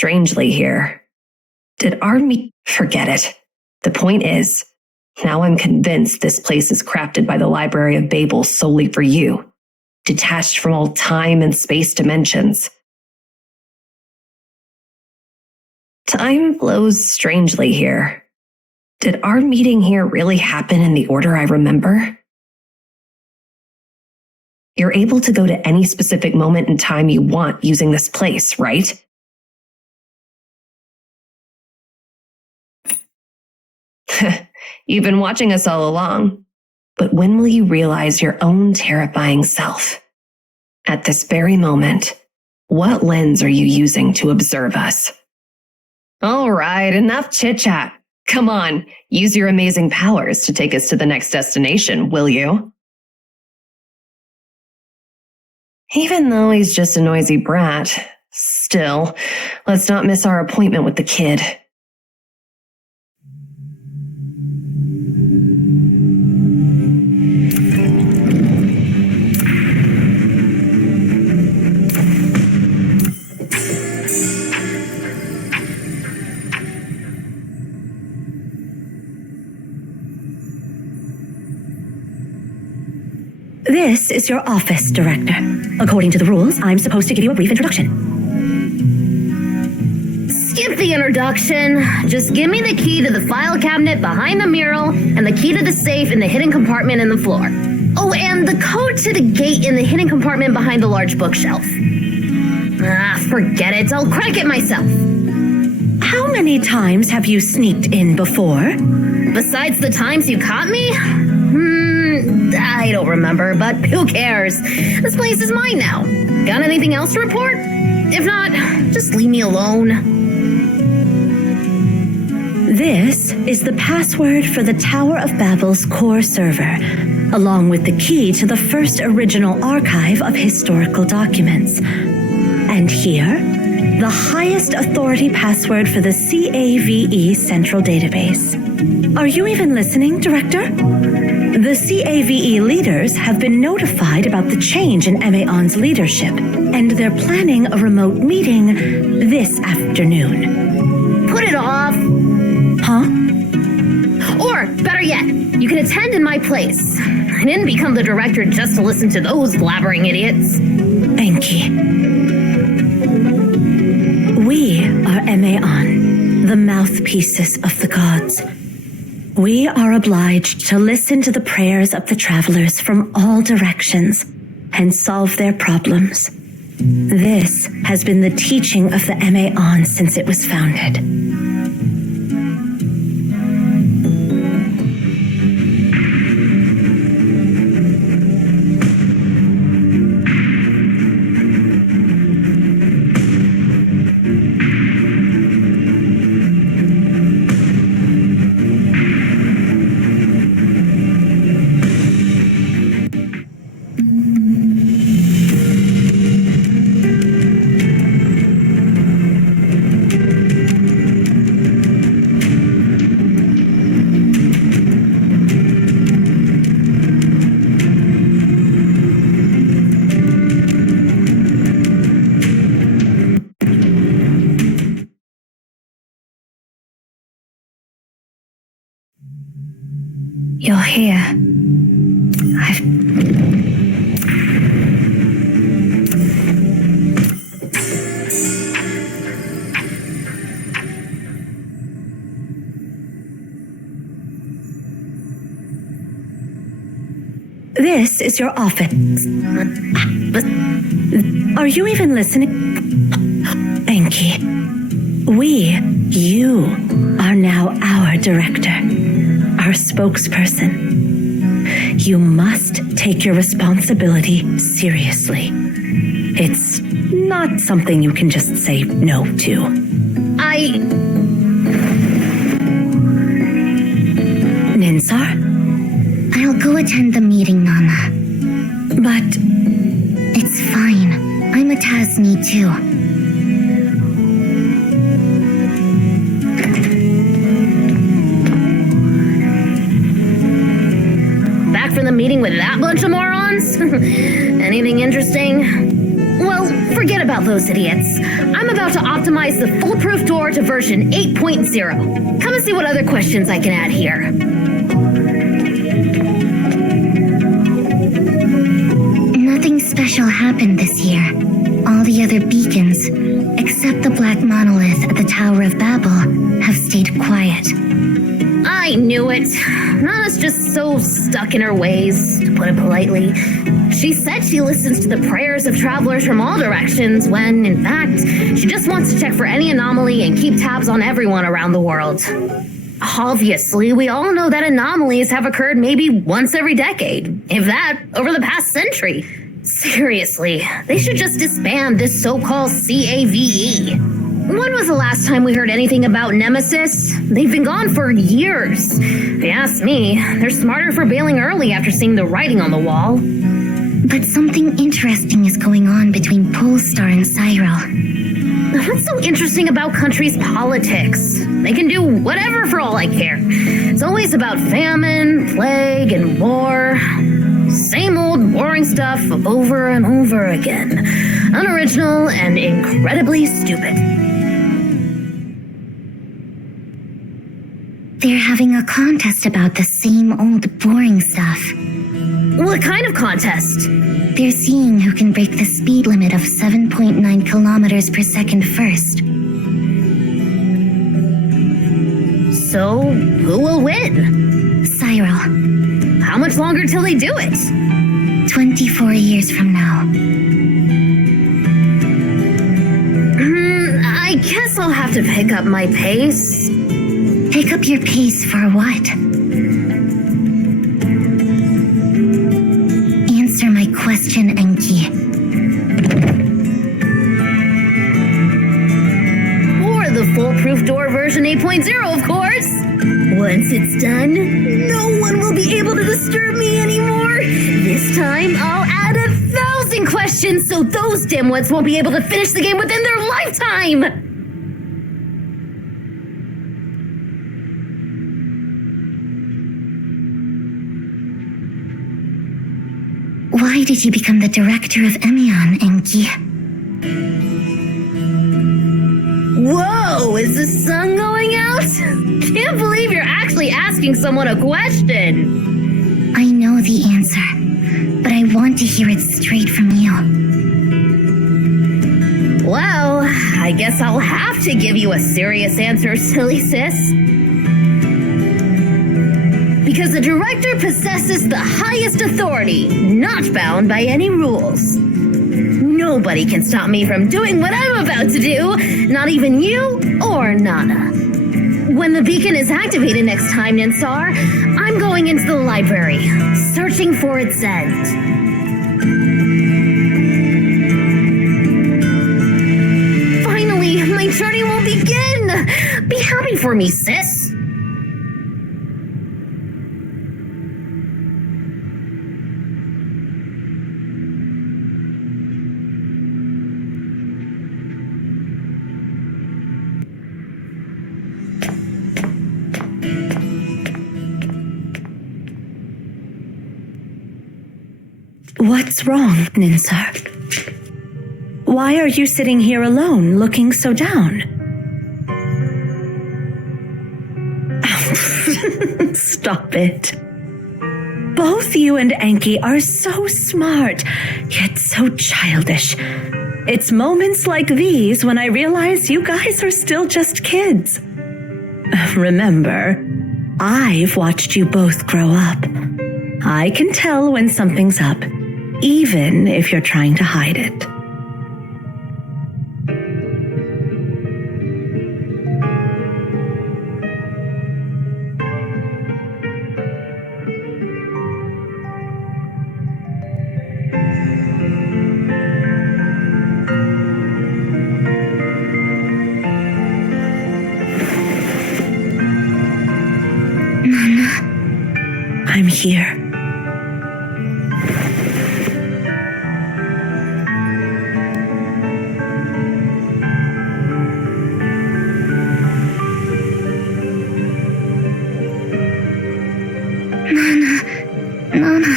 strangely here. Forget it. The point is, now I'm convinced this place is crafted by the Library of Babel solely for you, detached from all time and space dimensions. Time flows strangely here. Did our meeting here really happen in the order I remember? You're able to go to any specific moment in time you want using this place, right? You've been watching us all along. But when will you realize your own terrifying self? At this very moment, what lens are you using to observe us? All right, enough chit-chat. Come on, use your amazing powers to take us to the next destination, will you? Even though he's just a noisy brat, still, let's not miss our appointment with the kid. This is your office, Director. According to the rules, I'm supposed to give you a brief introduction. Skip the introduction. Just give me the key to the file cabinet behind the mural and the key to the safe in the hidden compartment in the floor. Oh, and the code to the gate in the hidden compartment behind the large bookshelf. Forget it. I'll crack it myself. How many times have you sneaked in before? Besides the times you caught me? I don't remember, but who cares? This place is mine now. Got anything else to report? If not, just leave me alone. This is the password for the Tower of Babel's core server, along with the key to the first original archive of historical documents. And here, the highest authority password for the CAVE Central Database. Are you even listening, Director? The CAVE leaders have been notified about the change in MAON's leadership, and they're planning a remote meeting this afternoon. Put it off. Huh? Or, better yet, you can attend in my place. I didn't become the director just to listen to those blabbering idiots. Enki. We are MAON, the mouthpieces of the gods. We are obliged to listen to the prayers of the travelers from all directions and solve their problems. This has been the teaching of the MAON since it was founded. You're here. This is your office. Are you even listening? Enki, you are now our director, our spokesperson. You must take your responsibility seriously. It's not something you can just say no to. Ninsar? I'll go attend the meeting, Nana. But... It's fine. I'm a Tasni too. Back from the meeting with that bunch of morons? Anything interesting? Well, Well, forget about those idiots. I'm about to optimize the foolproof door to version 8.0. Come and see what other questions I can add here. Nothing special happened this year. All the other beacons, except the black monolith at the Tower of Babel, have stayed quiet. I knew it. Nana's just so stuck in her ways, to put it politely. She said she listens to the prayers of travelers from all directions when, in fact, she just wants to check for any anomaly and keep tabs on everyone around the world. Obviously, we all know that anomalies have occurred maybe once every decade, if that, over the past century. Seriously, they should just disband this so-called CAVE. When was the last time we heard anything about Nemesis? They've been gone for years. If you ask me, they're smarter for bailing early after seeing the writing on the wall. But something interesting is going on between Polestar and Cyril. What's so interesting about countries' politics? They can do whatever for all I care. It's always about famine, plague, and war. Same old boring stuff over and over again. Unoriginal and incredibly stupid. They're having a contest about the same old boring stuff. What kind of contest? They're seeing who can break the speed limit of 7.9 kilometers per second first. So, who will win? Cyril. How much longer till they do it? 24 years from now. I guess I'll have to pick up my pace. Pick up your pace for what? Answer my question, Enki. Or the foolproof door version 8.0, of course. Once it's done, no one will be able to disturb me anymore. This time, I'll add 1,000 questions so those dimwits won't be able to finish the game within their lifetime. Why did you become the director of Emion, Enki? Whoa, is the sun going out? Can't believe you're actually asking someone a question. I know the answer, but I want to hear it straight from you. Well, I guess I'll have to give you a serious answer, silly sis. Because the director possesses the highest authority, not bound by any rules. Nobody can stop me from doing what I'm about to do, not even you or Nana. When the beacon is activated next time, Ninsar, I'm going into the library, searching for its end. Finally, my journey will begin! Be happy for me, sis! What's wrong, Ninsar? Why are you sitting here alone, looking so down? Stop it. Both you and Enki are so smart, yet so childish. It's moments like these when I realize you guys are still just kids. Remember, I've watched you both grow up. I can tell when something's up, even if you're trying to hide it. Nana, I'm here. Nana,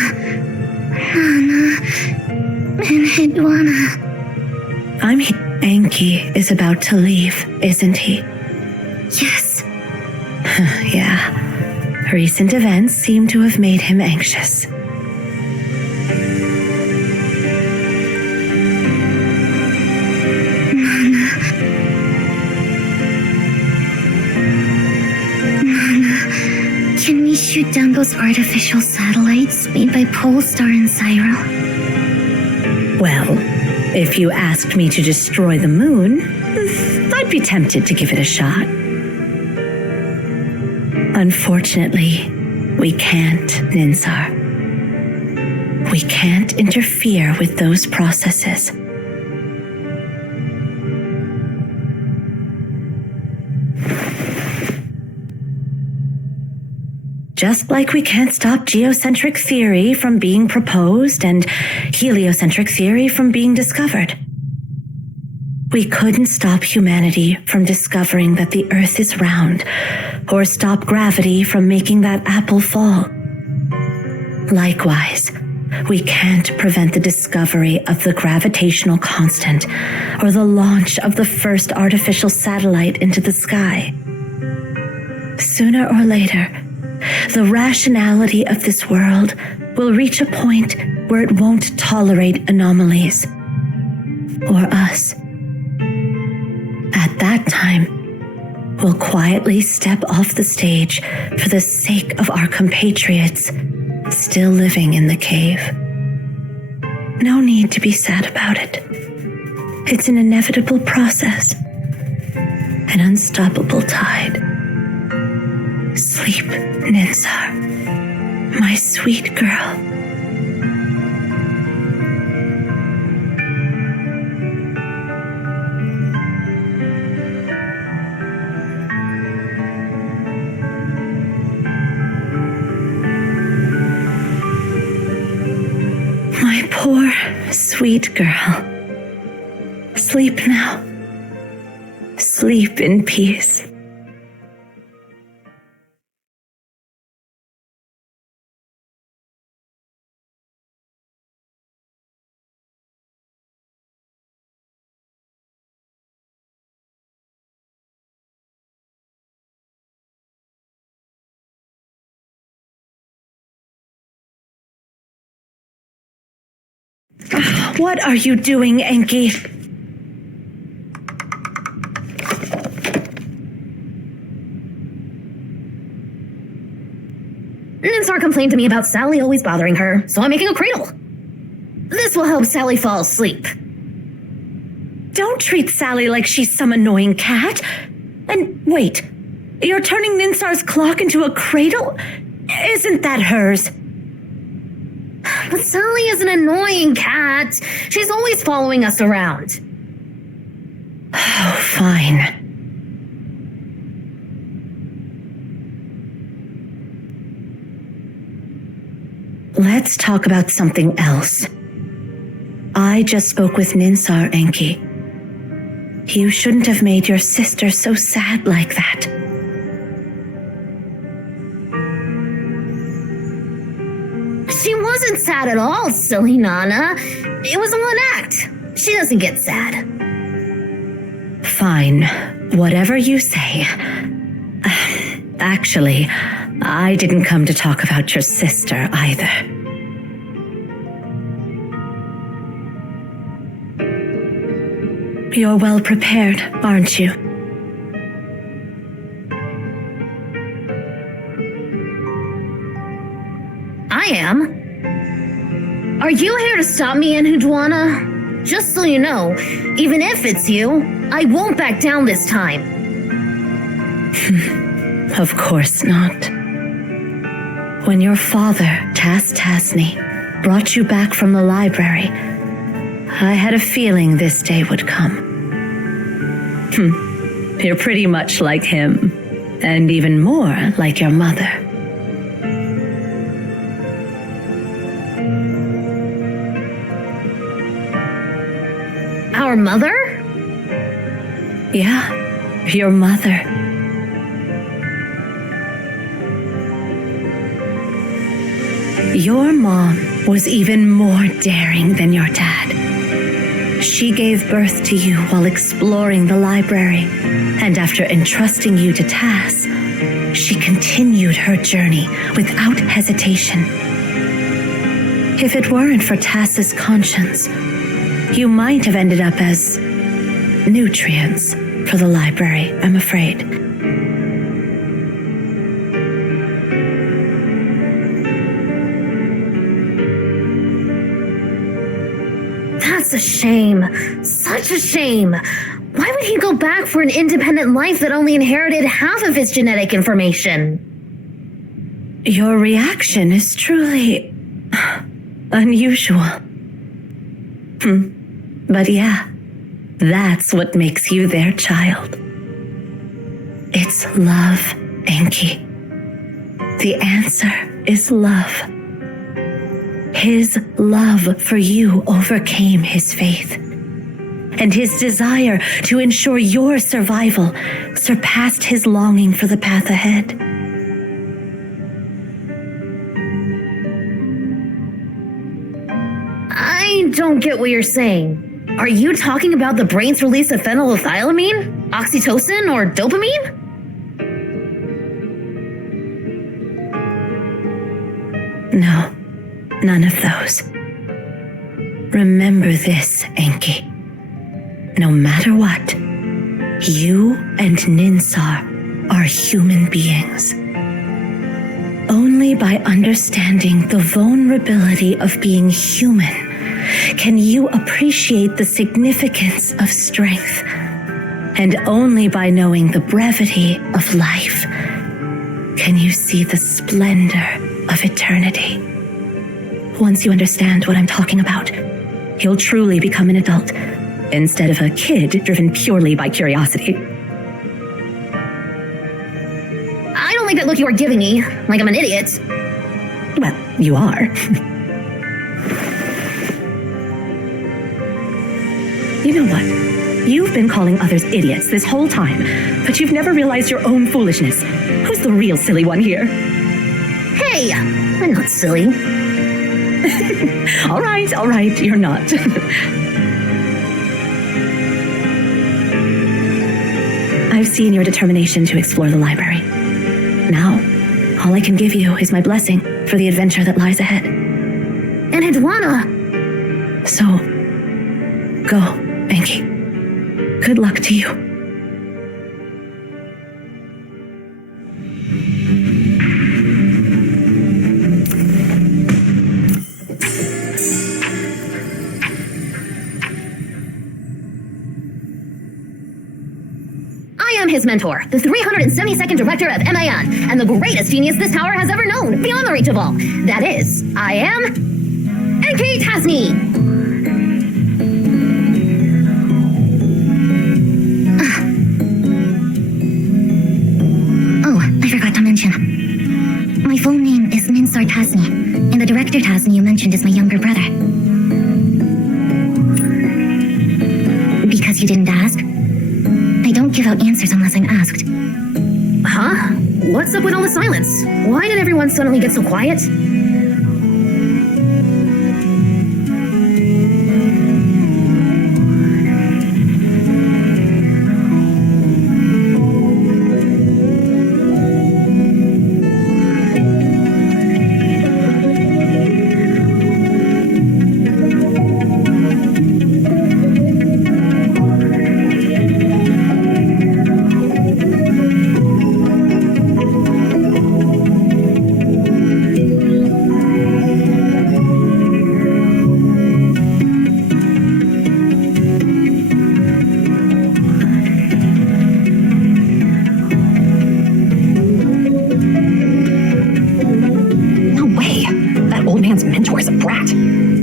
Menhidwana. about to leave, isn't he? Yes. Yeah. Recent events seem to have made him anxious. Can we shoot down those artificial satellites made by Polestar and Cyril? Well, if you asked me to destroy the moon, I'd be tempted to give it a shot. Unfortunately, we can't, Ninsar. We can't interfere with those processes. Just like we can't stop geocentric theory from being proposed and heliocentric theory from being discovered. We couldn't stop humanity from discovering that the Earth is round, or stop gravity from making that apple fall. Likewise, we can't prevent the discovery of the gravitational constant or the launch of the first artificial satellite into the sky. Sooner or later, the rationality of this world will reach a point where it won't tolerate anomalies. Or us. At that time, we'll quietly step off the stage for the sake of our compatriots still living in the cave. No need to be sad about it. It's an inevitable process. An unstoppable tide. Sleep, Ninsar, my sweet girl. My poor, sweet girl. Sleep now. Sleep in peace. What are you doing, Enki? Ninsar complained to me about Sally always bothering her, so I'm making a cradle. This will help Sally fall asleep. Don't treat Sally like she's some annoying cat. And wait, you're turning Ninsar's clock into a cradle? Isn't that hers? But Sally is an annoying cat. She's always following us around. Oh, fine. Let's talk about something else. I just spoke with Ninsar, Enki. You shouldn't have made your sister so sad like that. She wasn't sad at all, silly Nana. It was all an act. She doesn't get sad. Fine. Whatever you say. Actually, I didn't come to talk about your sister either. You're well prepared, aren't you? I am. Are you here to stop me, Enhudwana? Just so you know, even if it's you, I won't back down this time. Of course not. When your father, Tasney, brought you back from the library, I had a feeling this day would come. You're pretty much like him, and even more like your mother. Our mother? Yeah, your mother. Your mom was even more daring than your dad. She gave birth to you while exploring the library, and after entrusting you to Tass, she continued her journey without hesitation. If it weren't for Tass's conscience, you might have ended up as nutrients for the library, I'm afraid. That's a shame. Such a shame. Why would he go back for an independent life that only inherited half of his genetic information? Your reaction is truly unusual. But yeah, that's what makes you their child. It's love, Enki. The answer is love. His love for you overcame his faith, and his desire to ensure your survival surpassed his longing for the path ahead. I don't get what you're saying. Are you talking about the brain's release of phenylethylamine, oxytocin, or dopamine? No, none of those. Remember this, Enki. No matter what, you and Ninsar are human beings. Only by understanding the vulnerability of being human can you appreciate the significance of strength. And only by knowing the brevity of life can you see the splendor of eternity. Once you understand what I'm talking about, you'll truly become an adult, instead of a kid driven purely by curiosity. I don't like that look you are giving me, like I'm an idiot. Well, you are. You know what? You've been calling others idiots this whole time, but you've never realized your own foolishness. Who's the real silly one here? Hey, I'm not silly. All right, you're not. I've seen your determination to explore the library. Now, all I can give you is my blessing for the adventure that lies ahead. And Edwana. So, go, Enki. Good luck to you. I am his mentor, the 372nd director of MAN, and the greatest genius this tower has ever known, beyond the reach of all. That is, I am Enki Tasni. Oh, I forgot to mention. My full name is Ninsar Tasni, and the director Tasni you mentioned is my younger brother. Because you didn't ask? I don't give out answers unless I'm asked. Huh? What's up with all the silence? Why did everyone suddenly get so quiet?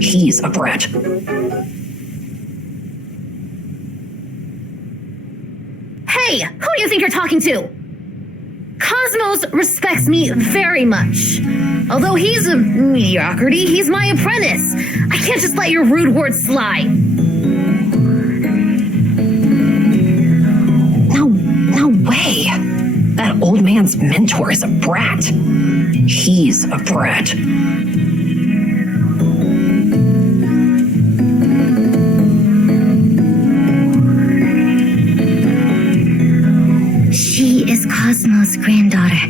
He's a brat. Hey, who do you think you're talking to? Cosmos respects me very much. Although he's a mediocrity, he's my apprentice. I can't just let your rude words slide. No way. That old man's mentor is a brat. He's a brat. Mao's granddaughter.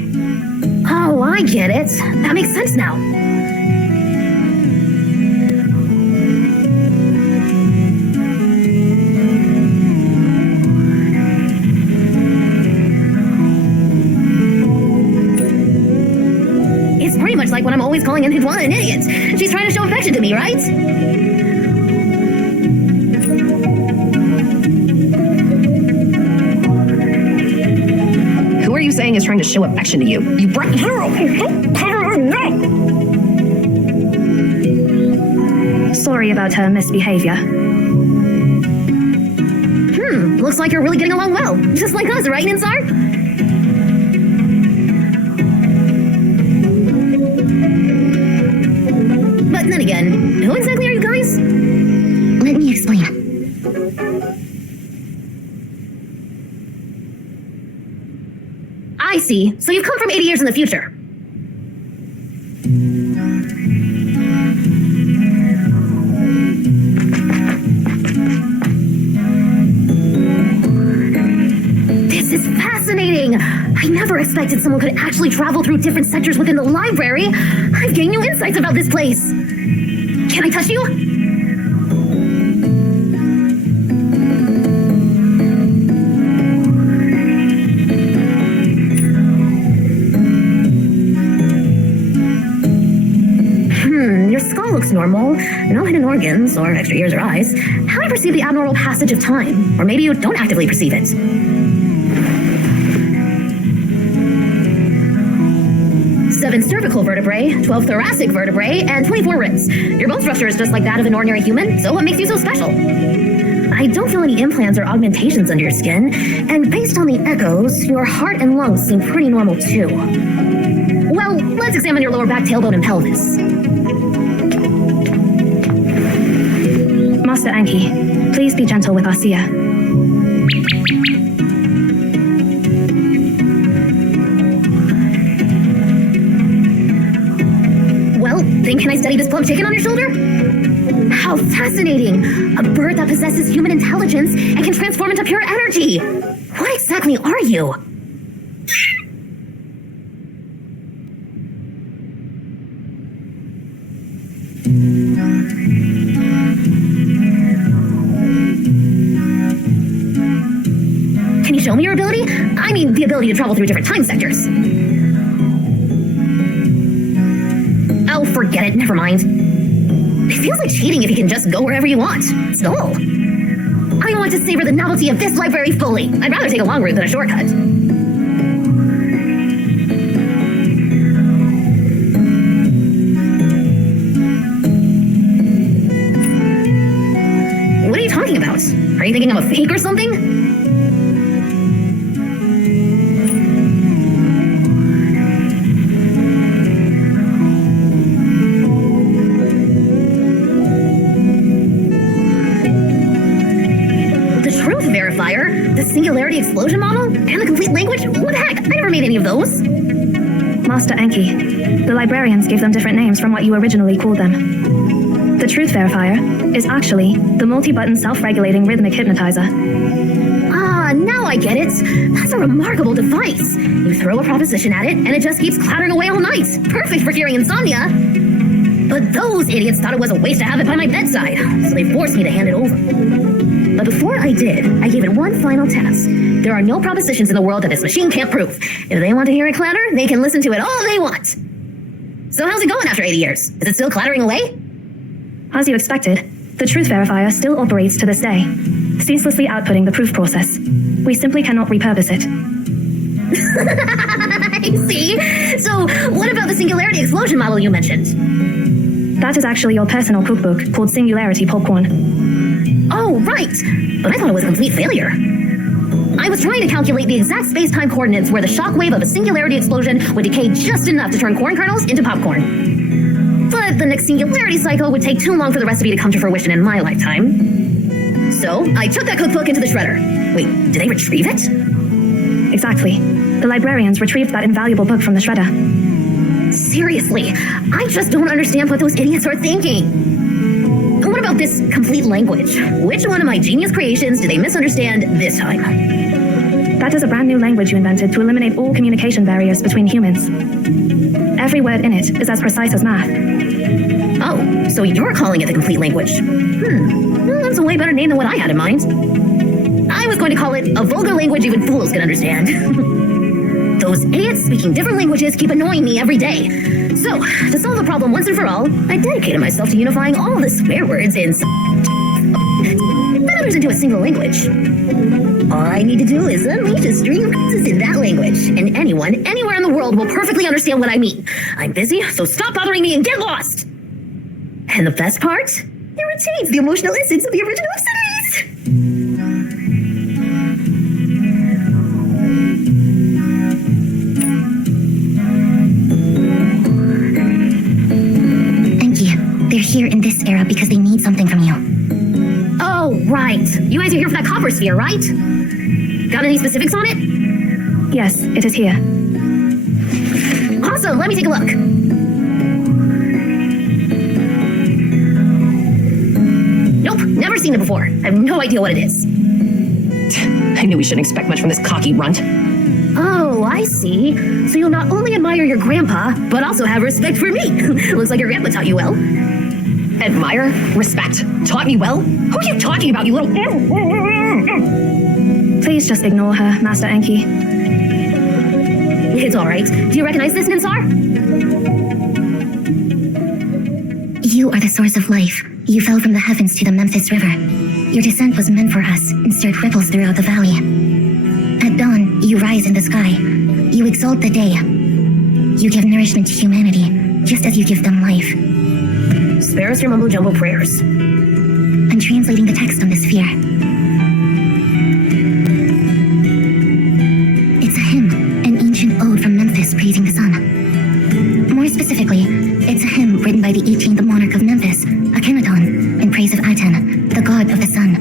Oh, I get it. That makes sense now. It's pretty much like when I'm always calling Antoine an idiot. She's trying to show affection to me, right? Who are you saying is trying to show affection to you? You brought Sorry about her misbehavior. Looks like you're really getting along well. Just like us, right, Ninsar? But then again, who exactly are you guys? Let me explain. I see. So you've come from 80 years in the future. This is fascinating. I never expected someone could actually travel through different sectors within the library. I've gained new insights about this place. Can I touch you? Your skull looks normal. No hidden organs or extra ears or eyes. How do you perceive the abnormal passage of time? Or maybe you don't actively perceive it. 7 cervical vertebrae, 12 thoracic vertebrae, and 24 ribs. Your bone structure is just like that of an ordinary human, so what makes you so special? I don't feel any implants or augmentations under your skin, and based on the echoes, your heart and lungs seem pretty normal too. Well, let's examine your lower back, tailbone, and pelvis. Master Anki, please be gentle with Arcia. Well, then can I study this plump chicken on your shoulder? How fascinating! A bird that possesses human intelligence and can transform into pure energy! What exactly are you? Can you show me your ability? I mean, the ability to travel through different time sectors. Oh, forget it. Never mind. It feels like cheating if you can just go wherever you want. It's dull. I want to savor the novelty of this library fully. I'd rather take a long route than a shortcut. What are you talking about? Are you thinking I'm a fake or something? The singularity explosion model? And the complete language? What the heck? I never made any of those. Master Enki, the librarians gave them different names from what you originally called them. The truth verifier is actually the multi-button self-regulating rhythmic hypnotizer. Ah, now I get it. That's a remarkable device. You throw a proposition at it, and it just keeps clattering away all night. Perfect for curing insomnia. But those idiots thought it was a waste to have it by my bedside, so they forced me to hand it over. But before I did, I gave it one final task. There are no propositions in the world that this machine can't prove. If they want to hear it clatter, they can listen to it all they want. So how's it going after 80 years? Is it still clattering away? As you expected, the truth verifier still operates to this day, ceaselessly outputting the proof process. We simply cannot repurpose it. I see. So what about the singularity explosion model you mentioned? That is actually your personal cookbook called Singularity Popcorn. Oh, right! But I thought it was a complete failure. I was trying to calculate the exact space-time coordinates where the shockwave of a singularity explosion would decay just enough to turn corn kernels into popcorn. But the next singularity cycle would take too long for the recipe to come to fruition in my lifetime. So, I took that cookbook into the shredder. Wait, did they retrieve it? Exactly. The librarians retrieved that invaluable book from the shredder. Seriously, I just don't understand what those idiots are thinking. What about this complete language? Which one of my genius creations did they misunderstand this time? That That is a brand new language you invented to eliminate all communication barriers between humans. Every word in it is as precise as math. Oh, so you're calling it the complete language. Well, that's a way better name than what I had in mind. I was going to call it a vulgar language even fools can understand. Those idiots speaking different languages keep annoying me every day. So, to solve the problem once and for all, I dedicated myself to unifying all the swear words in others into a single language. All I need to do is unleash a string of curses in that language, and anyone, anywhere in the world will perfectly understand what I mean. I'm busy, so stop bothering me and get lost! And the best part? It retains the emotional essence of the original series! Enki, they're here in this era because they need something from you. Oh, right. You guys are here for that copper sphere, right? Got any specifics on it? Yes, it is here. Awesome, let me take a look. Nope, never seen it before. I have no idea what it is. I knew we shouldn't expect much from this cocky runt. Oh, I see. So you'll not only admire your grandpa, but also have respect for me. Looks like your grandpa taught you well. Admire? Respect? Taught me well? Who are you talking about, you little... Please just ignore her, Master Enki. It's all right. Do you recognize this, Ninsar? You are the source of life. You fell from the heavens to the Memphis River. Your descent was meant for us and stirred ripples throughout the valley. At dawn, you rise in the sky. You exalt the day. You give nourishment to humanity, just as you give them life. Spare us your mumbo-jumbo prayers. I'm translating the text on the sphere. It's a hymn, an ancient ode from Memphis praising the sun. More specifically, it's a hymn written by the 18th monarch of Memphis, Akhenaton, in praise of Aten, the god of the sun.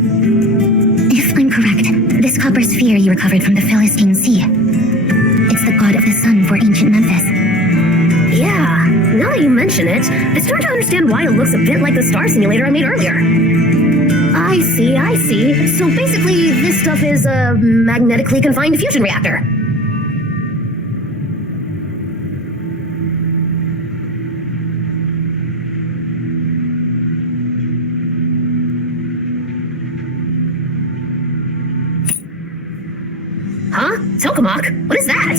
If I'm correct, this copper sphere you recovered from the Philistine Sea. It's the god of the sun for ancient Memphis. Yeah, now that you mention it, I start to understand why it looks a bit like the star simulator I made earlier. I see. So basically, this stuff is a magnetically confined fusion reactor. Huh? Tokamak? What is that?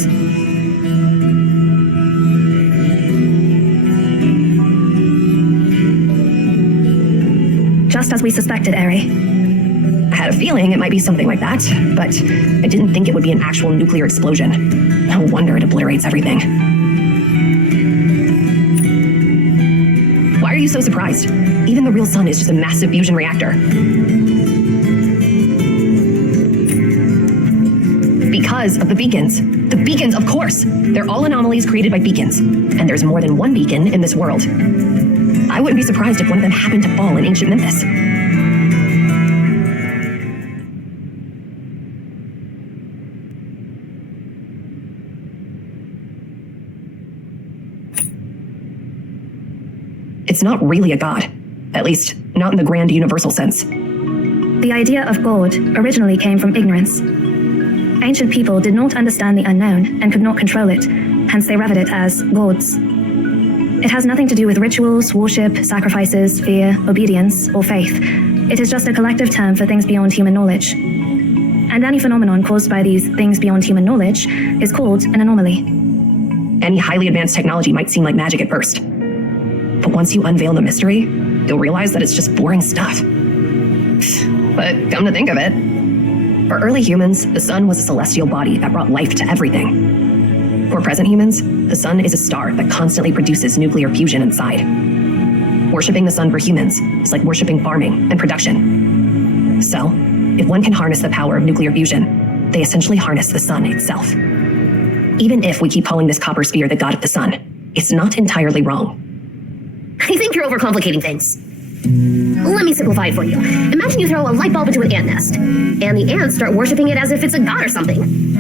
Just as we suspected, Eri. I had a feeling it might be something like that, but I didn't think it would be an actual nuclear explosion. No wonder it obliterates everything. Why are you so surprised? Even the real sun is just a massive fusion reactor. Because of the beacons. The beacons, of course! They're all anomalies created by beacons. And there's more than one beacon in this world. I wouldn't be surprised if one of them happened to fall in ancient Memphis. It's not really a god. At least, not in the grand universal sense. The idea of God originally came from ignorance. Ancient people did not understand the unknown and could not control it, hence they revered it as gods. It has nothing to do with rituals, worship, sacrifices, fear, obedience, or faith. It is just a collective term for things beyond human knowledge. And any phenomenon caused by these things beyond human knowledge is called an anomaly. Any highly advanced technology might seem like magic at first. But once you unveil the mystery, you'll realize that it's just boring stuff. But come to think of it, for early humans, the sun was a celestial body that brought life to everything. For present humans, the sun is a star that constantly produces nuclear fusion inside. Worshipping the sun for humans is like worshipping farming and production. So, if one can harness the power of nuclear fusion, they essentially harness the sun itself. Even if we keep calling this copper sphere the god of the sun, it's not entirely wrong. I think you're overcomplicating things. Let me simplify it for you. Imagine you throw a light bulb into an ant nest, and the ants start worshipping it as if it's a god or something.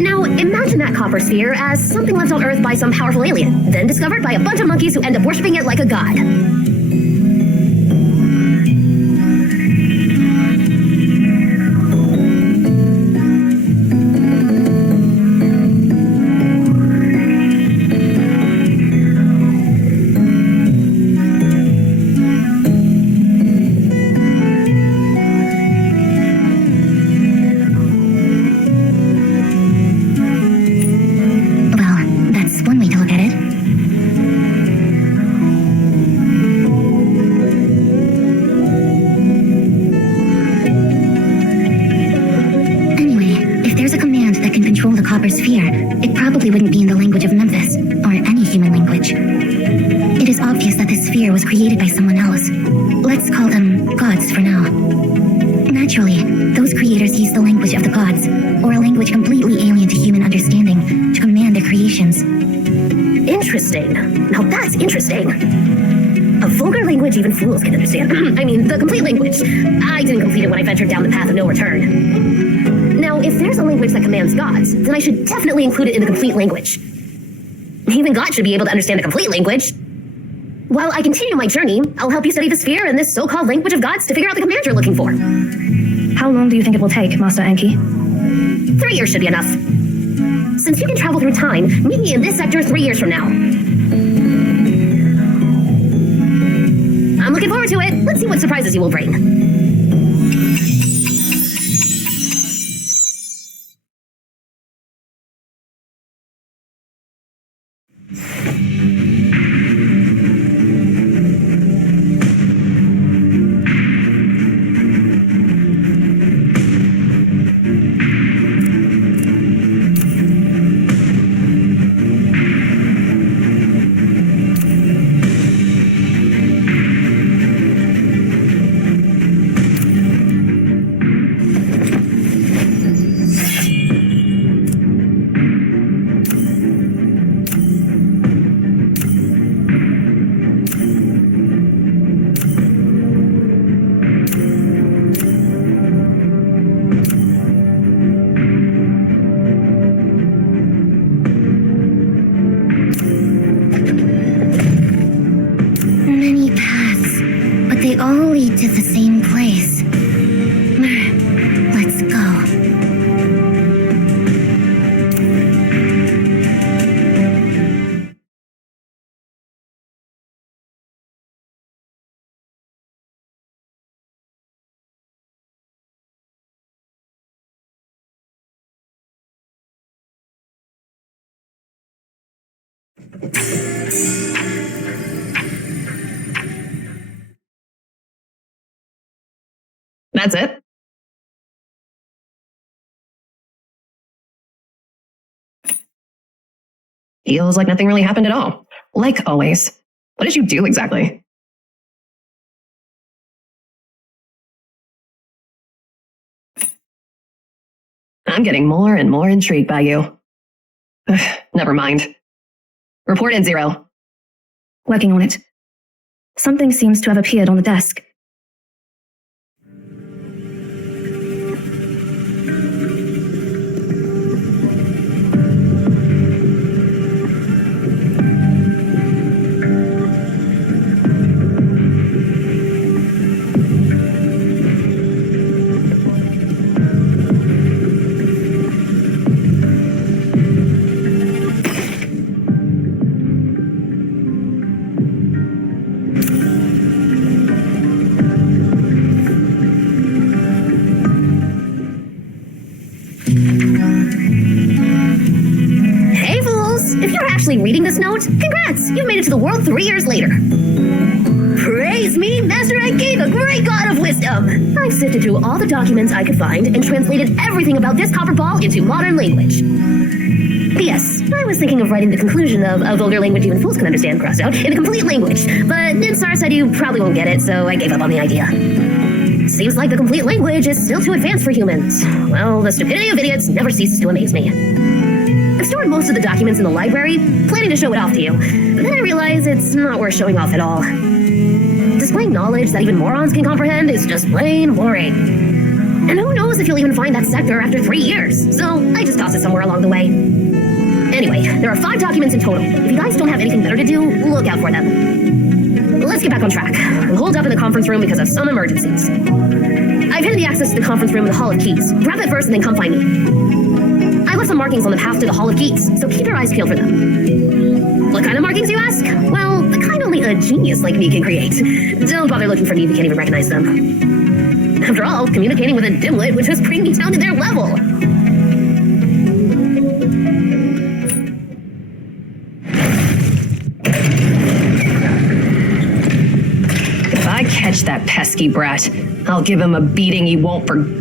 Now, imagine that copper sphere as something left on Earth by some powerful alien, then discovered by a bunch of monkeys who end up worshipping it like a god. it probably wouldn't be in the language of Memphis, or any human language. It is obvious that this sphere was created by someone else. Let's call them gods for now. Naturally, those creators used the language of the gods, or a language completely alien to human understanding, to command their creations. Interesting. Now that's interesting. A vulgar language even fools can understand. I mean, the complete language. I didn't complete it when I ventured down the path of no return. Now, if there's a language that commands gods, then I should definitely include it in the complete language. Even God should be able to understand a complete language. While I continue my journey, I'll help you study the sphere and this so-called language of gods to figure out the command you're looking for. How long do you think it will take, Master Enki? 3 years should be enough. Since you can travel through time, meet me in this sector 3 years from now. I'm looking forward to it. Let's see what surprises you will bring. They all lead to the same place. Let's go. That's it? Feels like nothing really happened at all. Like always. What did you do exactly? I'm getting more and more intrigued by you. Never mind. Report in 0. Working on it. Something seems to have appeared on the desk. Reading this note, congrats! You've made it to the world 3 years later. Praise me, Master Enki, the great god of wisdom! I've sifted through all the documents I could find and translated everything about this copper ball into modern language. P.S. I was thinking of writing the conclusion of a vulgar language even fools can understand crossed out in a complete language, but Ninsar said you probably won't get it, so I gave up on the idea. Seems like the complete language is still too advanced for humans. Well, the stupidity of idiots never ceases to amaze me. I've stored most of the documents in the library, planning to show it off to you. But then I realize it's not worth showing off at all. Displaying knowledge that even morons can comprehend is just plain boring. And who knows if you'll even find that sector after 3 years, so I just toss it somewhere along the way. Anyway, there are 5 documents in total. If you guys don't have anything better to do, look out for them. Let's get back on track. I'm holed up in the conference room because of some emergencies. I've hidden the access to the conference room in the Hall of Keys. Grab it first and then come find me. I left some markings on the path to the Hall of Keys, so keep your eyes peeled for them. What kind of markings, you ask? Well, the kind only a genius like me can create. Don't bother looking for me if you can't even recognize them. After all, communicating with a dimwit would just bring me down to their level. If I catch that pesky brat, I'll give him a beating he won't forget.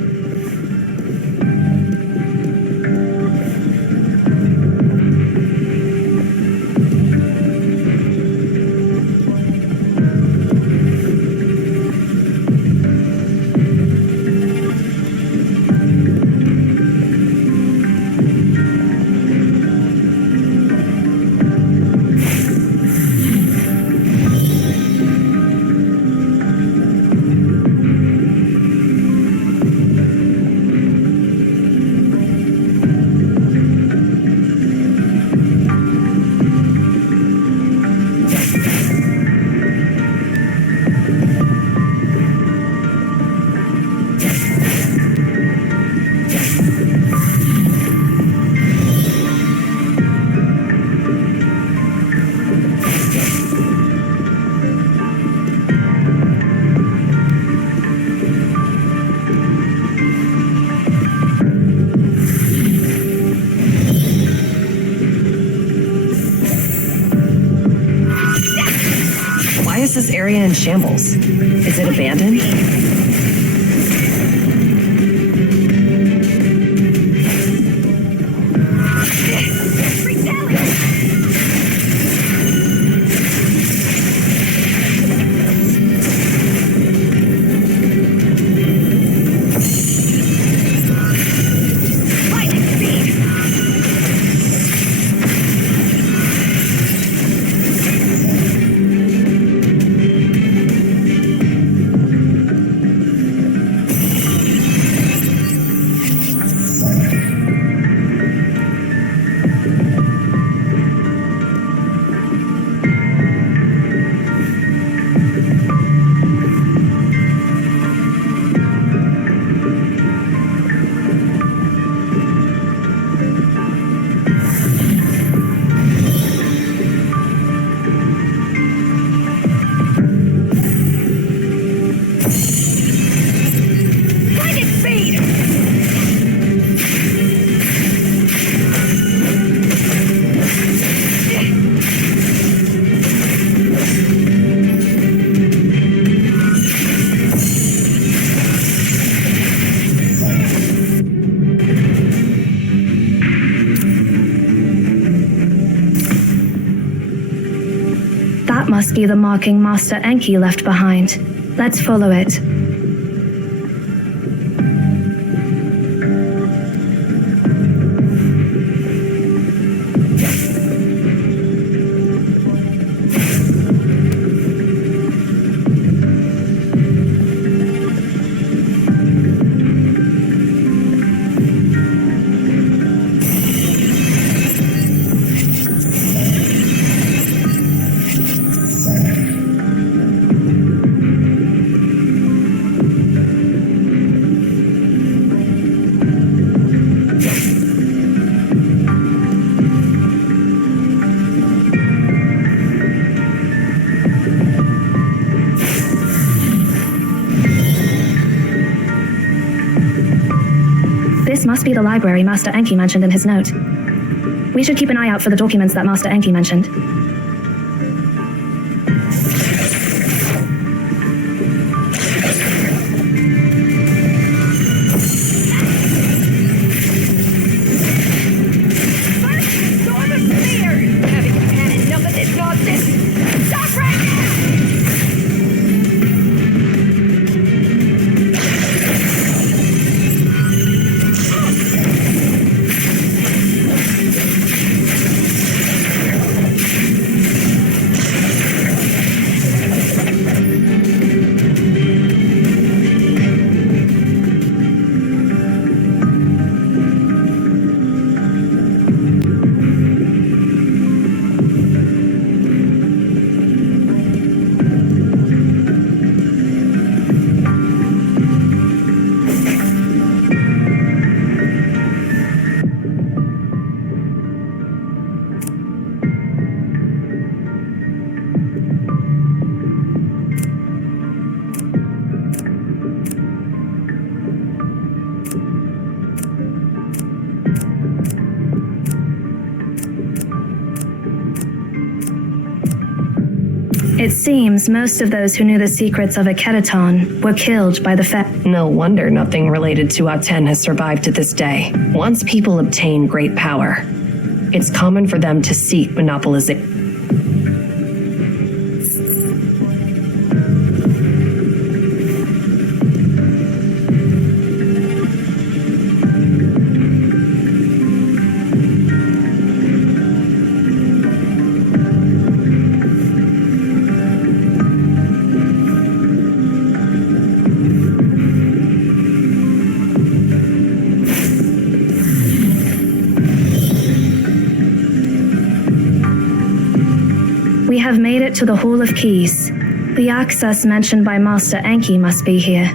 is this area in shambles? Is it abandoned? That must be the marking Master Enki left behind. Let's follow it. This must be the library Master Enki mentioned in his note. We should keep an eye out for the documents that Master Enki mentioned. It seems most of those who knew the secrets of Akhenaton were killed by the No wonder nothing related to Aten has survived to this day. Once people obtain great power, it's common for them to seek monopolization. We have made it to the Hall of Keys. The access mentioned by Master Enki must be here.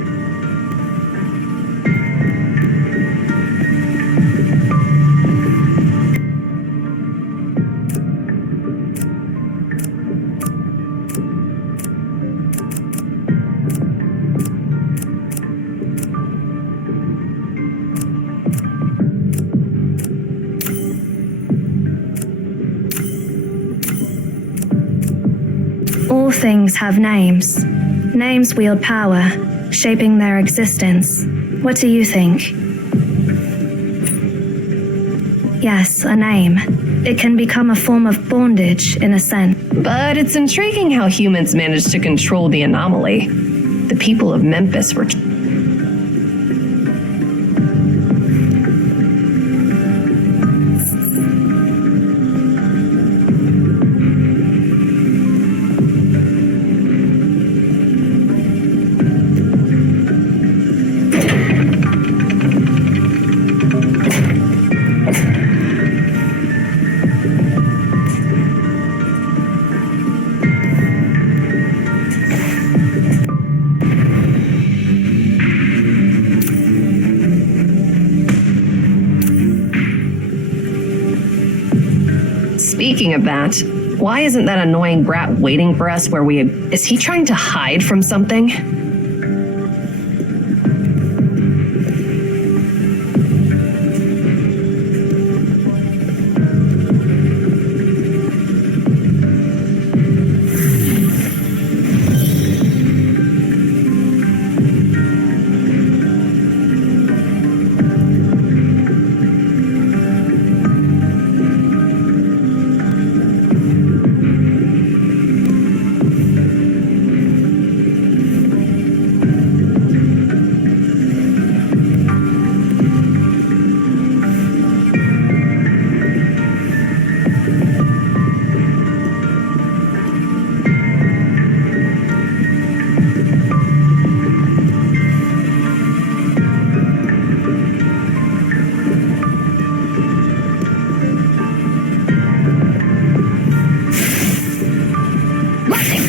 All things have names. Names wield power, shaping their existence. What do you think? Yes, a name. It can become a form of bondage, in a sense. But it's intriguing how humans managed to control the anomaly. The people of Memphis were Speaking of that, why isn't that annoying brat waiting for us where we... Is he trying to hide from something?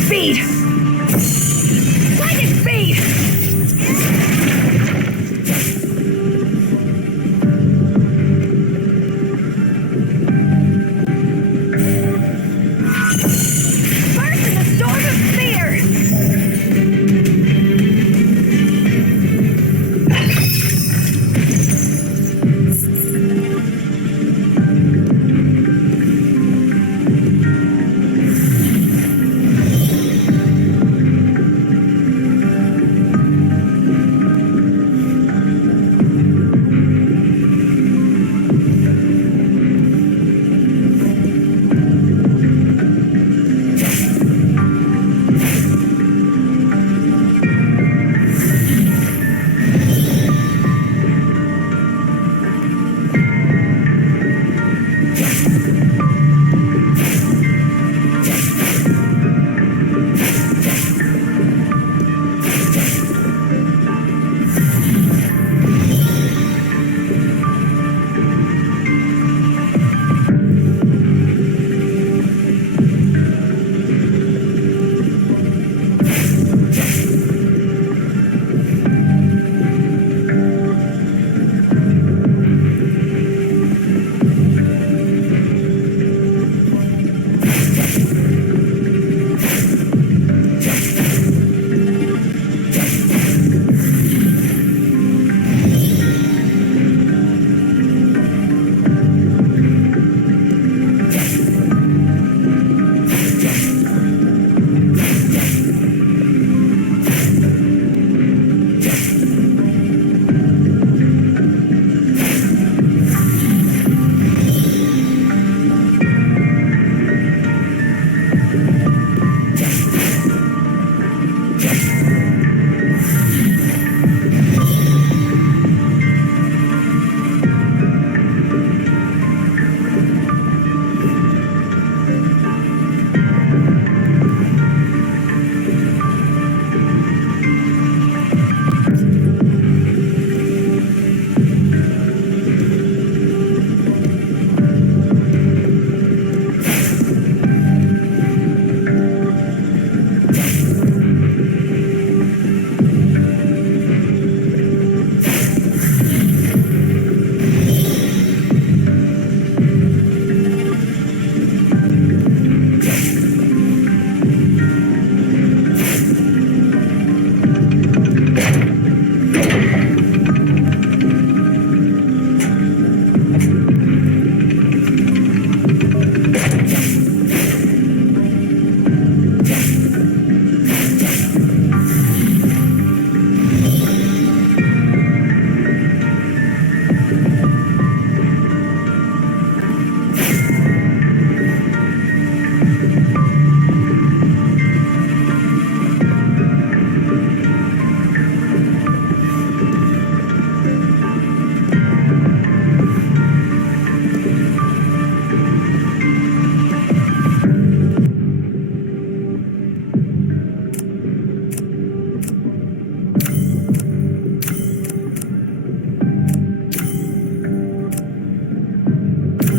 Speed! Lightning speed! Burst in the storm of fear!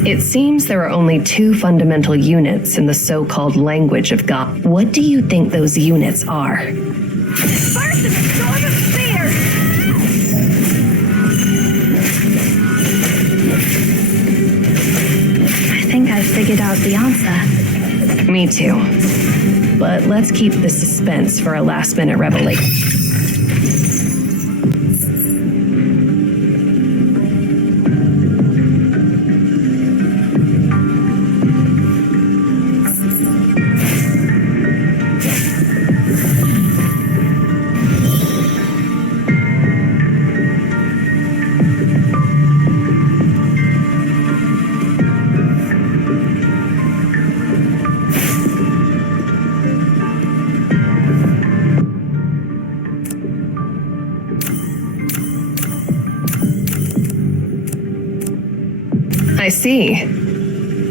It seems there are only two fundamental units in the so-called language of God. What do you think those units are? First in the storm of fear! I think I've figured out the answer. Me too. But let's keep the suspense for a last-minute revelation. I see.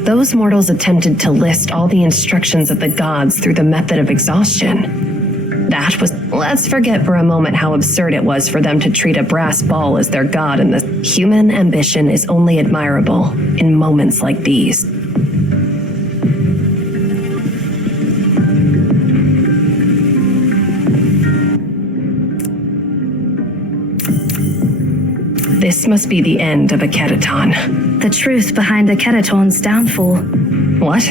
Those mortals attempted to list all the instructions of the gods through the method of exhaustion. That was... Let's forget for a moment how absurd it was for them to treat a brass ball as their god, and the human ambition is only admirable in moments like these. This must be the end of a Ketaton. The truth behind the Ketaton's downfall. What?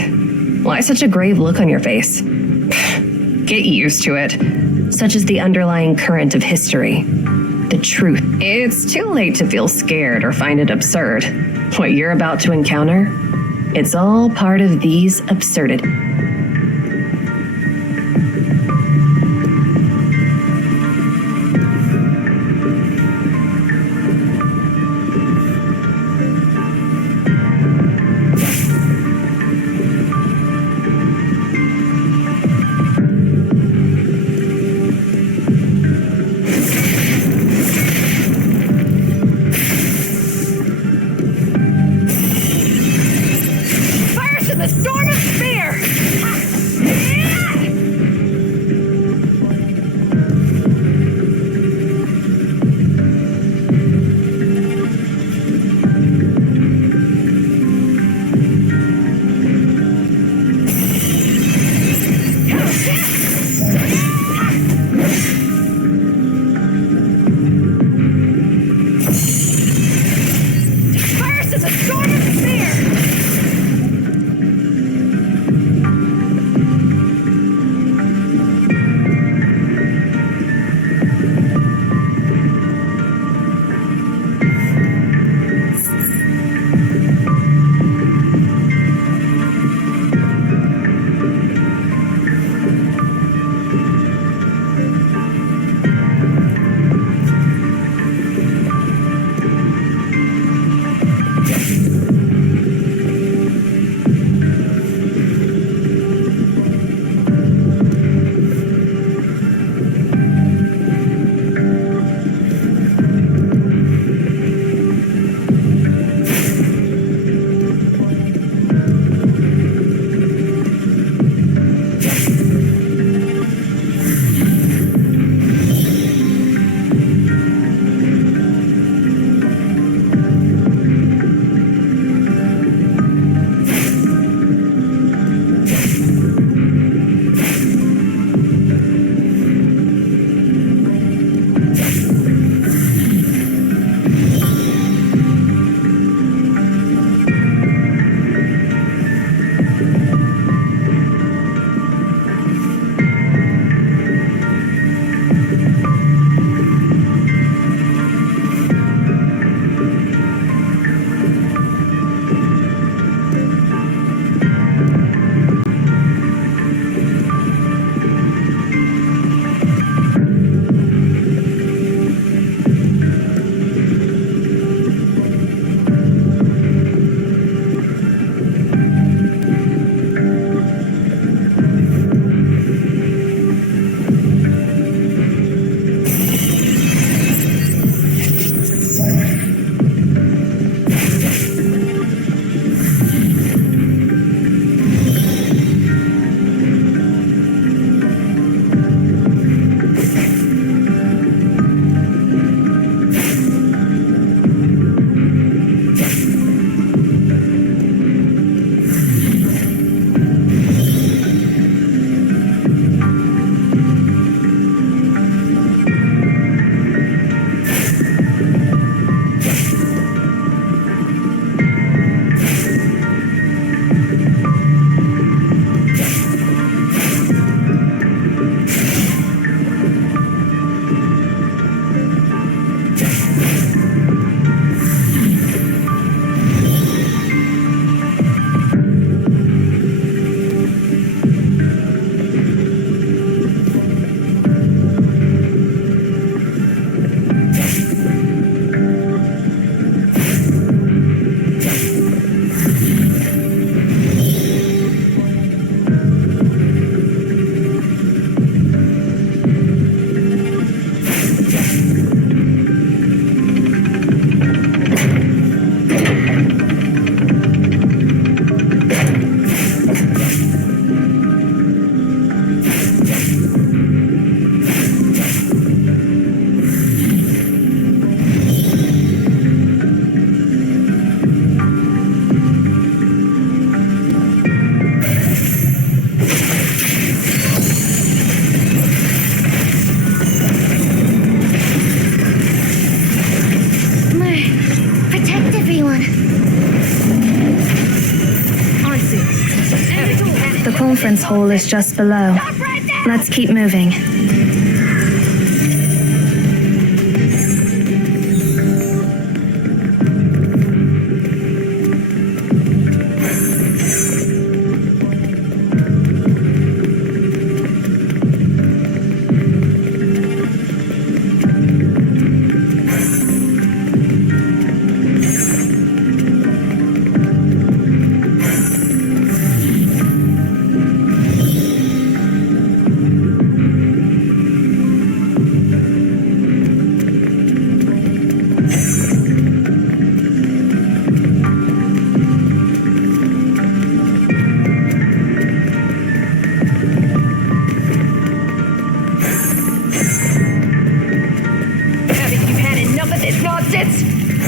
Why such a grave look on your face? Get used to it. Such is the underlying current of history. The truth. It's too late to feel scared or find it absurd. What you're about to encounter, it's all part of these absurdities. The storm of fear! The conference hall is just below. Let's keep moving.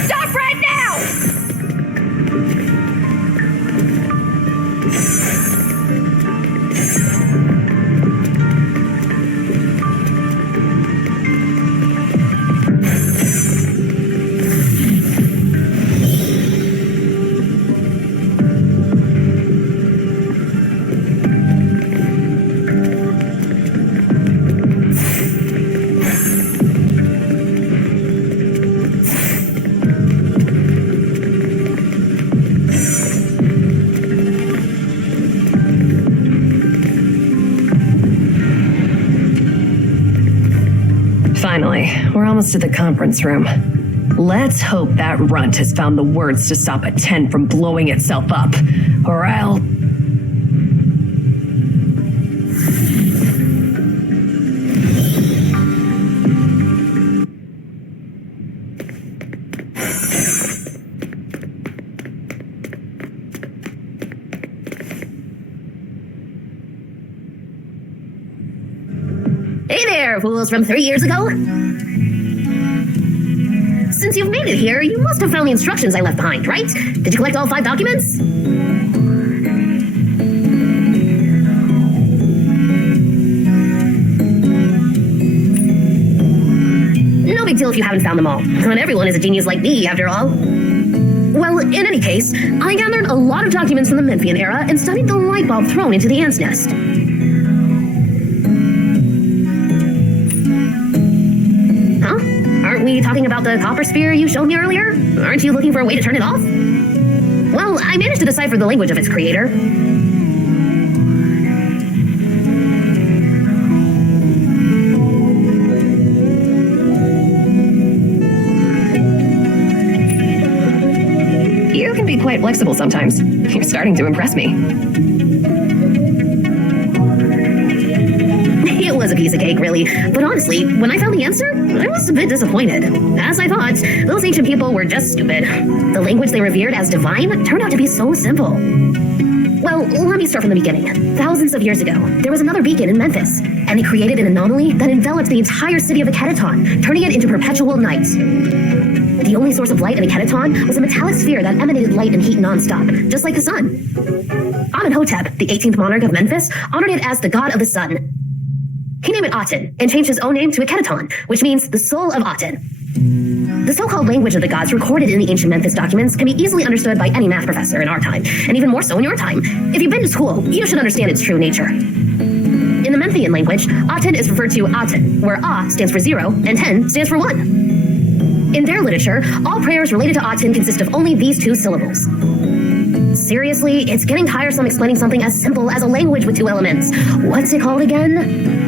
Stop right now! Finally, we're almost to the conference room. Let's hope that runt has found the words to stop a tent from blowing itself up, or I'll... Hey there, fools from 3 years ago. Since you've made it here, you must have found the instructions I left behind, right? Did you collect all 5 documents? No big deal if you haven't found them all. Not everyone is a genius like me, after all. Well, in any case, I gathered a lot of documents from the Memphian era and studied the light bulb thrown into the ant's nest. Aren't we talking about the copper sphere you showed me earlier? Aren't you looking for a way to turn it off? Well, I managed to decipher the language of its creator. You can be quite flexible sometimes. You're starting to impress me. It was a piece of cake, really. But honestly, when I found the answer, I was a bit disappointed. As I thought, those ancient people were just stupid. The language they revered as divine turned out to be so simple. Well, let me start from the beginning. Thousands of years ago, there was another beacon in Memphis, and it created an anomaly that enveloped the entire city of Akedaton, turning it into perpetual night. The only source of light in Akedaton was a metallic sphere that emanated light and heat nonstop, just like the sun. Amenhotep, the 18th monarch of Memphis, honored it as the god of the sun. He named it Aten, and changed his own name to Akedaton, which means the soul of Aten. The so-called language of the gods recorded in the ancient Memphis documents can be easily understood by any math professor in our time, and even more so in your time. If you've been to school, you should understand its true nature. In the Memphian language, Aten is referred to Aten, where A stands for 0 and Ten stands for 1. In their literature, all prayers related to Aten consist of only these 2 syllables. Seriously, it's getting tiresome explaining something as simple as a language with 2 elements. What's it called again?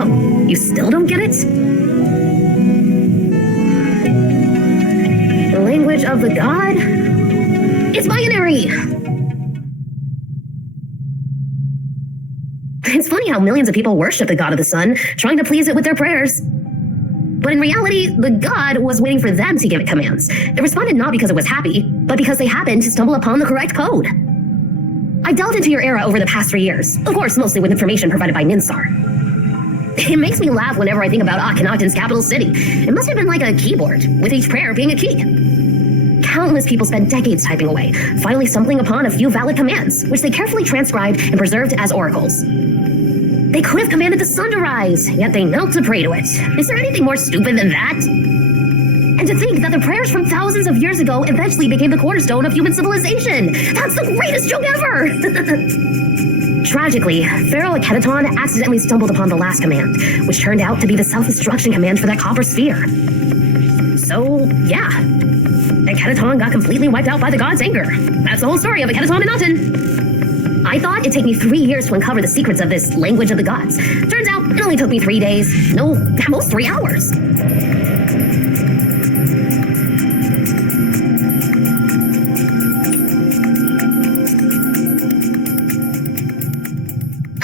Oh, you still don't get it? The language of the god? It's binary! It's funny how millions of people worship the god of the sun, trying to please it with their prayers. But in reality, the god was waiting for them to give it commands. It responded not because it was happy, but because they happened to stumble upon the correct code. I delved into your era over the past 3 years, of course mostly with information provided by Ninsar. It makes me laugh whenever I think about Akhenaten's capital city. It must have been like a keyboard, with each prayer being a key. countless people spent decades typing away, finally stumbling upon a few valid commands, which they carefully transcribed and preserved as oracles. They could have commanded the sun to rise, yet they knelt to pray to it. Is there anything more stupid than that? And to think that the prayers from thousands of years ago eventually became the cornerstone of human civilization. That's the greatest joke ever! Tragically, Pharaoh Akhenaton accidentally stumbled upon the last command, which turned out to be the self-destruction command for that copper sphere. So, yeah. Akhenaton got completely wiped out by the god's anger. That's the whole story of Akhenaton and Aten. I thought it'd take me 3 years to uncover the secrets of this language of the gods. Turns out, it only took me 3 days. No, at most 3 hours.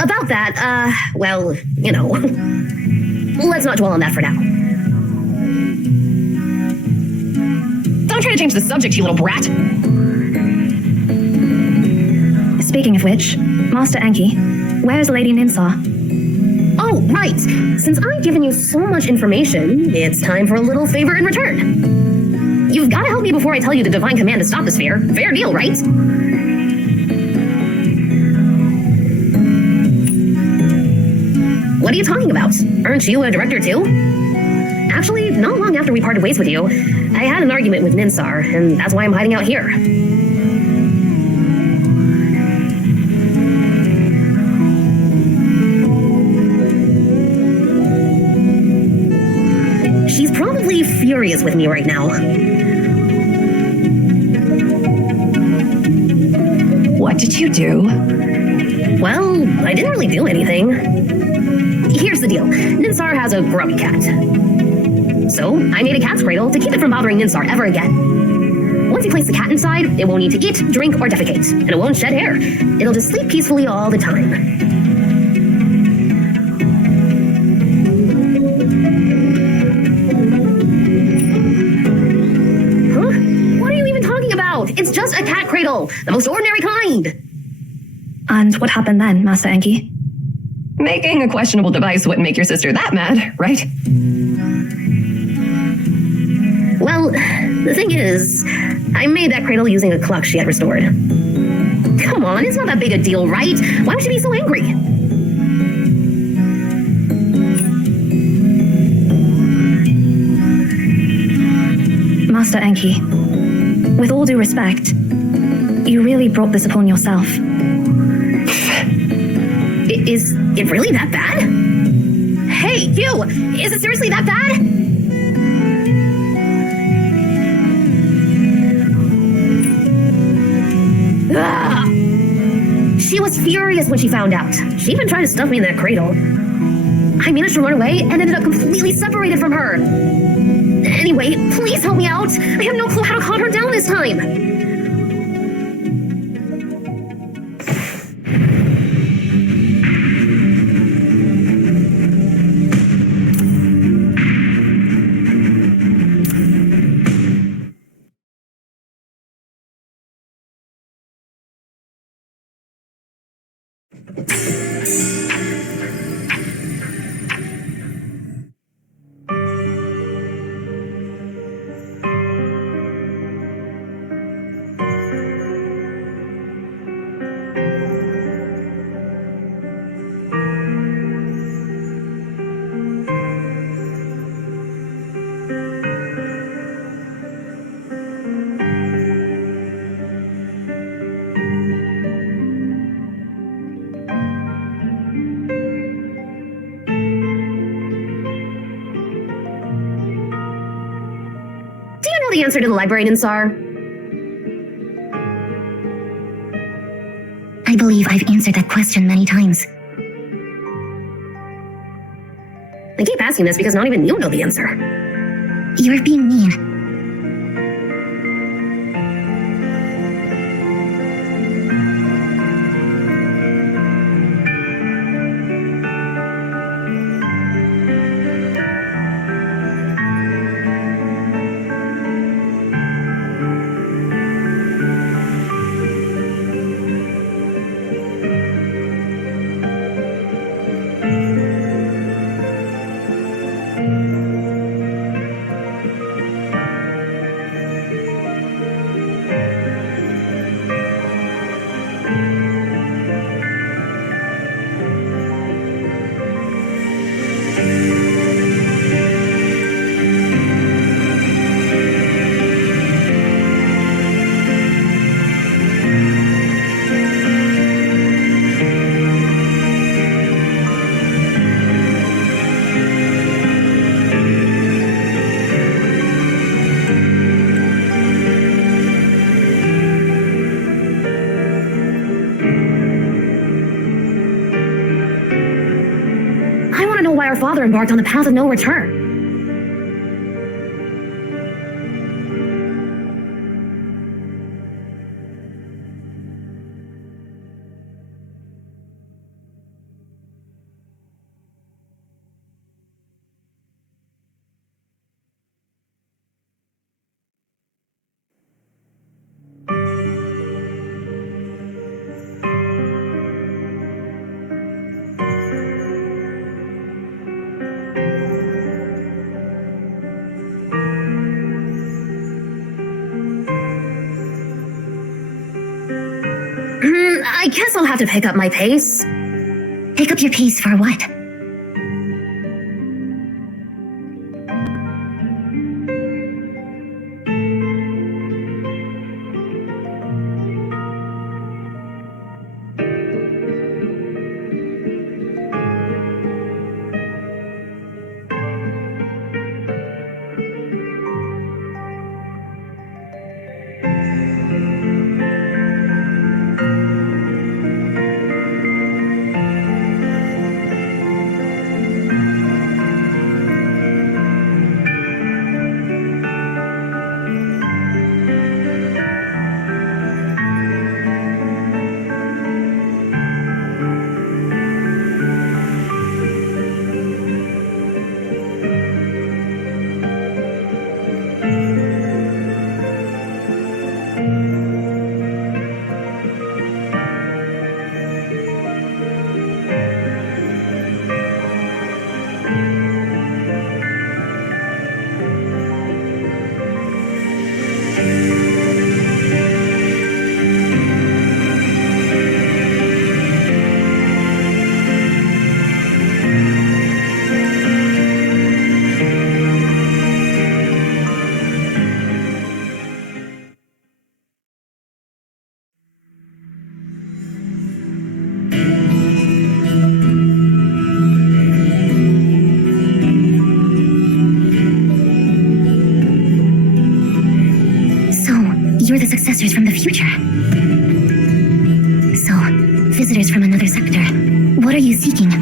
About that, well, you know. Let's not dwell on that for now. Don't try to change the subject, you little brat. Speaking of which, Master Enki, where's Lady Ninsar? Oh, right. Since I've given you so much information, it's time for a little favor in return. You've got to help me before I tell you the divine command to stop the sphere. Fair deal, right? What are you talking about? Aren't you a director too? Actually, not long after we parted ways with you, I had an argument with Ninsar, and that's why I'm hiding out here. She's probably furious with me right now. What did you do? Well, I didn't really do anything. Here's the deal. Ninsar has a grubby cat. So, I made a cat's cradle to keep it from bothering Ninsar ever again. Once you place the cat inside, it won't need to eat, drink, or defecate, and it won't shed hair. It'll just sleep peacefully all the time. Huh? What are you even talking about? It's just a cat cradle, the most ordinary kind. And what happened then, Master Enki? Making a questionable device wouldn't make your sister that mad, right? Well, the thing is, I made that cradle using a clock she had restored. Come on, it's not that big a deal, right? Why would she be so angry? Master Enki, with all due respect, you really brought this upon yourself. Is it really that bad? Hey, you! Is it seriously that bad? Ah! She was furious when she found out. She even tried to stuff me in that cradle. I managed to run away and ended up completely separated from her. Anyway, please help me out. I have no clue how to calm her down this time. The answer to the library, Ninsar? I believe I've answered that question many times. I keep asking this because not even you know the answer. You're being mean. our father embarked on a path of no return. I guess I'll have to pick up my pace. Pick up your pace for what? You're the successors from the future. So, visitors from another sector. What are you seeking?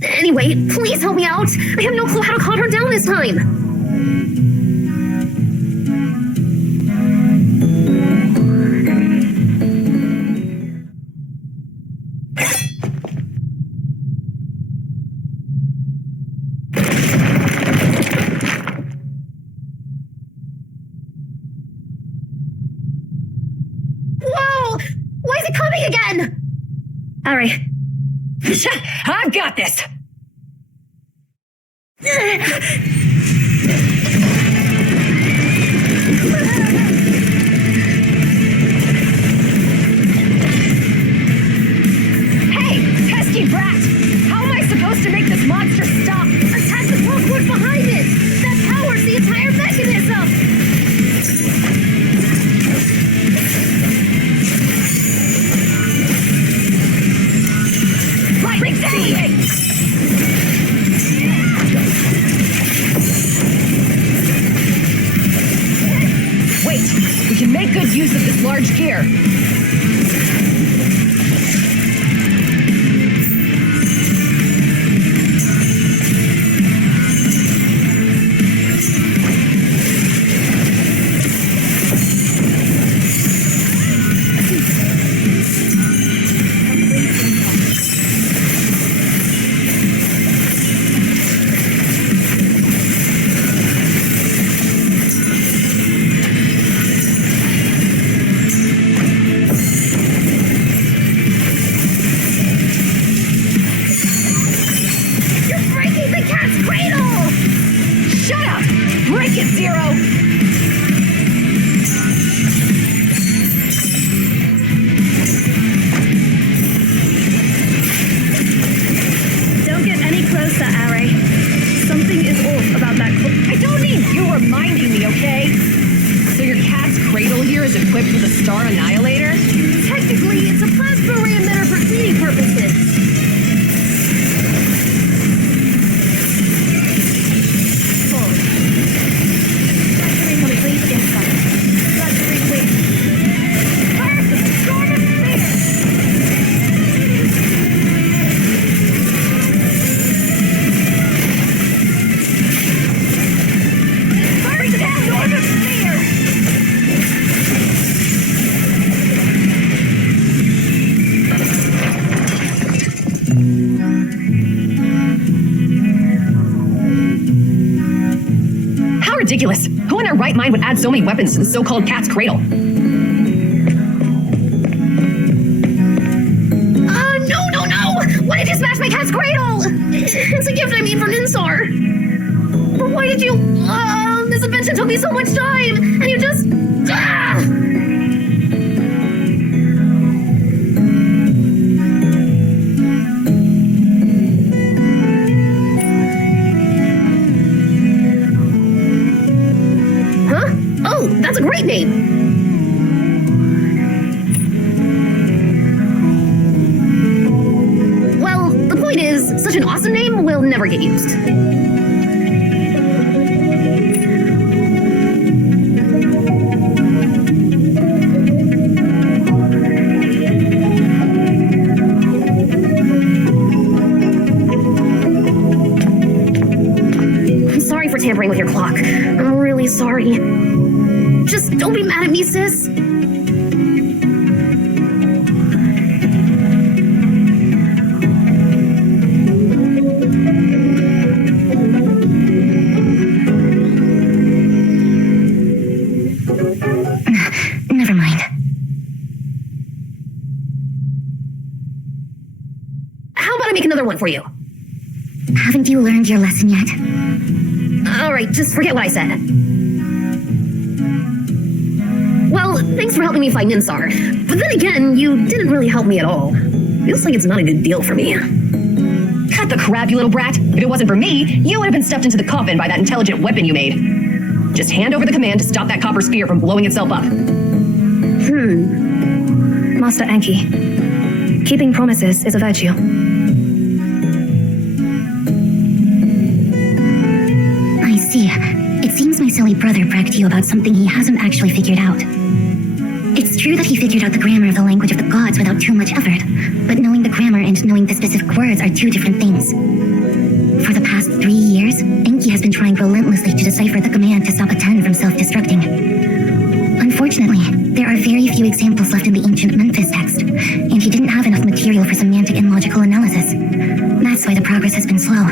Anyway, please help me out. I have no clue how to calm her down this time. Whoa! Why is it coming again? Ari, I've got this. Hey, pesky brat! How am I supposed to make this monster stop? Attack the clockwork behind it! That powers the entire mechanism! Right, exactly! Wait, we can make good use of this large gear. reminding me, okay? So your cat's cradle here is equipped with a star annihilator? Technically, it's a plasma ray emitter for cleaning purposes. Ridiculous. Who in their right mind would add so many weapons to the so-called cat's cradle? No! Why did you smash my cat's cradle? It's a gift I made for Ninsar. But why did you... this invention took me so much time, and you just... That's a great name! Well, the point is, such an awesome name will never get used. I'm sorry for tampering with your clock. I'm really sorry. Just don't be mad at me, sis. Never mind. How about I make another one for you? Haven't you learned your lesson yet? Alright, just forget what I said. Well, thanks for helping me fight Ninsar. But then again, you didn't really help me at all. Feels like it's not a good deal for me. Cut the crap, you little brat. If it wasn't for me, you would have been stuffed into the coffin by that intelligent weapon you made. Just hand over the command to stop that copper sphere from blowing itself up. Master Anki, keeping promises is a virtue. I see. It seems my silly brother bragged to you about something he hasn't actually figured out. It's true that he figured out the grammar of the language of the gods without too much effort, but knowing the grammar and knowing the specific words are two different things. For the past 3 years, Enki has been trying relentlessly to decipher the command to stop Aten from self-destructing. Unfortunately, there are very few examples left in the ancient Memphis text, and he didn't have enough material for semantic and logical analysis. That's why the progress has been slow.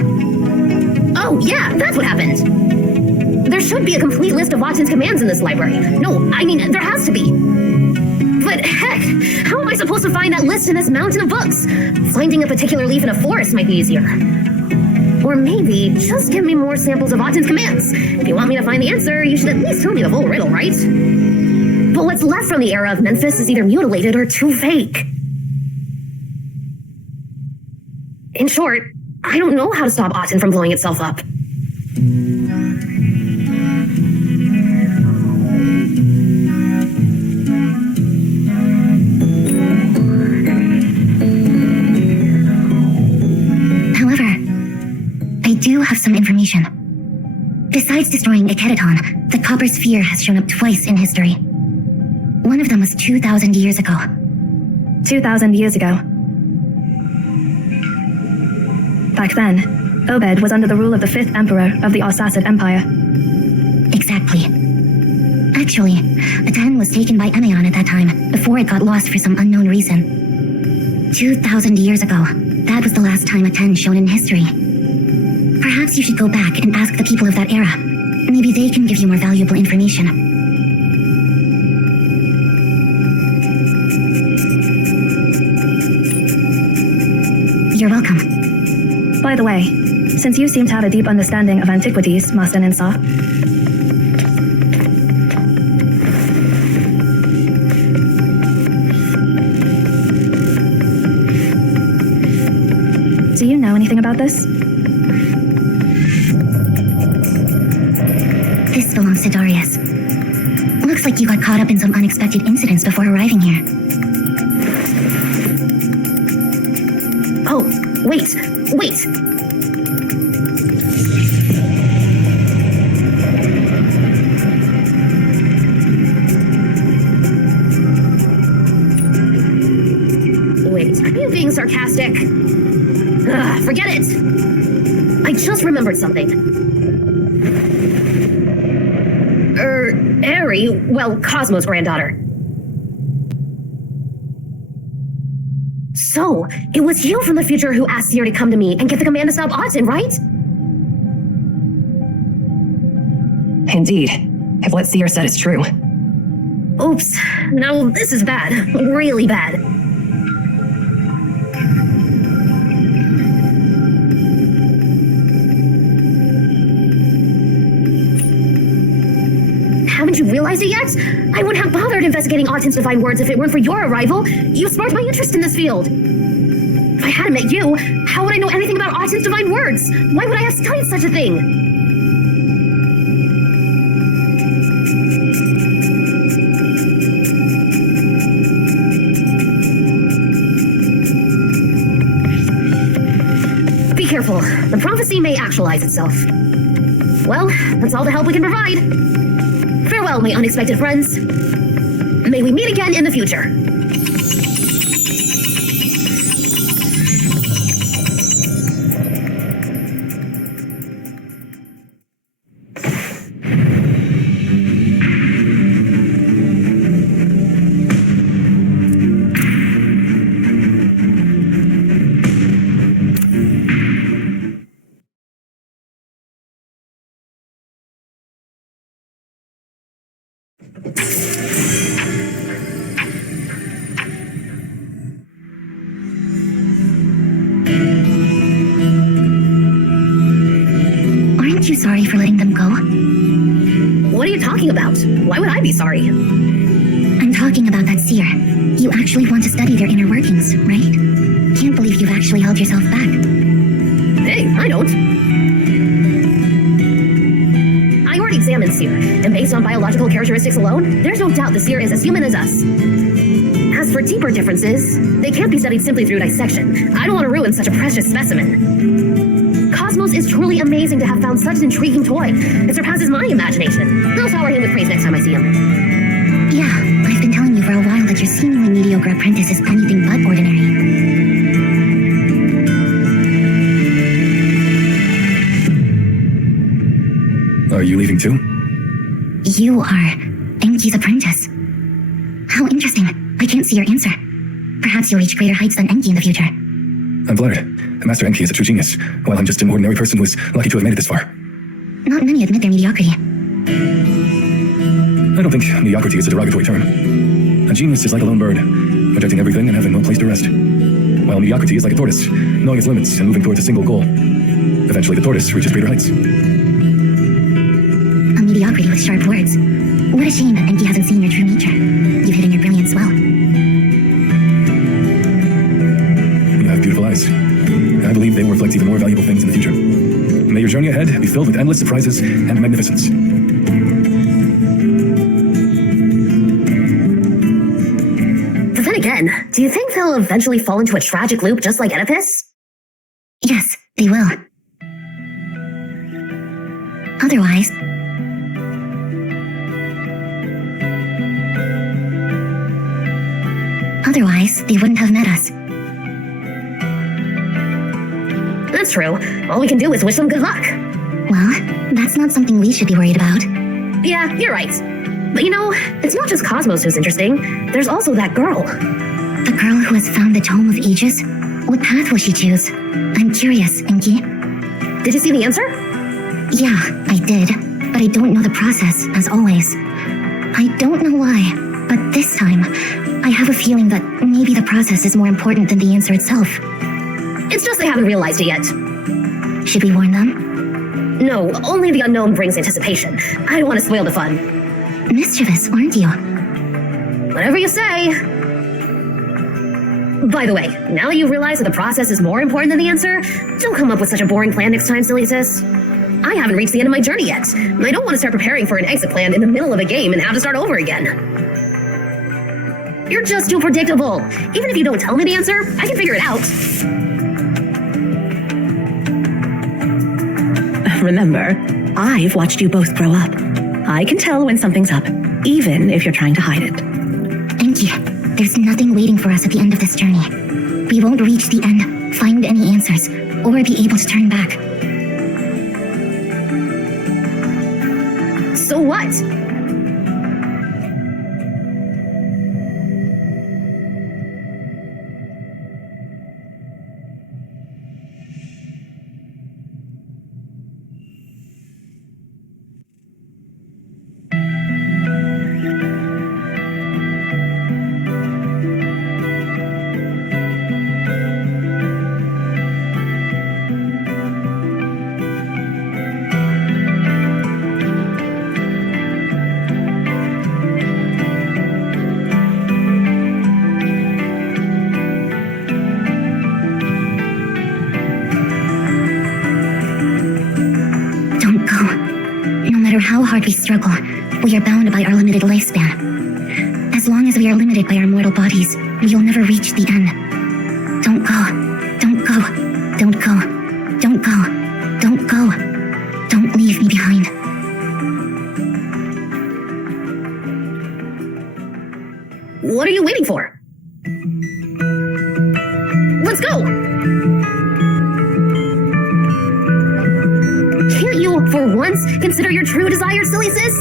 Oh, yeah, that's what happened. There should be a complete list of Aten's commands in this library. No, I mean, there has to be. But heck, how am I supposed to find that list in this mountain of books? Finding a particular leaf in a forest might be easier. Or maybe just give me more samples of Aten's commands. If you want me to find the answer, you should at least tell me the full riddle, right? But what's left from the era of Memphis is either mutilated or too vague. In short, I don't know how to stop Aten from blowing itself up. I do have some information. Besides destroying Ikedaton, the Copper Sphere has shown up twice in history. One of them was 2,000 years ago. 2,000 years ago. Back then, Obed was under the rule of the 5th emperor of the Arsacid Empire. Exactly. Actually, Aten was taken by Emeon at that time, before it got lost for some unknown reason. 2,000 years ago, that was the last time Aten shone in history. Perhaps you should go back and ask the people of that era. Maybe they can give you more valuable information. You're welcome. By the way, since you seem to have a deep understanding of antiquities, Master Ninsa, do you know anything about this? This belongs to Darius. Looks like you got caught up in some unexpected incidents before arriving here. Oh, wait. Wait, are you being sarcastic? Ugh, forget it! I just remembered something. Eri, well, Cosmo's granddaughter. So, it was you from the future who asked Seer to come to me and get the command to stop Aten, right? Indeed. If what Seer said is true. Oops. Now this is bad. Really bad. Haven't you realized it yet? I wouldn't have bothered investigating Aten's divine words if it weren't for your arrival. You sparked my interest in this field. If I hadn't met you, how would I know anything about Aten's divine words? Why would I have studied such a thing? Be careful. The prophecy may actualize itself. Well, that's all the help we can provide. Farewell, my unexpected friends. May we meet again in the future. Aren't you sorry for letting them go? What are you talking about? Why would I be sorry? I'm talking about that seer. You actually want to study their inner workings, right? Can't believe you've actually held yourself back. Hey, I don't. I already examined Seer, and based on biological characteristics alone, there's no doubt the Seer is as human as us. As for deeper differences, they can't be studied simply through dissection. I don't want to ruin such a precious specimen. Cosmos is truly amazing to have found such an intriguing toy. It surpasses my imagination. I'll shower him with praise next time I see him. Yeah, I've been telling you for a that your seemingly mediocre apprentice is anything but ordinary. Are you leaving too? You are Enki's apprentice. How interesting. I can't see your answer. Perhaps you'll reach greater heights than Enki in the future. I'm flattered. Master Enki is a true genius, while I'm just an ordinary person who is lucky to have made it this far. Not many admit their mediocrity. I don't think mediocrity is a derogatory term. A genius is like a lone bird, rejecting everything and having no place to rest. While mediocrity is like a tortoise, knowing its limits and moving towards a single goal. Eventually the tortoise reaches greater heights. A mediocrity with sharp words. What a shame that Enki hasn't seen your true nature. You've hidden your brilliance well. You have beautiful eyes. I believe they will reflect even more valuable things in the future. May your journey ahead be filled with endless surprises and magnificence. But then again, do you think they'll eventually fall into a tragic loop just like Oedipus? Yes, they will. Otherwise... they wouldn't have met us. That's true. All we can do is wish them good luck. Well, that's not something we should be worried about. Yeah, you're right. But you know, it's not just Cosmos who's interesting. There's also that girl. The girl who has found the Tome of Aegis? What path will she choose? I'm curious, Enki. Did you see the answer? Yeah, I did. But I don't know the process, as always. I don't know why, but this time, I have a feeling that maybe the process is more important than the answer itself. It's just they haven't realized it yet. Should we warn them? No, only the unknown brings anticipation. I don't want to spoil the fun. Mischievous, aren't you? Whatever you say. By the way, now that you've realized that the process is more important than the answer, don't come up with such a boring plan next time, silly sis. I haven't reached the end of my journey yet. I don't want to start preparing for an exit plan in the middle of a game and have to start over again. You're just too predictable. Even if you don't tell me the answer, I can figure it out. Remember, I've watched you both grow up. I can tell when something's up, even if you're trying to hide it. Enki, there's nothing waiting for us at the end of this journey. We won't reach the end, find any answers, or be able to turn back. So what? How hard we struggle, we are bound by our limited lifespan. As long as we are limited by our mortal bodies, we will never reach the end. Don't go. Don't go. Don't go. Don't go. Don't go. Don't leave me behind. What are you waiting for? Let's go! Can't you, for once, consider your true desire, silly sis?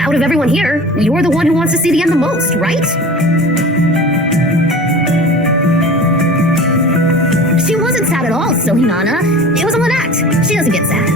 Out of everyone here, you're the one who wants to see the end the most, right? She wasn't sad at all, silly Nana. It was all an act. She doesn't get sad.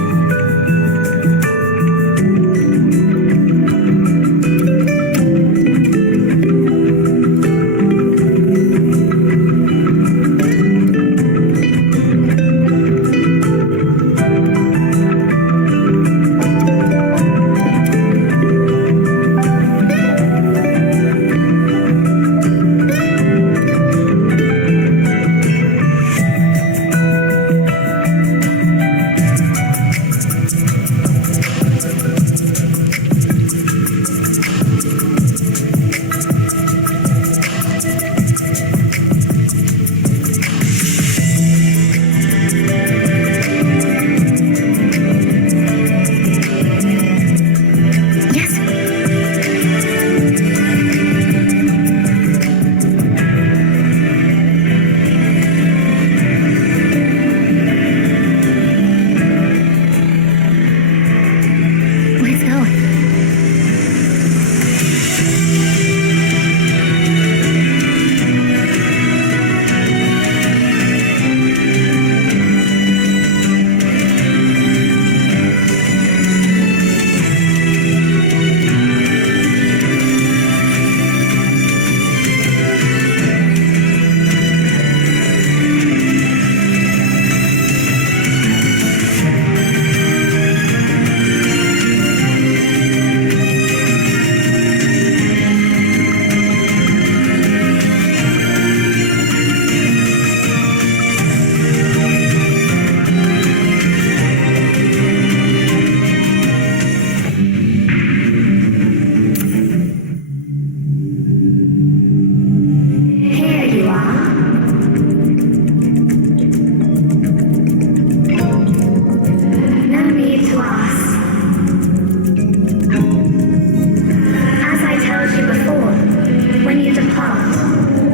depart,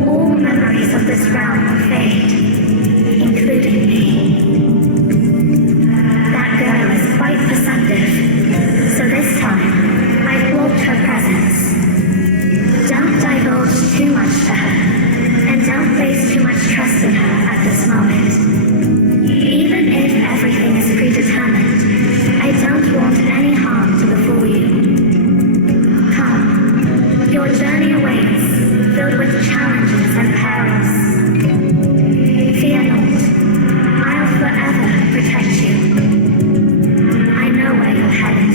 all memories of this realm will fade, including me. That girl is quite perceptive, so this time, I've blocked her presence. Don't divulge too much to her, and don't place too much trust in her at this moment. Even if everything is predetermined, I don't want any harm to befall you. Come, your journey awaits, filled with challenges and perils. Fear not, I'll forever protect you. I know where you're headed.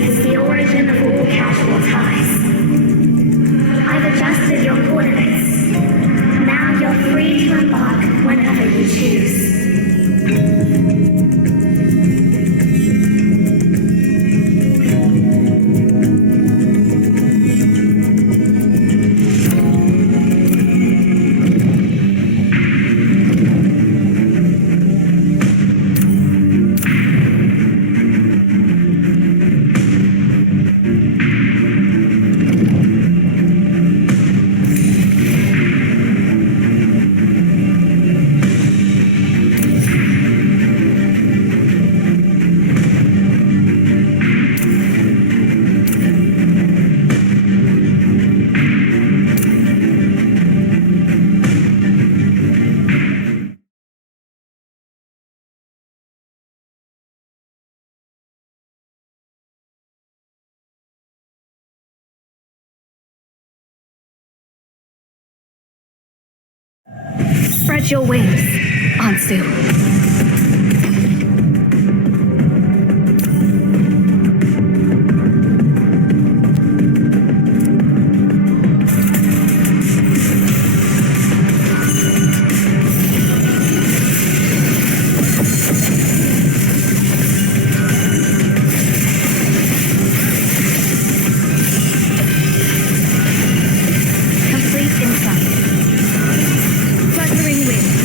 It's the origin of all casual ties. I've adjusted your coordinates. Now you're free to embark whenever you choose. Spread your wings, Ansu. Complete insight. Fluttering wings.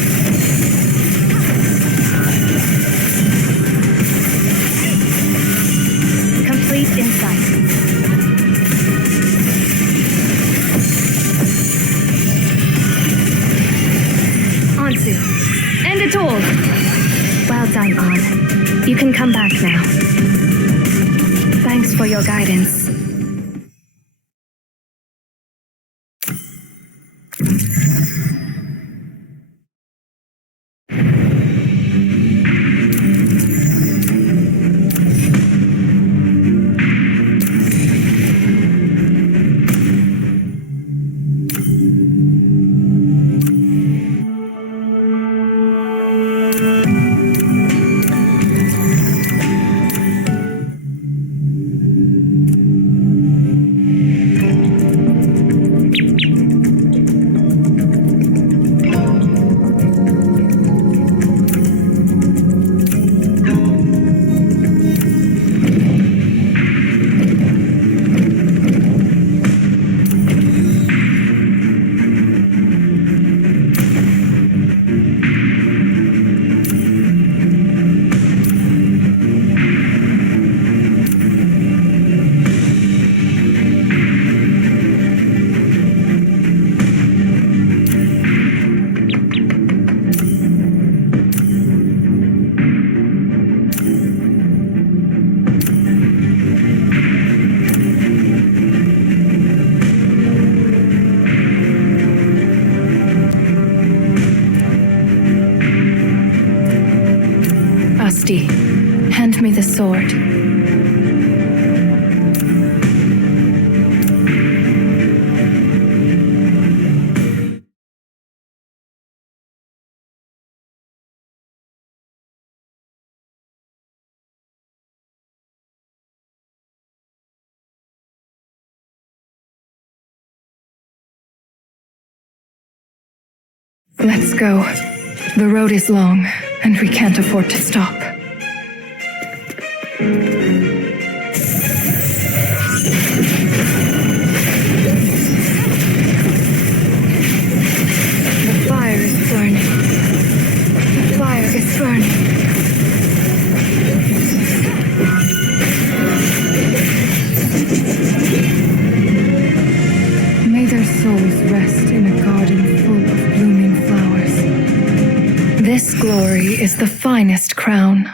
Complete insight. Ansu, end it all. Well done, An. You can come back now. Thanks for your guidance. Asti, hand me the sword. Let's go. The road is long, and we can't afford to stop. The fire is burning. The fire is burning. May their souls rest in a garden full of blooming flowers. This glory is the finest crown.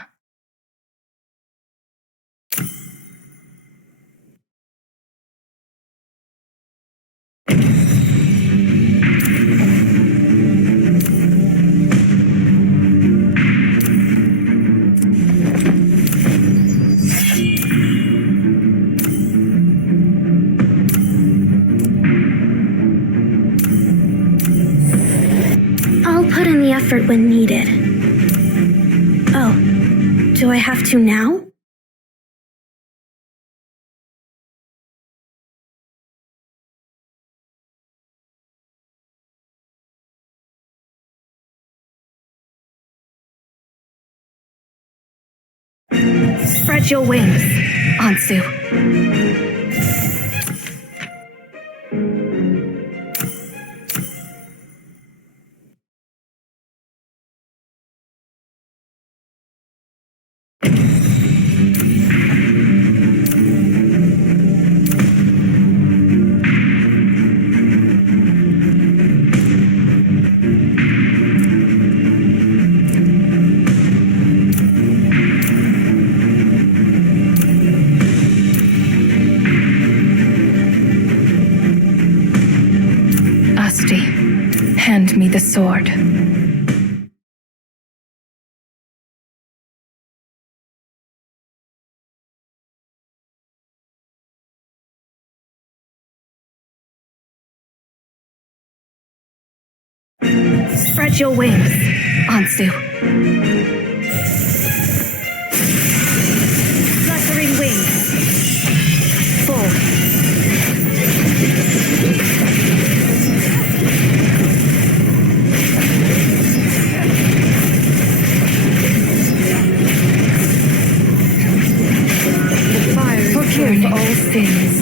I'll put in the effort when needed. Oh, do I have to now? Spread your wings, Ansu. Asti, hand me the sword. Spread your wings, Ansu. Fluttering wings. Fall. Forgive all sins,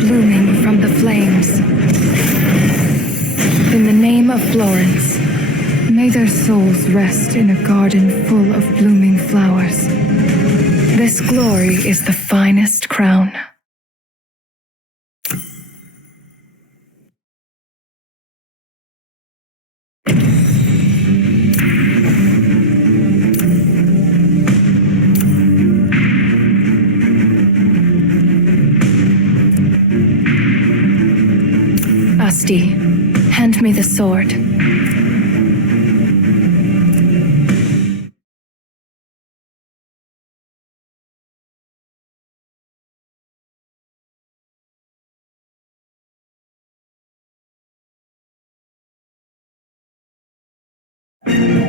blooming from the flames. In the name of Florence, may their souls rest in a garden full of blooming flowers. This glory is the finest crown. Asti, hand me the sword.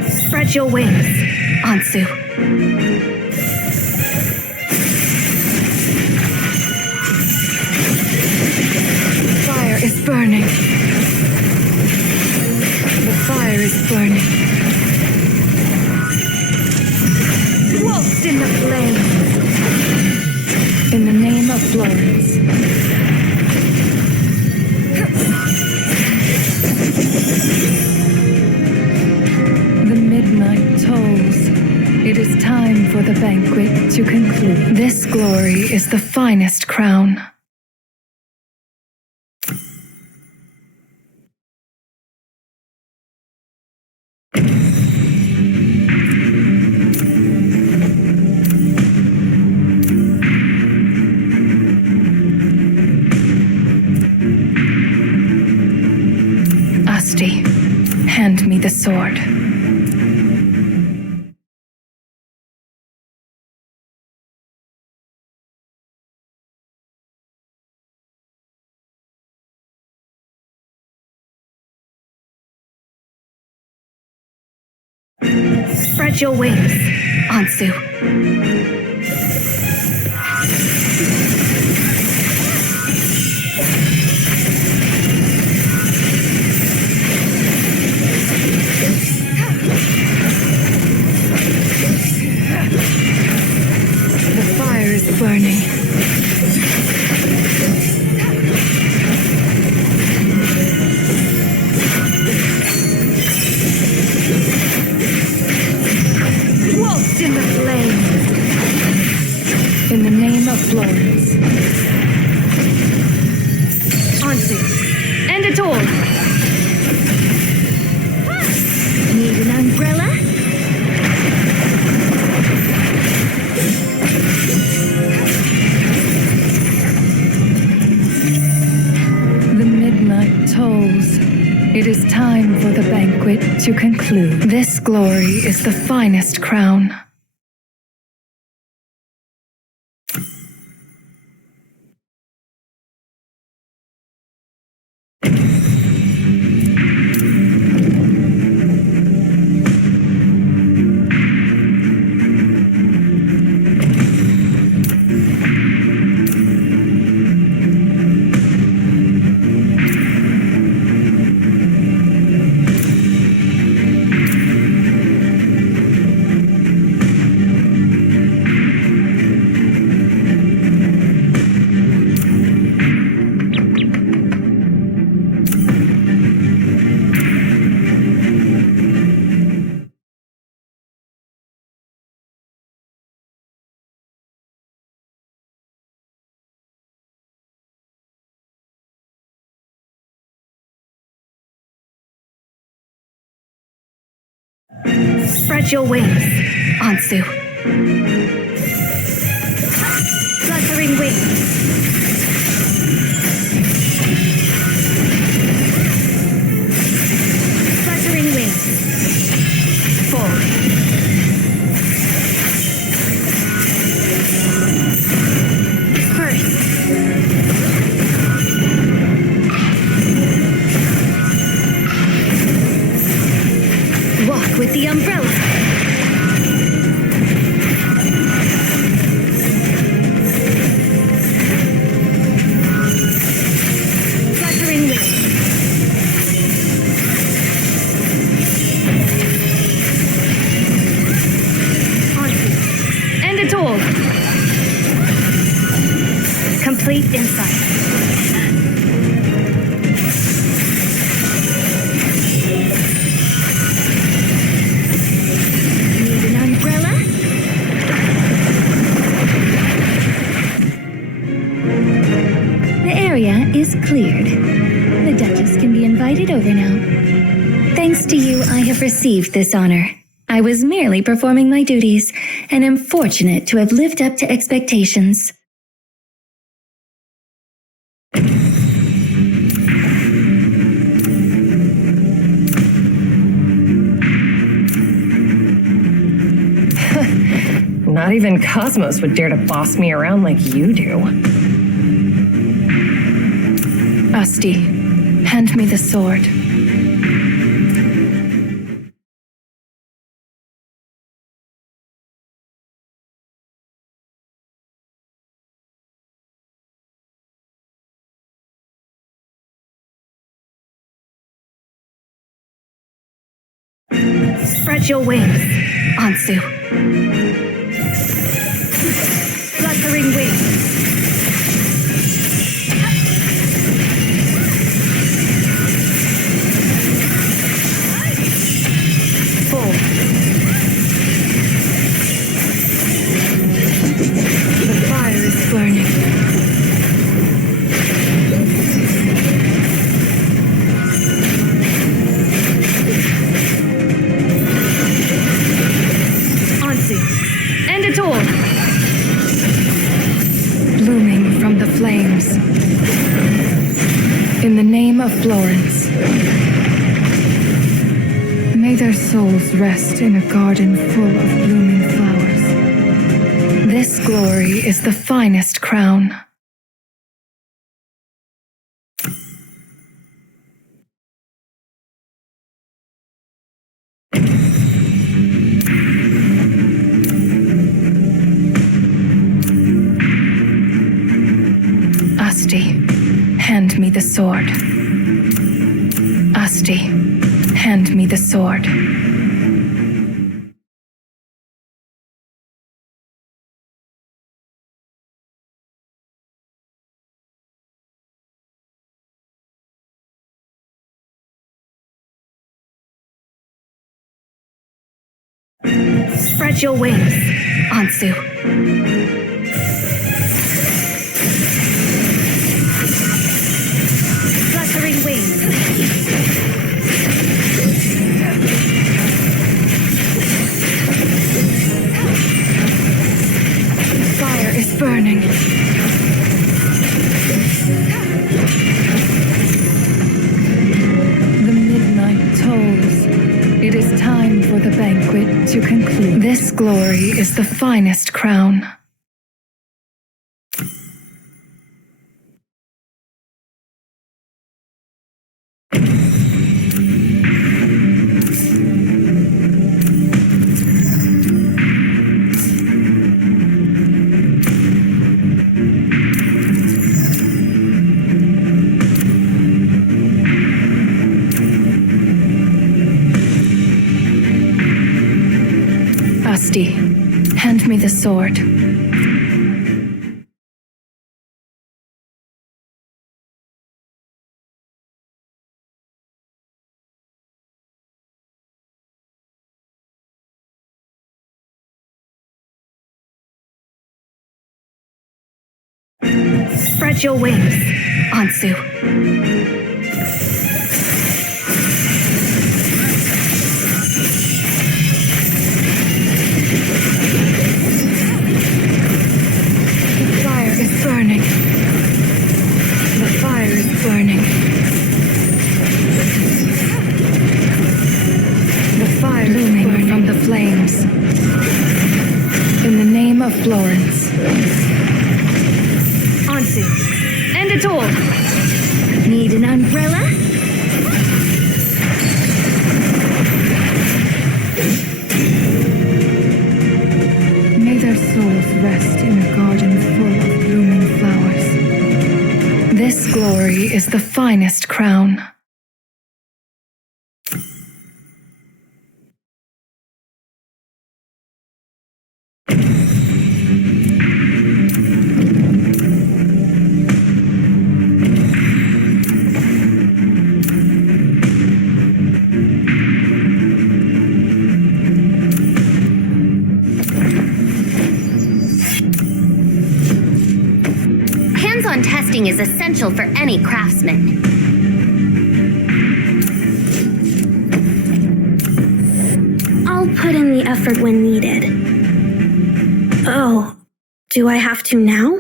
Spread your wings, Ansu. Fire is burning. The fire is burning. Waltz in the flames. In the name of Florence. The midnight tolls. It is time for the banquet to conclude. This glory is the finest crown. Asti, hand me the sword. Spread your wings, Ansu. The fire is burning. Waltz in the flames. all. Need an umbrella? The midnight tolls. It is time for the banquet to conclude. This glory is the finest crown. Spread your wings, Ansu. Fluttering wings. Fluttering wings. Fall. First. Walk with the umbrella. Fluttering wings. End it all. Complete insight. Is cleared. The Duchess can be invited over now. Thanks to you, I have received this honor. I was merely performing my duties, and am fortunate to have lived up to expectations. Not even Cosmos would dare to boss me around like you do. Asti, hand me the sword. Spread your wings, Ansu. Fluttering wings. The fire is burning. Ansu, end it all. Blooming from the flames. In the name of Florence. May their souls rest in a garden full of blooming flowers. This glory is the finest crown. Asti, hand me the sword. Asti, hand me the sword. Spread your wings, Ansu. Fluttering wings. banquet to conclude. This glory is the finest crown. Asti, hand me the sword. Spread your wings, Ansu. The fire is burning. The fire is burning. The fire looming burning from the flames. In the name of Florence. Ansu, end it all. Need an umbrella? May their souls rest in a garden full of blooming flowers. This glory is the finest crown. Hands-on testing is essential for any craftsman. I'll put in the effort when needed. Oh, do I have to now?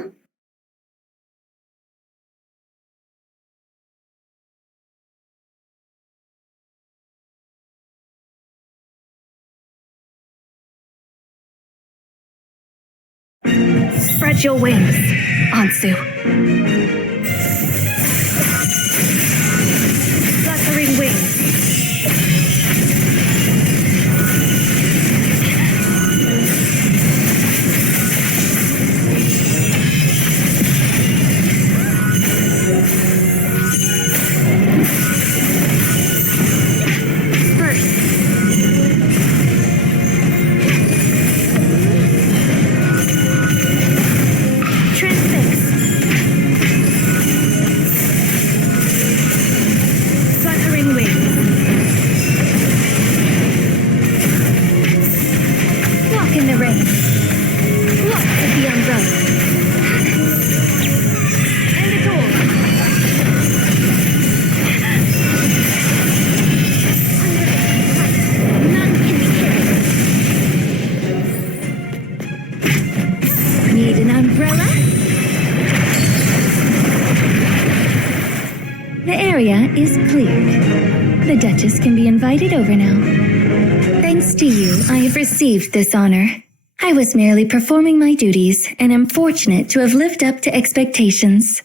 Spread your wings, Ansu. Fluttering wings. Is cleared. The Duchess can be invited over now. Thanks to you, I have received this honor. I was merely performing my duties and am fortunate to have lived up to expectations.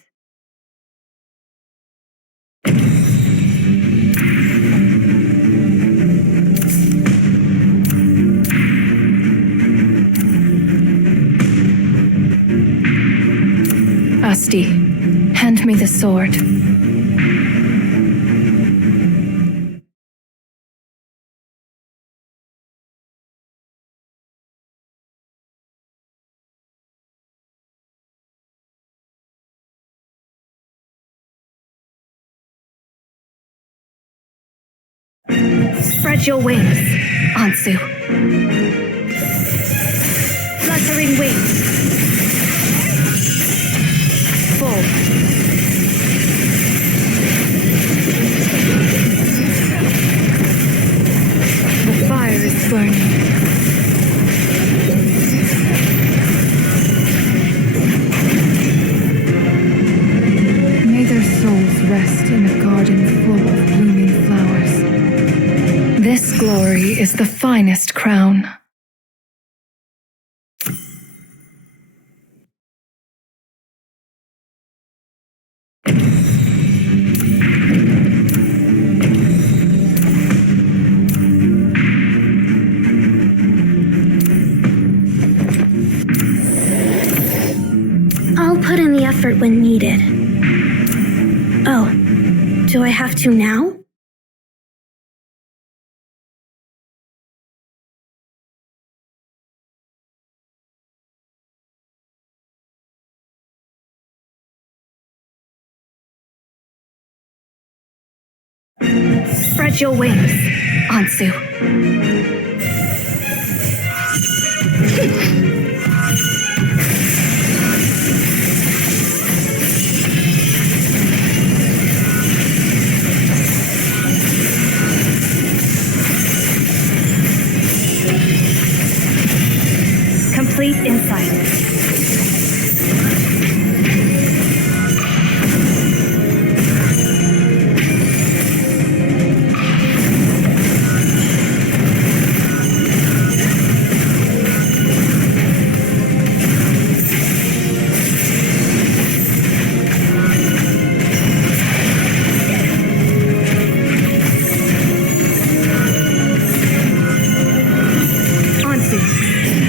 Asti, hand me the sword. Spread your wings, Ansu. Fluttering wings. Fall. The fire is burning. May their souls rest in a garden full of blooming flowers. This glory is the finest crown. I'll put in the effort when needed. Oh, do I have to now? Spread your wings, Ansu. Complete insight.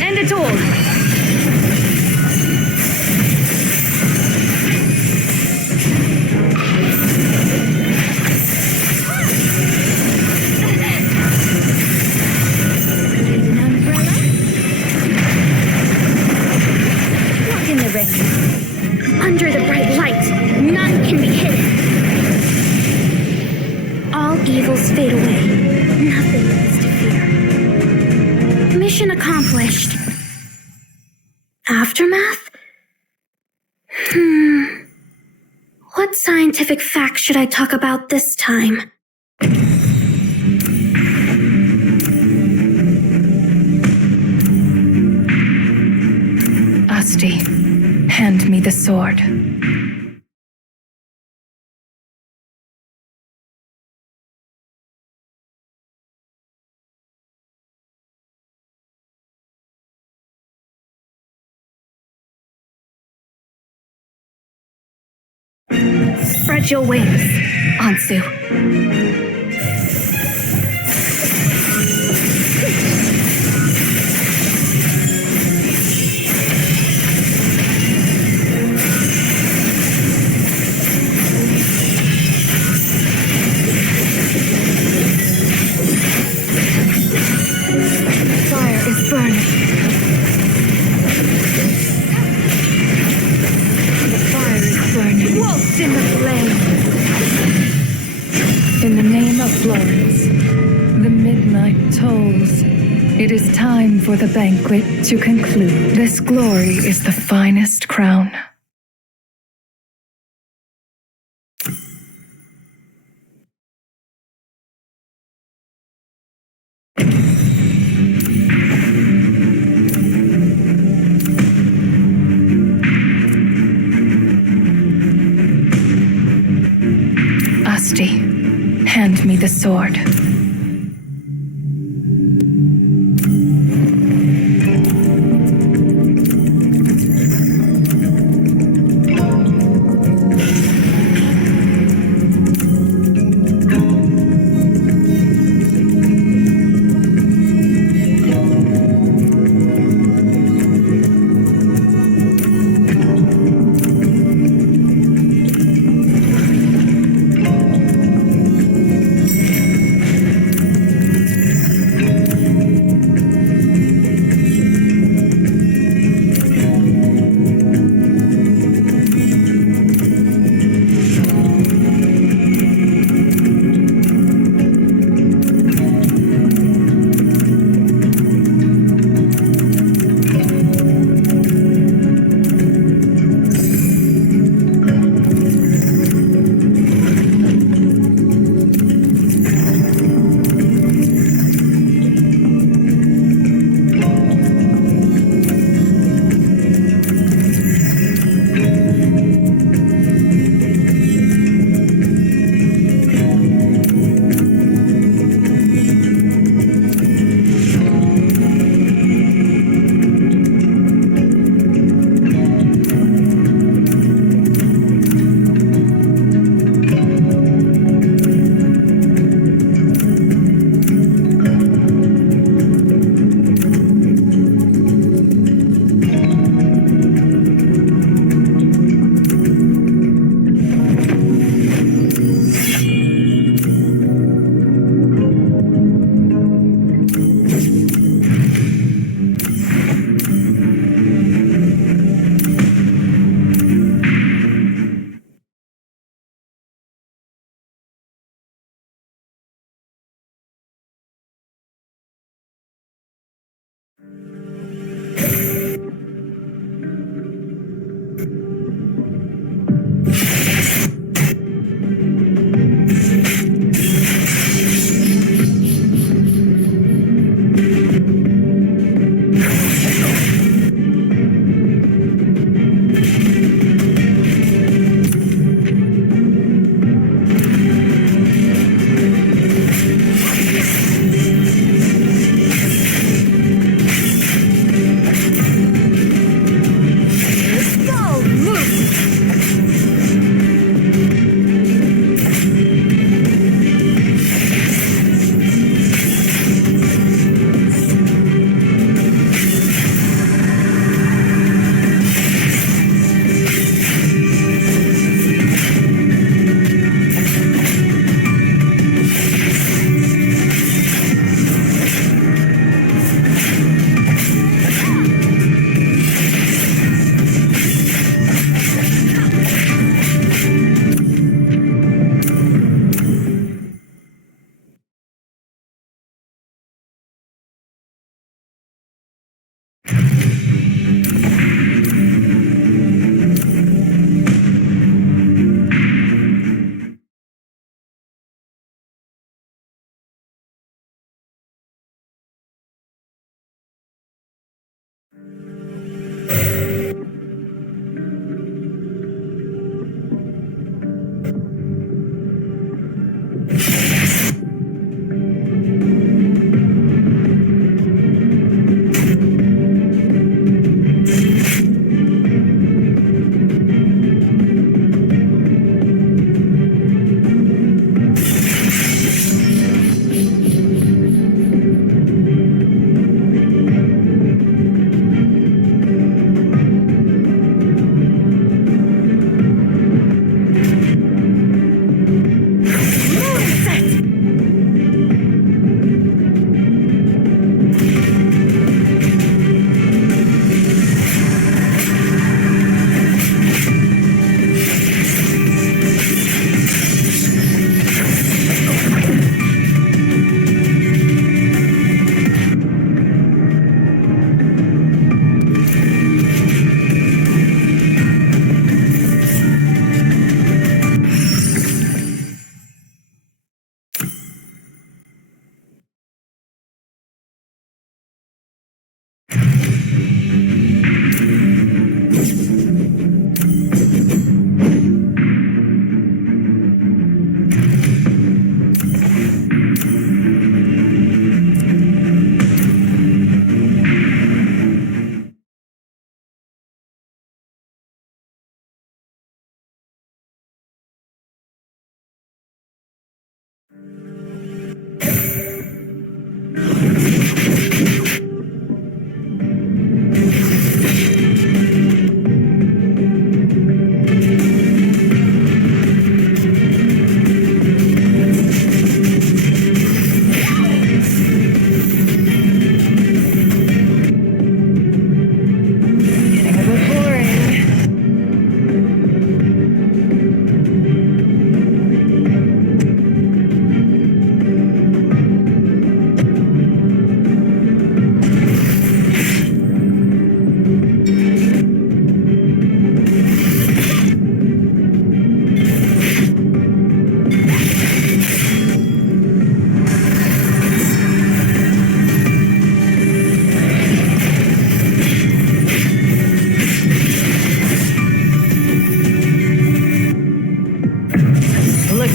End it all! Need an umbrella? Walk in the rain. Under the bright light, none can be hidden. All evils fade away. Nothing is to fear. Mission accomplished. Aftermath? What scientific fact should I talk about this time? Asti, hand me the sword. Spread your wings, Ansu. Fire is burning. The fire is burning. Waltz in the flames. In the name of Florence, the midnight tolls. It is time for the banquet to conclude. This glory is the finest crown. Asti, hand me the sword.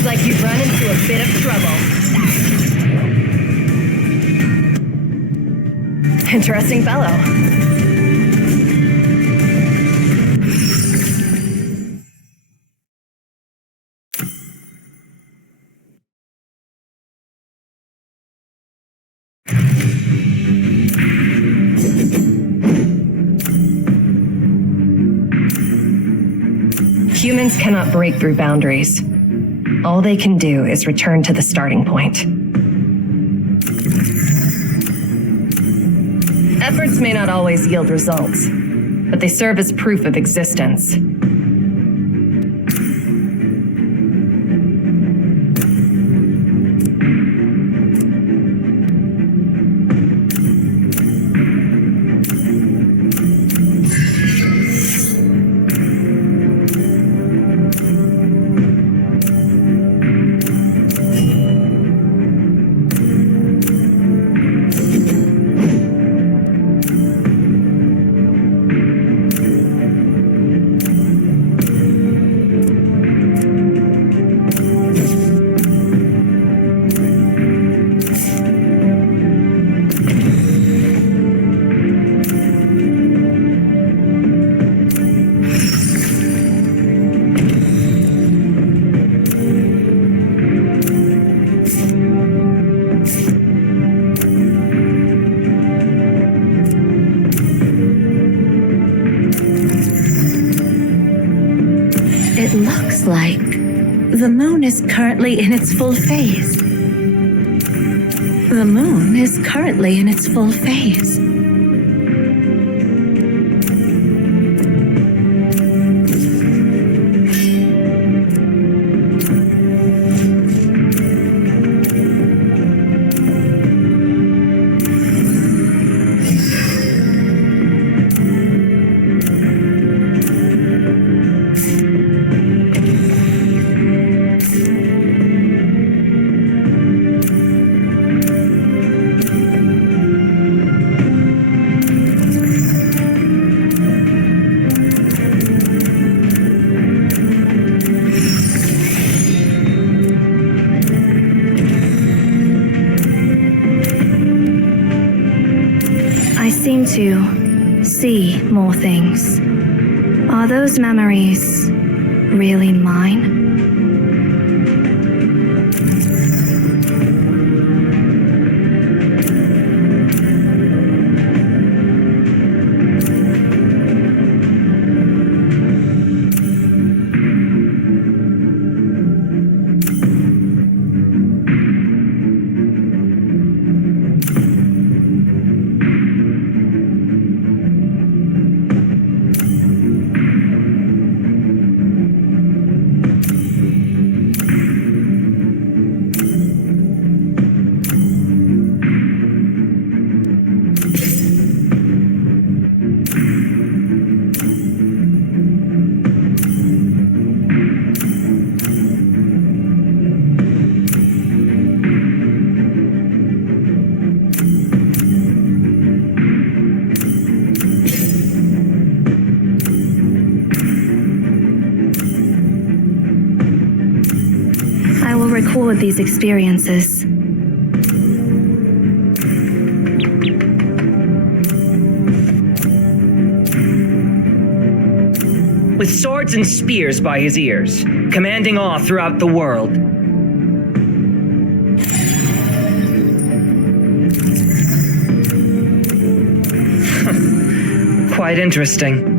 like you've run into a bit of trouble. Interesting fellow. Humans cannot break through boundaries. All they can do is return to the starting point. Efforts may not always yield results, but they serve as proof of existence. It looks like the moon is currently in its full phase. The moon is currently in its full phase. I seem to see more things. Are those memories really mine? I will record these experiences. With swords and spears by his ears, commanding awe throughout the world. Quite interesting.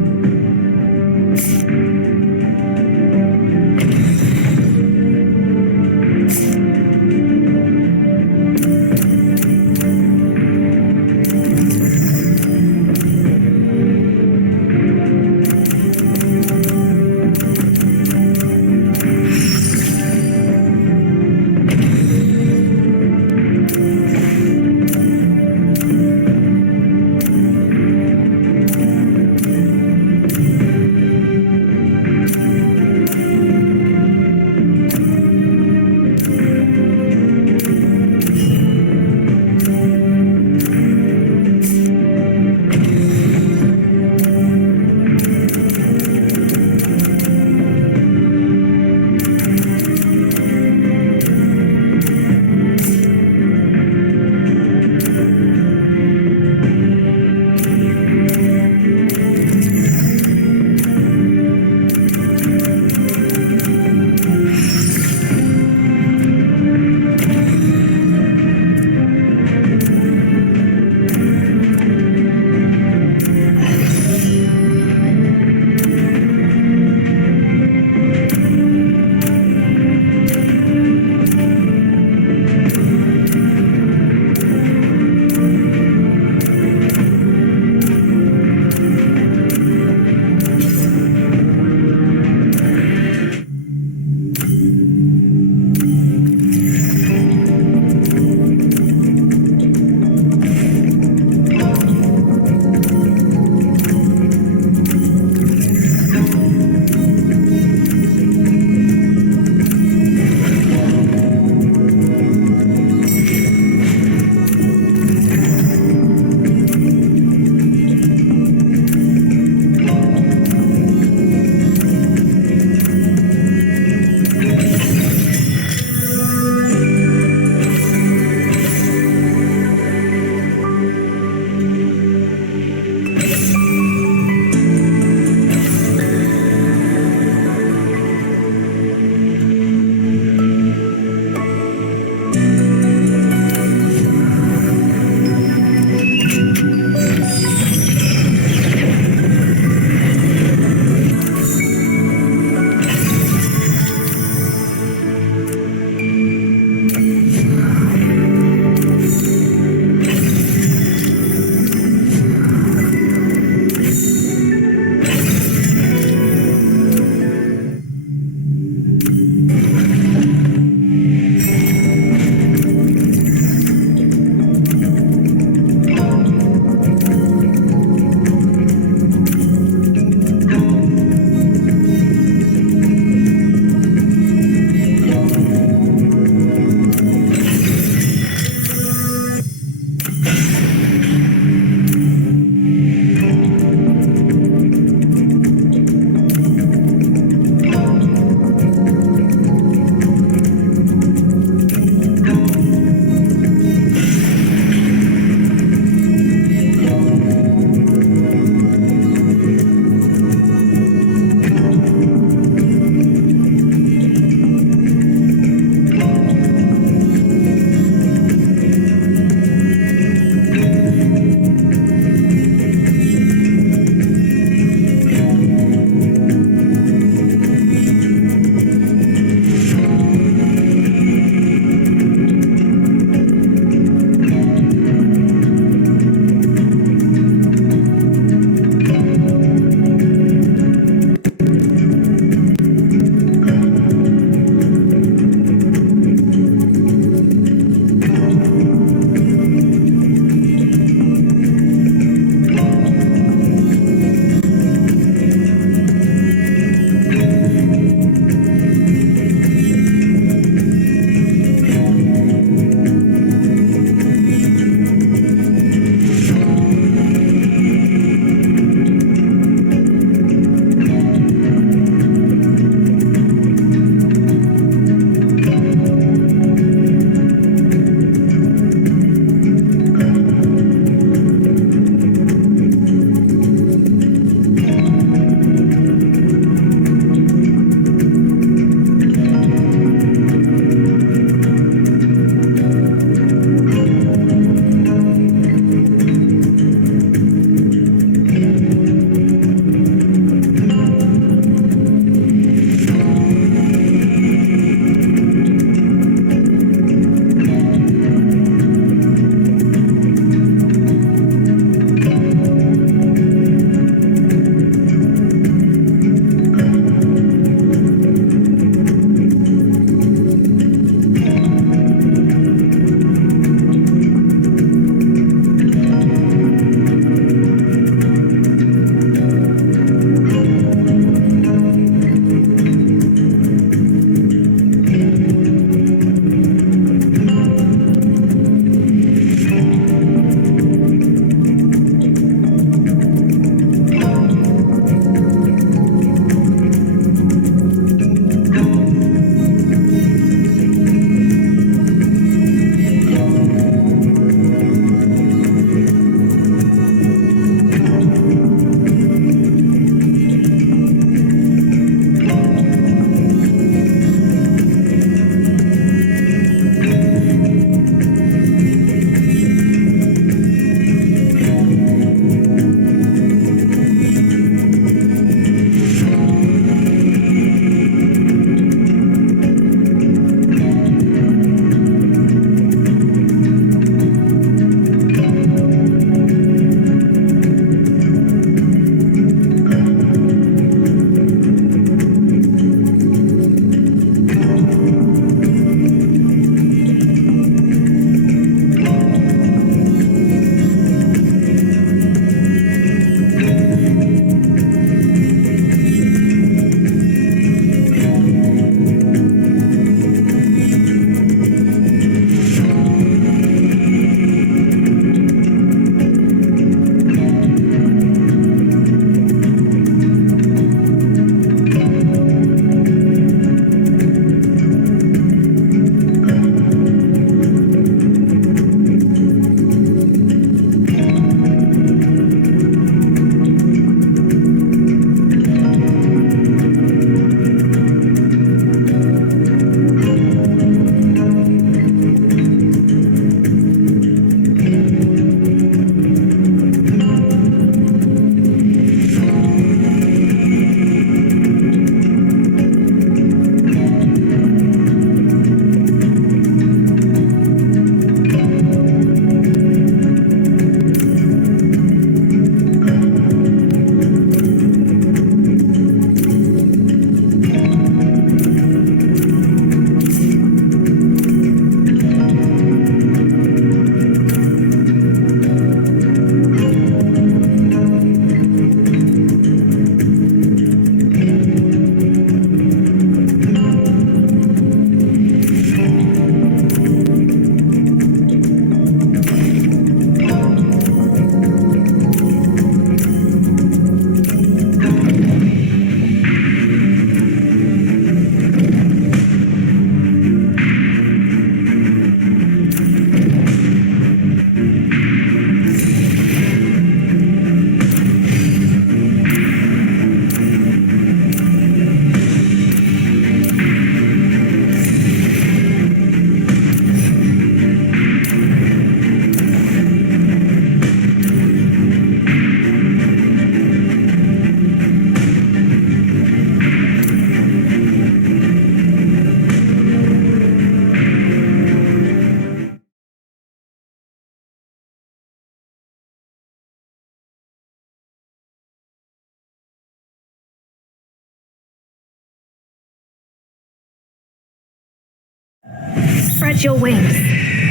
Spread your wings,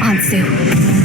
Ansu.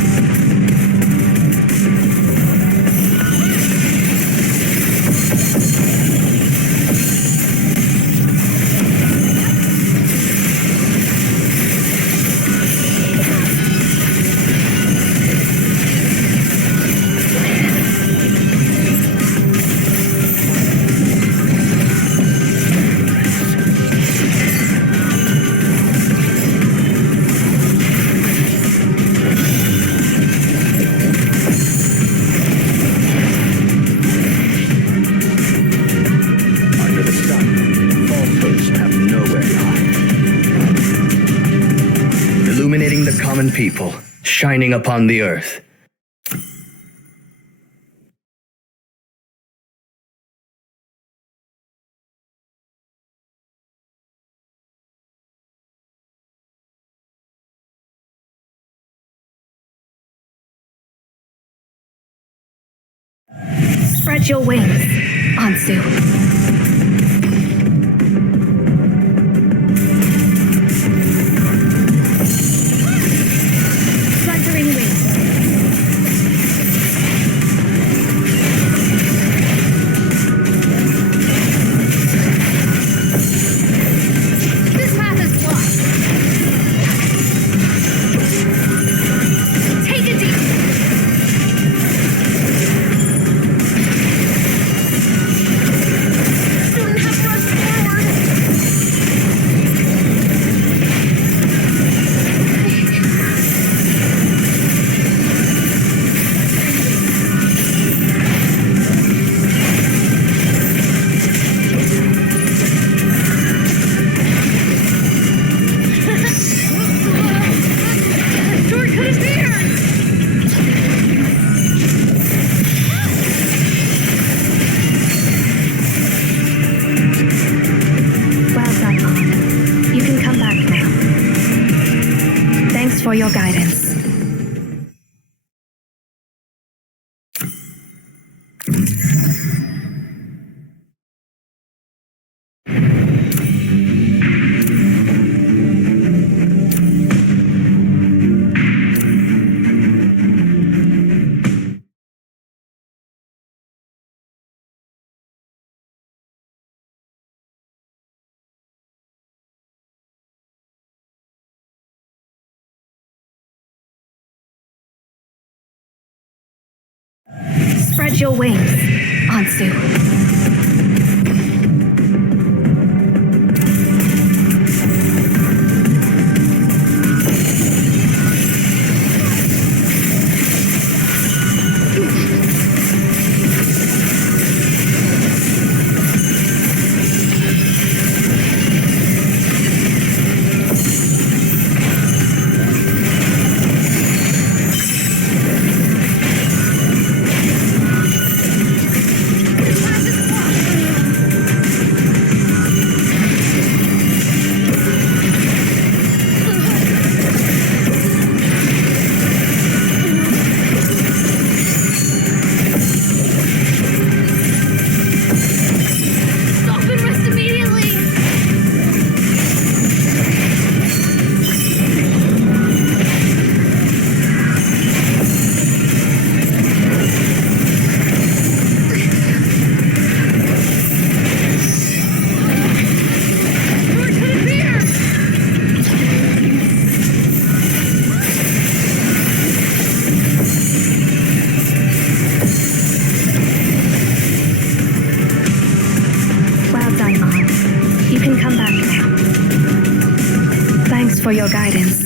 People shining upon the earth. Spread your wings, Ansu. For your guidance. Spread your wings, Ansu. For your guidance.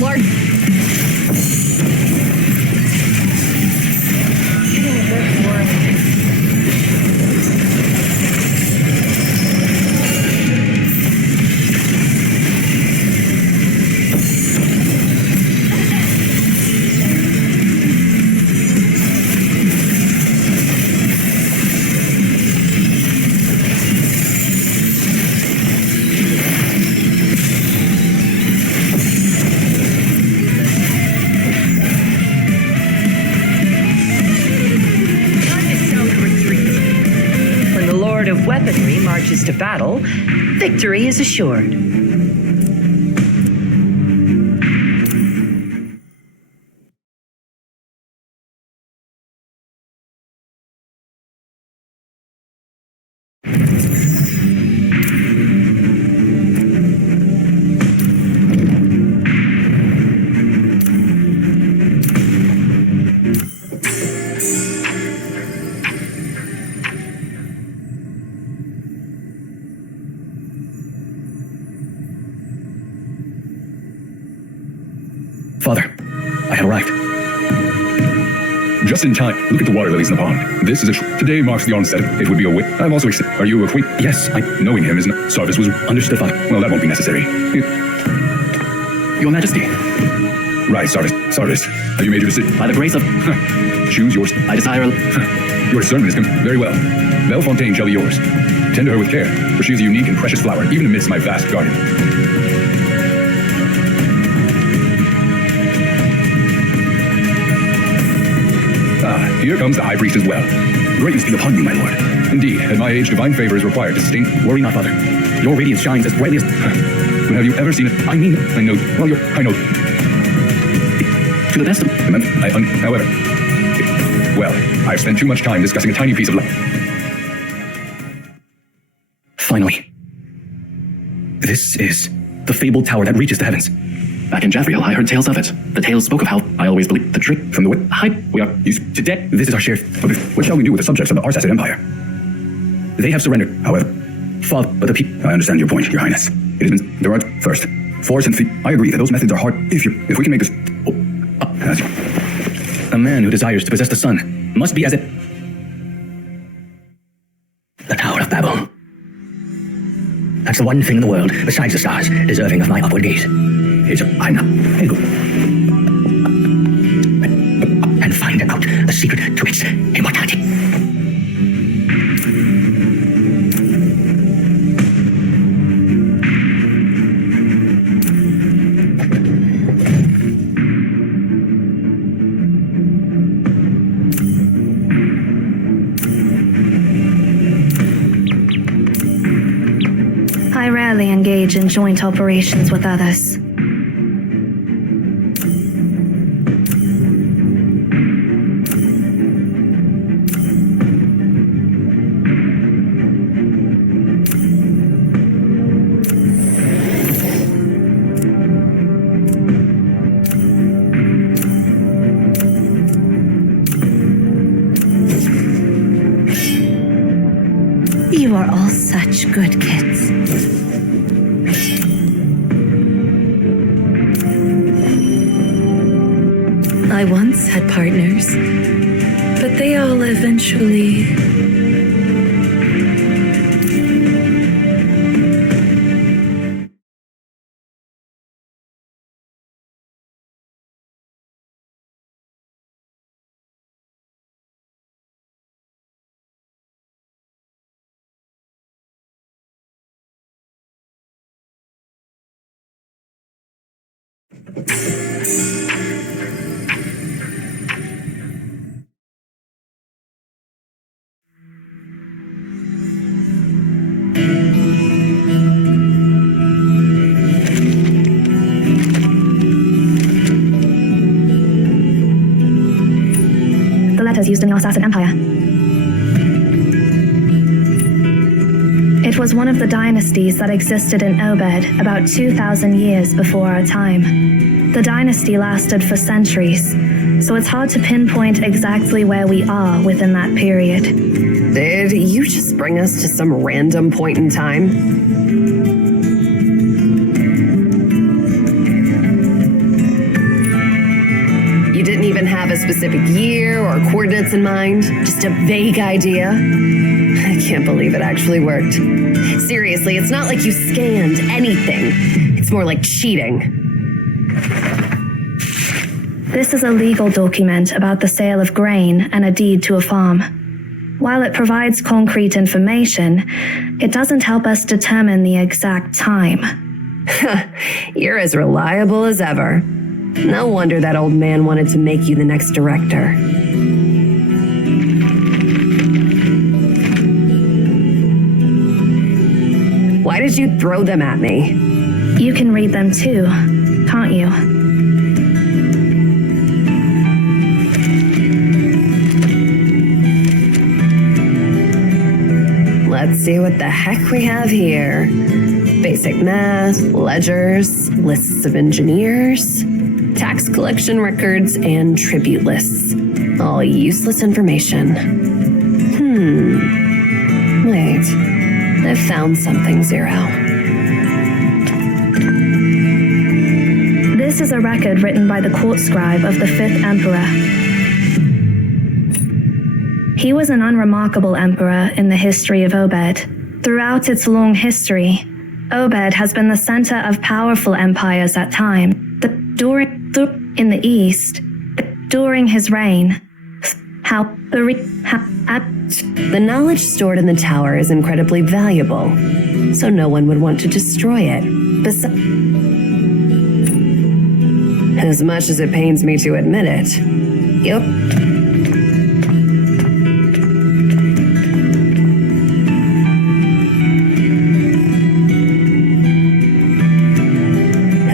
large. Of weaponry marches to battle, victory is assured. Father, I have arrived. Just in time. Look at the water lilies in the pond. This is today marks the onset. It would be a wit. I'm also Are you acquainted? Yes, knowing him is not. Sarvis was understood, Father. Well, that won't be necessary. Your Majesty. Right, Sarvis. Have you made your decision? By the grace of... Choose yours. I desire... Your discernment is very well. Belle Fontaine shall be yours. Tend to her with care, for she is a unique and precious flower, even amidst my vast garden. Here comes the High Priest as well. Greatness be upon you, my lord. Indeed, at my age, divine favor is required to sustain. Worry not, Father. Your radiance shines as brightly as... But have you ever seen it? I mean, I know. Well, I know. To the best of... However... Well, I've spent too much time discussing a tiny piece of life. Finally. This is the fabled tower that reaches the heavens. Back in Jaffriel, I heard tales of it. The tales spoke of how I always believed the trick from the wit. We are used to debt. This is our share. What shall we do with the subjects of the Arsacid Empire? They have surrendered, however. Father, but the people... I understand your point, Your Highness. It has been... There are, first, force and feet. I agree that those methods are hard. If we can make this... A man who desires to possess the sun must be as it... The Tower of Babel. That's the one thing in the world, besides the stars, deserving of my upward gaze. I'm not... And find out the secret to its immortality. I rarely engage in joint operations with others. You are all such good kids. I once had partners, but they all eventually... The letters used in the Arsacid Empire. It was one of the dynasties that existed in Obed about 2,000 years before our time. The dynasty lasted for centuries, so it's hard to pinpoint exactly where we are within that period. Did you just bring us to some random point in time? specific year or coordinates in mind? Just a vague idea? I can't believe it actually worked. Seriously, it's not like you scanned anything. It's more like cheating. This is a legal document about the sale of grain and a deed to a farm. While it provides concrete information, it doesn't help us determine the exact time. You're as reliable as ever. No wonder that old man wanted to make you the next director. Why did you throw them at me? You can read them too, can't you? Let's see what the heck we have here. Basic math, ledgers, lists of engineers, tax collection records, and tribute lists. All useless information. Wait. I've found something, Zero. This is a record written by the court scribe of the 5th Emperor. He was an unremarkable emperor in the history of Obed. Throughout its long history, Obed has been the center of powerful empires at times. In the east, during his reign, the knowledge stored in the tower is incredibly valuable, so no one would want to destroy it. As much as it pains me to admit it. Yep.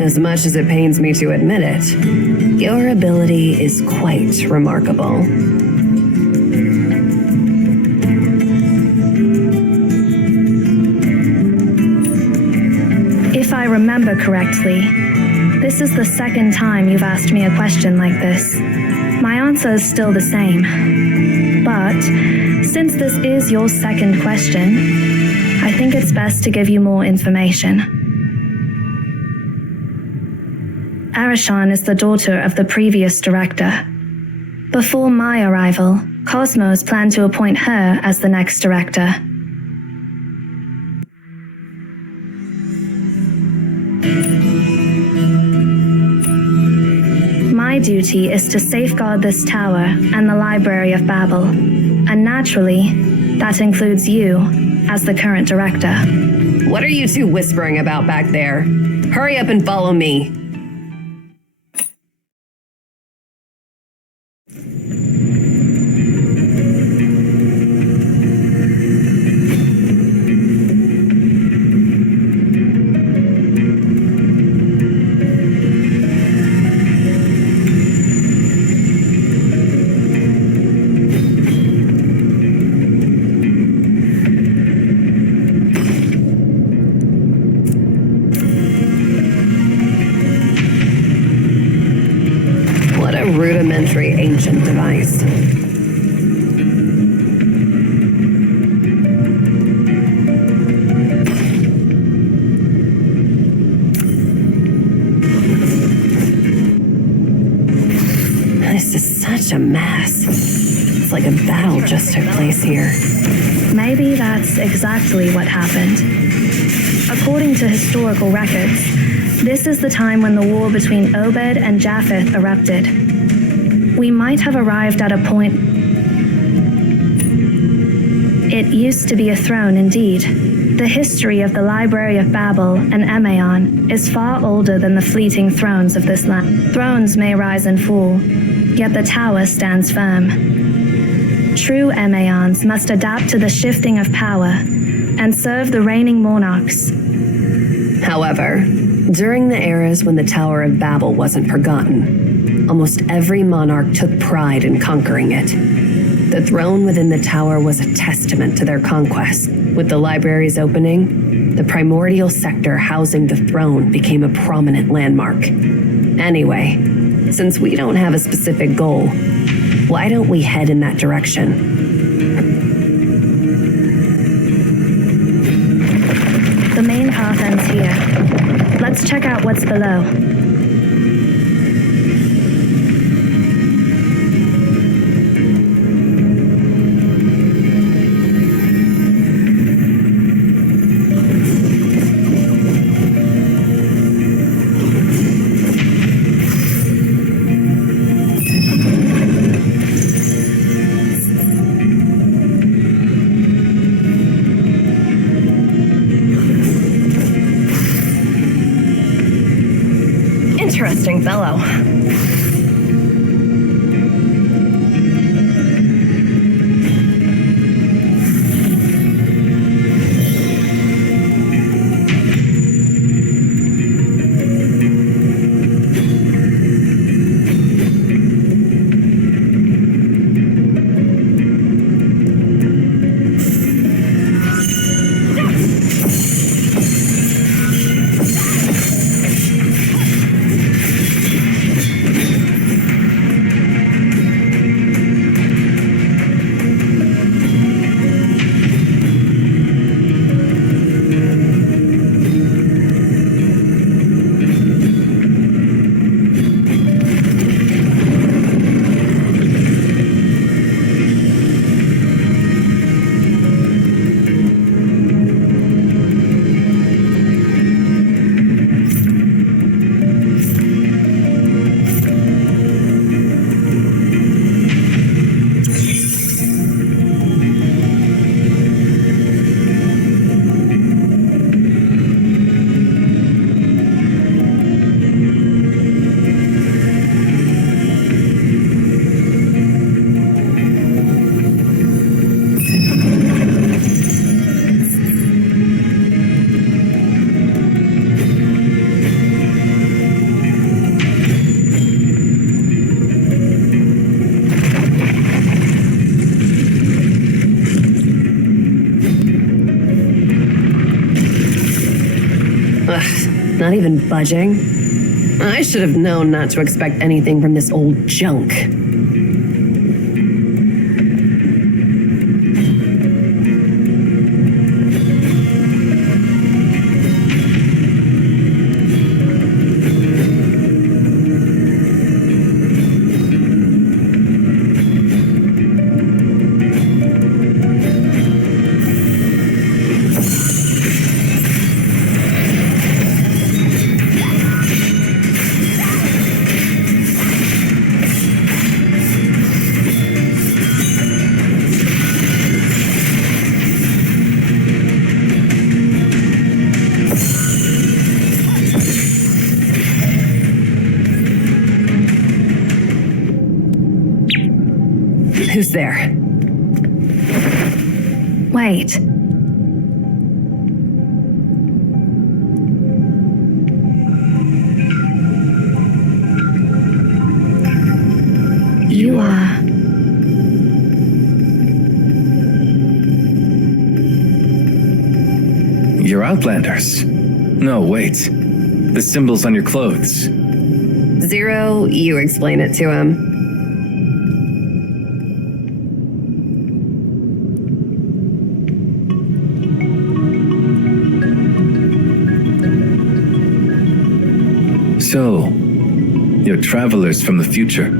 As much as it pains me to admit it, your ability is quite remarkable. If I remember correctly, this is the second time you've asked me a question like this. My answer is still the same. But since this is your second question, I think it's best to give you more information. Arishan is the daughter of the previous director. Before my arrival, Cosmos planned to appoint her as the next director. My duty is to safeguard this tower and the Library of Babel, and naturally, that includes you as the current director. What are you two whispering about back there? Hurry up and follow me. Rudimentary ancient device. This is such a mess. It's like a battle just took place here. Maybe that's exactly what happened. According to historical records, this is the time when the war between Obed and Japheth erupted. We might have arrived at a point. It used to be a throne indeed. The history of the Library of Babel and Emaon is far older than the fleeting thrones of this land. Thrones may rise and fall, yet the tower stands firm. True Emaons must adapt to the shifting of power and serve the reigning monarchs. However, during the eras when the Tower of Babel wasn't forgotten, almost every monarch took pride in conquering it. The throne within the tower was a testament to their conquest. With the library's opening, the primordial sector housing the throne became a prominent landmark. Anyway, since we don't have a specific goal, why don't we head in that direction? The main path ends here. Let's check out what's below. Interesting fellow. Not even budging. I should have known not to expect anything from this old junk. Who's there? Wait. You are... You're Outlanders. No, wait. The symbols on your clothes. Zero, you explain it to him. So, you're travelers from the future.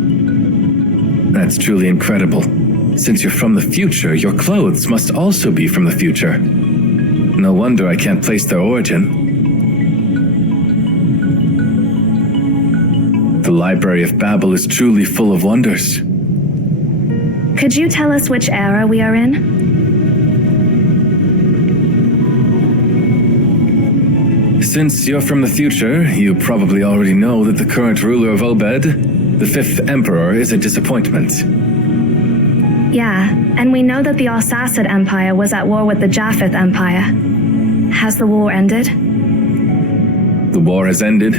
That's truly incredible. Since you're from the future, your clothes must also be from the future. No wonder I can't place their origin. The Library of Babel is truly full of wonders. Could you tell us which era we are in? Since you're from the future, you probably already know that the current ruler of Obed, the 5th Emperor, is a disappointment. Yeah, and we know that the Al-Sassid Empire was at war with the Japheth Empire. Has the war ended? The war has ended.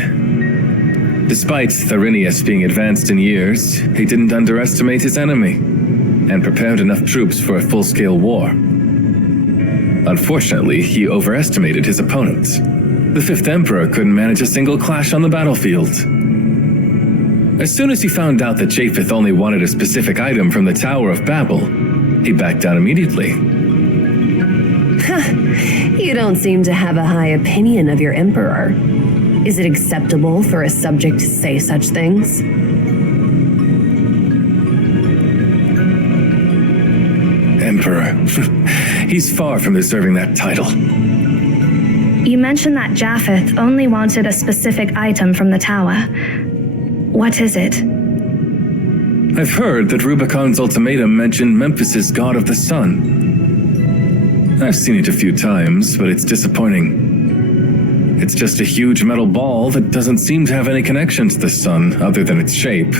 Despite Tharinius being advanced in years, he didn't underestimate his enemy, and prepared enough troops for a full-scale war. Unfortunately, he overestimated his opponent. The 5th Emperor couldn't manage a single clash on the battlefield. As soon as he found out that Japheth only wanted a specific item from the Tower of Babel, he backed down immediately. You don't seem to have a high opinion of your emperor. Is it acceptable for a subject to say such things? Emperor. He's far from deserving that title. You mentioned that Japheth only wanted a specific item from the tower. What is it? I've heard that Rubicon's ultimatum mentioned Memphis's god of the sun. I've seen it a few times, but it's disappointing. It's just a huge metal ball that doesn't seem to have any connection to the sun other than its shape.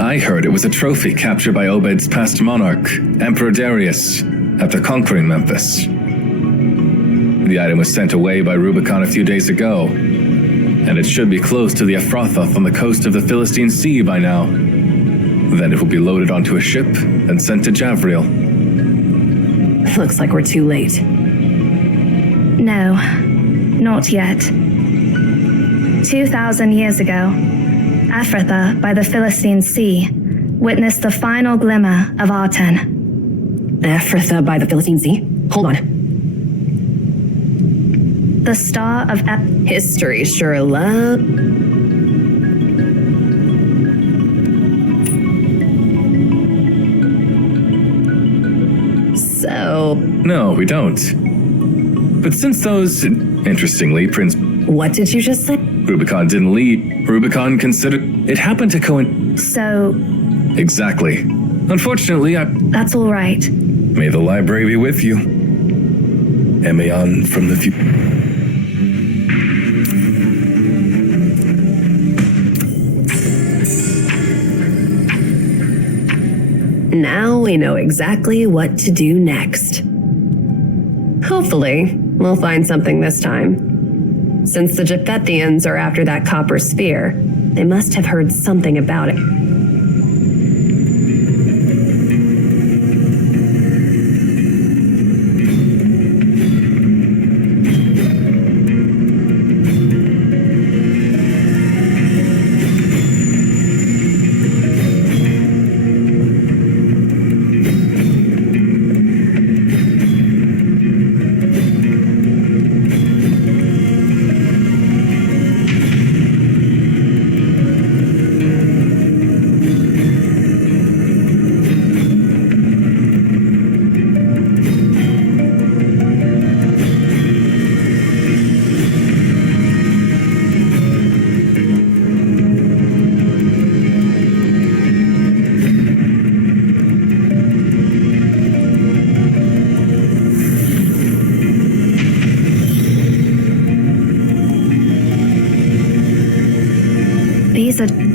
I heard it was a trophy captured by Obed's past monarch, Emperor Darius, after conquering Memphis. The item was sent away by Rubicon a few days ago, and it should be close to the Ephrathoth on the coast of the Philistine Sea by now. Then it will be loaded onto a ship and sent to Javriel. Looks like we're too late. No, not yet. 2,000 years ago, Ephrathah by the Philistine Sea witnessed the final glimmer of Arten. Ephrathah by the Philistine Sea? Hold on. The star of History sure love. So... No, we don't. But since those, interestingly, Prince What did you just say? Rubicon didn't lead, Rubicon considered it happened to coincide. So... Exactly. Unfortunately, That's all right. May the library be with you. Emeon from the future. Now we know exactly what to do next. Hopefully, we'll find something this time. Since the Japhethians are after that copper sphere, they must have heard something about it.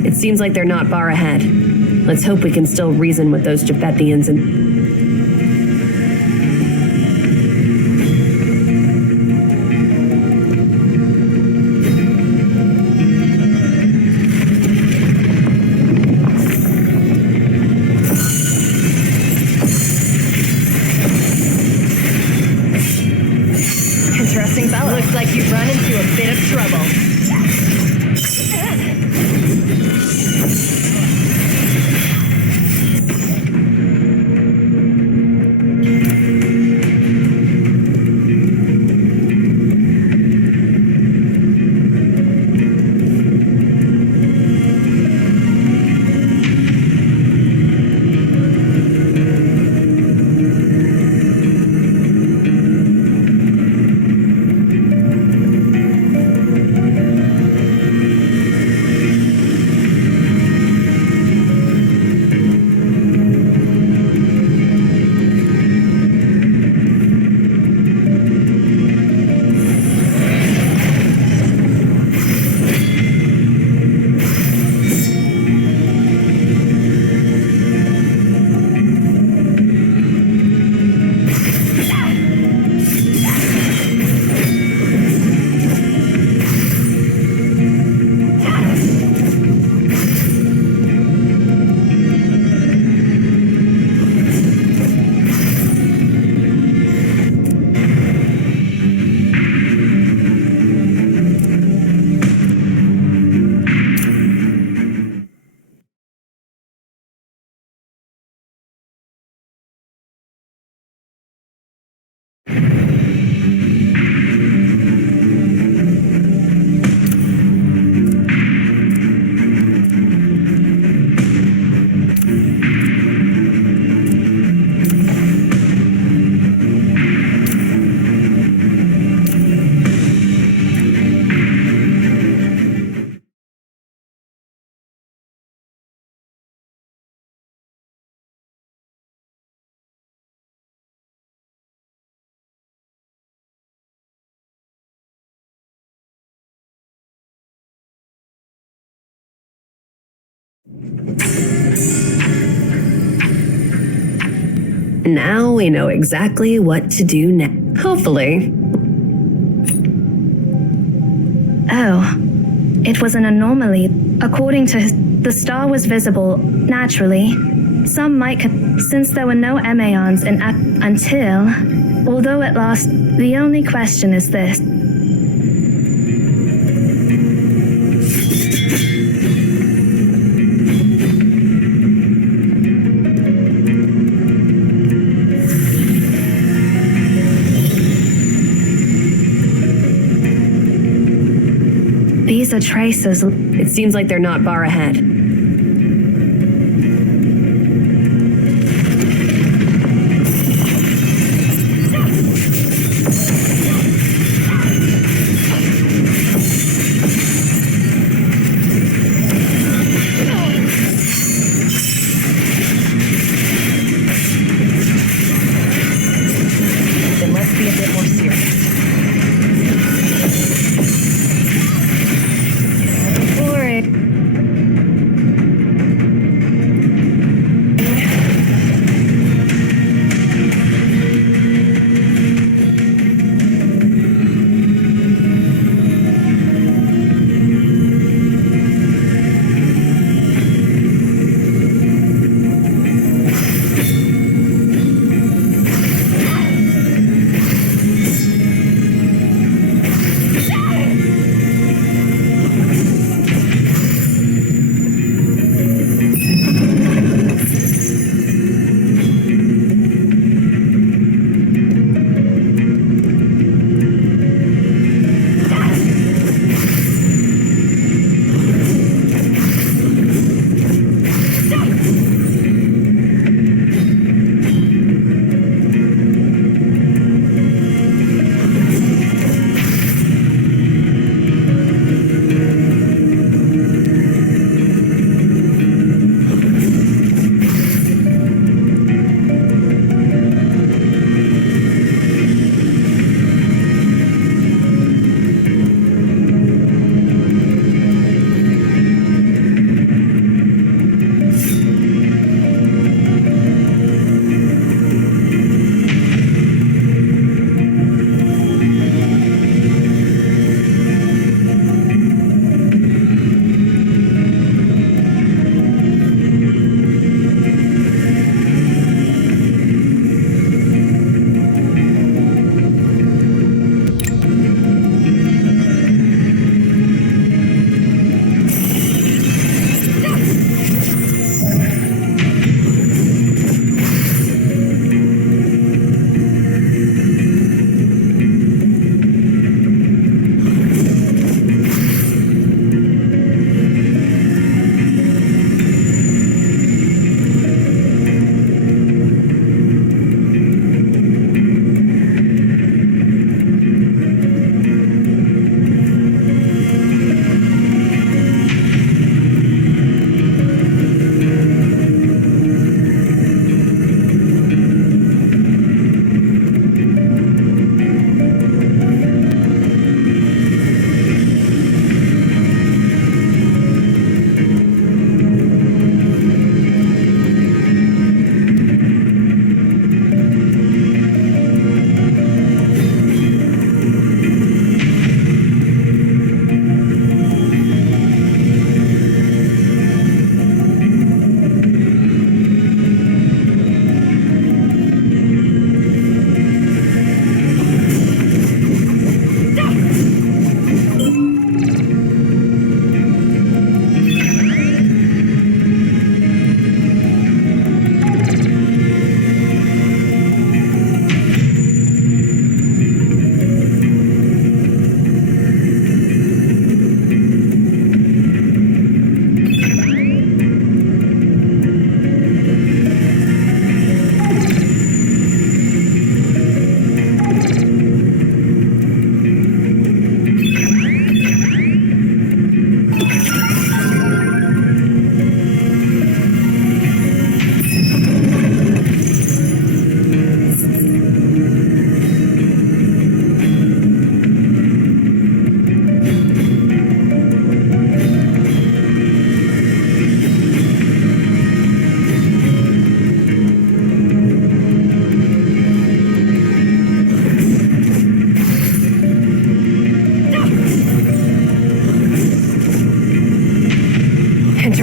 It seems like they're not far ahead. Let's hope we can still reason with those Japhethians and... Interesting fellow. Looks like you've run into a bit of trouble. Now we know exactly what to do next. Hopefully. Oh, it was an anomaly. According to the star was visible naturally. Some might, since there were no Emaons in until, although at last, the only question is this. These are traces. It seems like they're not far ahead. Then let's be a bit more serious.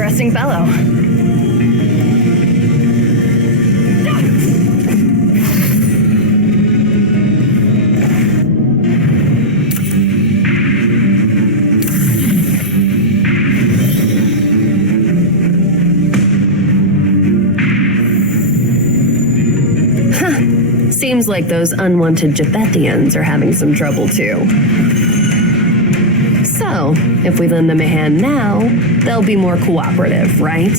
interesting fellow. Seems like those unwanted Japethians are having some trouble too. So, if we lend them a hand now, they'll be more cooperative, right?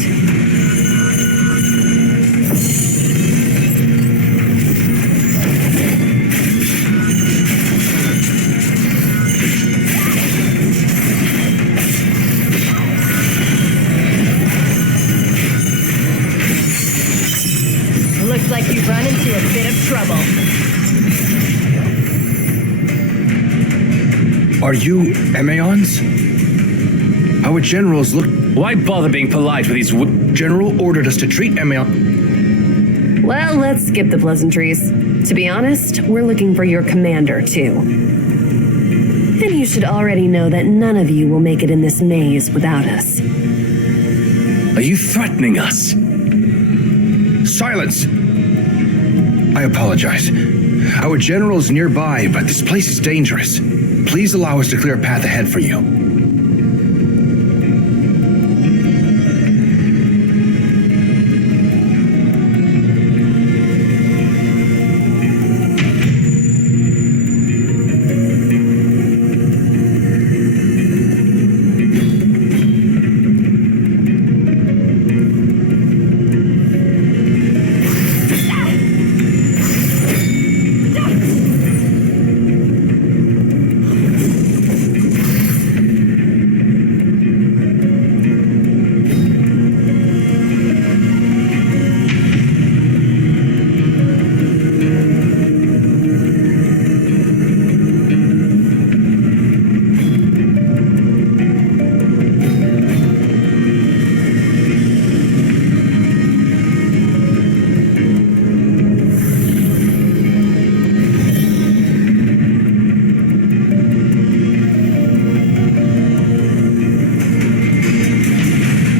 Looks like you've run into a bit of trouble. Are you Emaons? Our generals look... Why bother being polite with these General ordered us to treat Emaon... Well, let's skip the pleasantries. To be honest, we're looking for your commander, too. And you should already know that none of you will make it in this maze without us. Are you threatening us? Silence! I apologize. Our general is nearby, but this place is dangerous. Please allow us to clear a path ahead for you.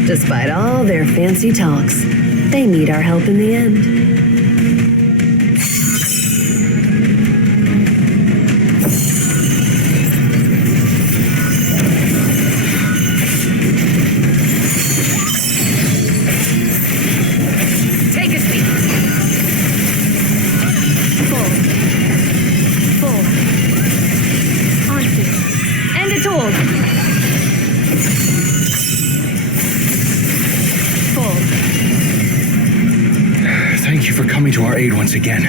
Despite all their fancy talks, they need our help in the end. Take a seat. Four. Onto. End it all. Thank you for coming to our aid once again.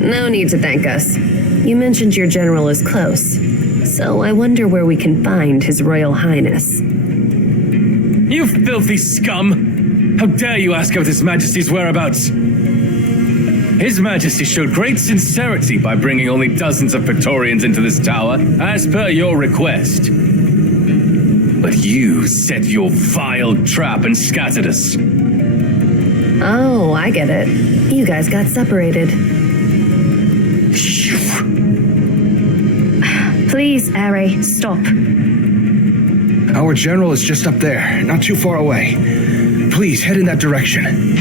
No need to thank us. You mentioned your general is close, so I wonder where we can find His Royal Highness. You filthy scum! How dare you ask of His Majesty's whereabouts? His Majesty showed great sincerity by bringing only dozens of Praetorians into this tower, as per your request. But you set your vile trap and scattered us. Oh, I get it. You guys got separated. Please, Aerie, stop. Our general is just up there, not too far away. Please, head in that direction.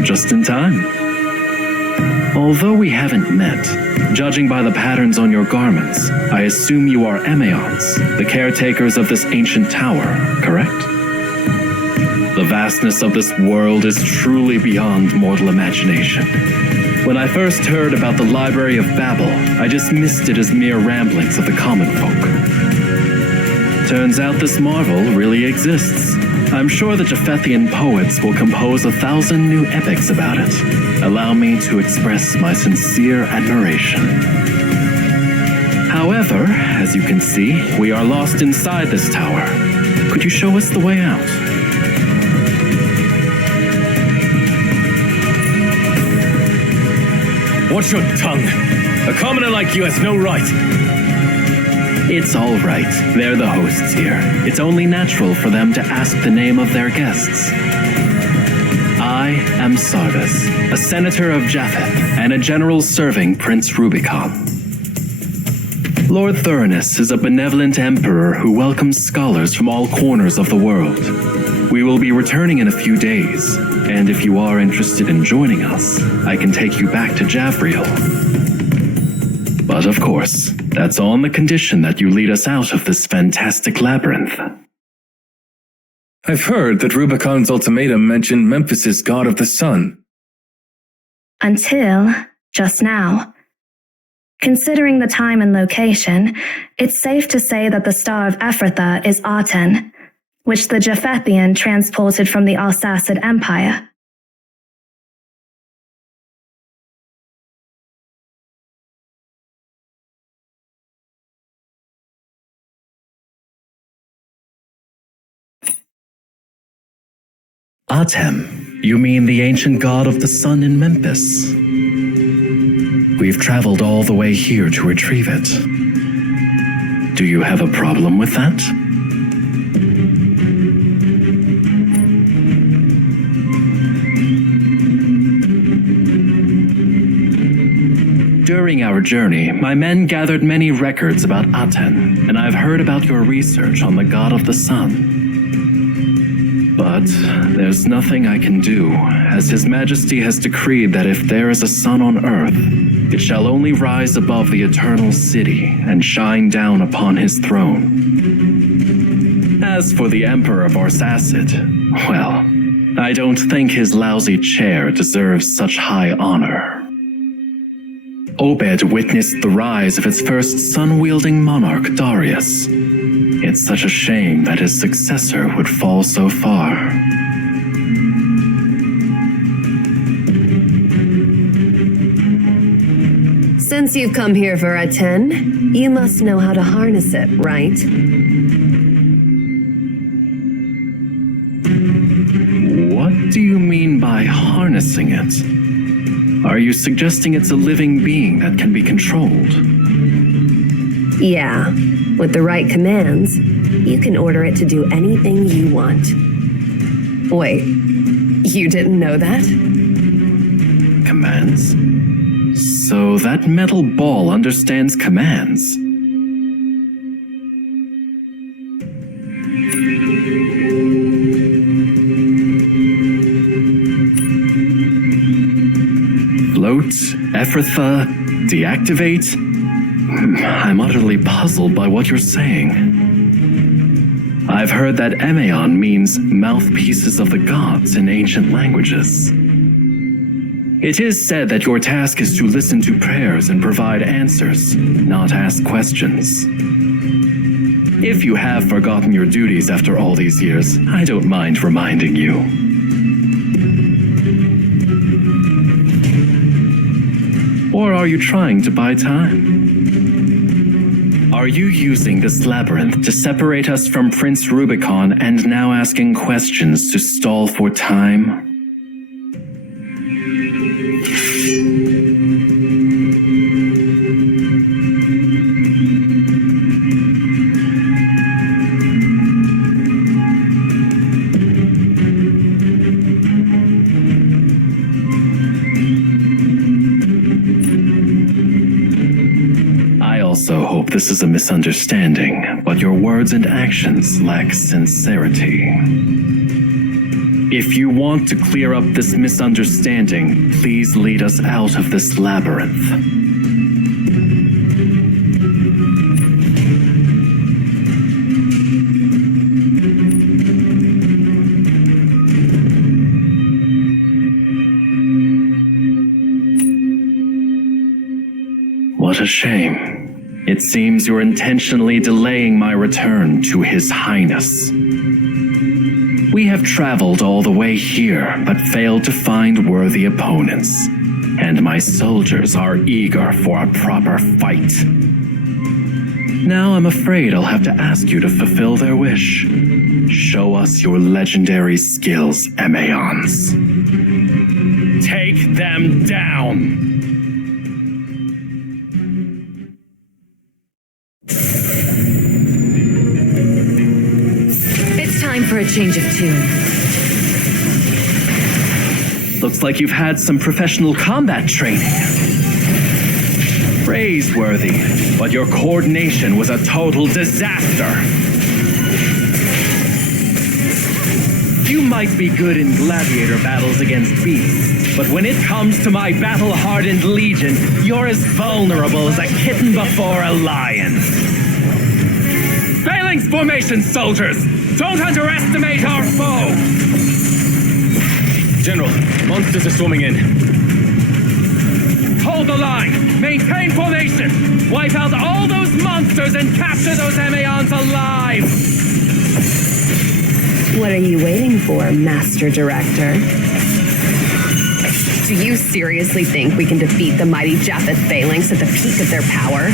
You're just in time. Although we haven't met, judging by the patterns on your garments, I assume you are Emeons, the caretakers of this ancient tower, correct? The vastness of this world is truly beyond mortal imagination. When I first heard about the Library of Babel, I dismissed it as mere ramblings of the common folk. Turns out this marvel really exists. I'm sure the Japhethian poets will compose 1,000 new epics about it. Allow me to express my sincere admiration. However, as you can see, we are lost inside this tower. Could you show us the way out? Watch your tongue. A commoner like you has no right. It's all right. They're the hosts here. It's only natural for them to ask the name of their guests. I am Sardis, a senator of Japheth and a general serving Prince Rubicon. Lord Thuranos is a benevolent emperor who welcomes scholars from all corners of the world. We will be returning in a few days, and if you are interested in joining us, I can take you back to Javriel. But of course, that's on the condition that you lead us out of this fantastic labyrinth. I've heard that Rubicon's ultimatum mentioned Memphis's god of the sun. Until just now. Considering the time and location, it's safe to say that the Star of Ephrathah is Aten, which the Japhethian transported from the Alsacid Empire. Atem, you mean the ancient god of the sun in Memphis? We've traveled all the way here to retrieve it. Do you have a problem with that? During our journey, my men gathered many records about Aten, and I've heard about your research on the god of the sun. But there's nothing I can do, as His Majesty has decreed that if there is a sun on earth, it shall only rise above the eternal city and shine down upon his throne. As for the Emperor of Arsacid, well, I don't think his lousy chair deserves such high honor. Obed witnessed the rise of its first sun-wielding monarch, Darius. It's such a shame that his successor would fall so far. Since you've come here for Aten, you must know how to harness it, right? What do you mean by harnessing it? Are you suggesting it's a living being that can be controlled? Yeah, with the right commands, you can order it to do anything you want. Wait, you didn't know that? Commands? So that metal ball understands commands. Float, Ephrathah, deactivate? I'm utterly puzzled by what you're saying. I've heard that Emeon means mouthpieces of the gods in ancient languages. It is said that your task is to listen to prayers and provide answers, not ask questions. If you have forgotten your duties after all these years, I don't mind reminding you. Or are you trying to buy time? Are you using this labyrinth to separate us from Prince Rubicon and now asking questions to stall for time? This is a misunderstanding, but your words and actions lack sincerity. If you want to clear up this misunderstanding, please lead us out of this labyrinth. What a shame. It seems you're intentionally delaying my return to His Highness. We have traveled all the way here, but failed to find worthy opponents, and my soldiers are eager for a proper fight. Now I'm afraid I'll have to ask you to fulfill their wish. Show us your legendary skills, Emaons. Take them down! Time for a change of tune. Looks like you've had some professional combat training. Praiseworthy, but your coordination was a total disaster. You might be good in gladiator battles against beasts, but when it comes to my battle-hardened legion, you're as vulnerable as a kitten before a lion. Phalanx formation, soldiers! Don't underestimate our foe! General, monsters are swarming in. Hold the line! Maintain formation! Wipe out all those monsters and capture those Emaons alive! What are you waiting for, Master Director? Do you seriously think we can defeat the mighty Japheth Phalanx at the peak of their power?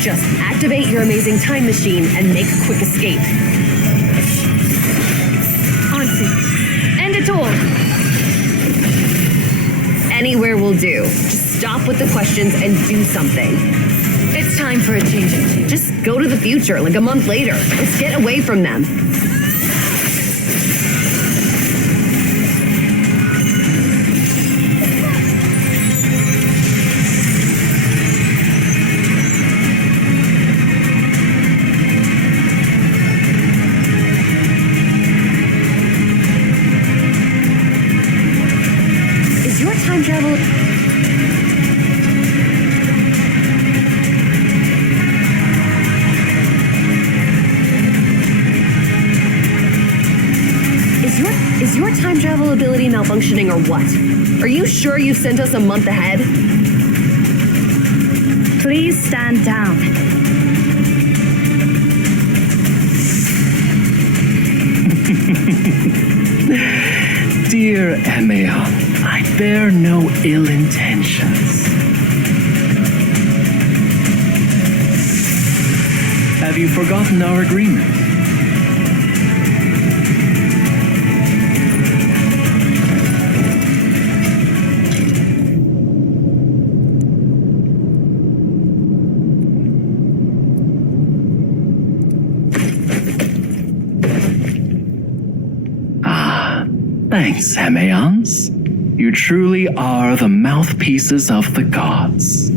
Just activate your amazing time machine and make a quick escape. Answer. End it all. Anywhere will do. Just stop with the questions and do something. It's time for a change of tune. Just go to the future, like a month later. Let's get away from them. Time travel. Is your time travel ability malfunctioning or what? Are you sure you've sent us a month ahead? Please stand down. Dear Emaon, I bear no ill intentions. Have you forgotten our agreement? Thanks, Emaons. You truly are the mouthpieces of the gods.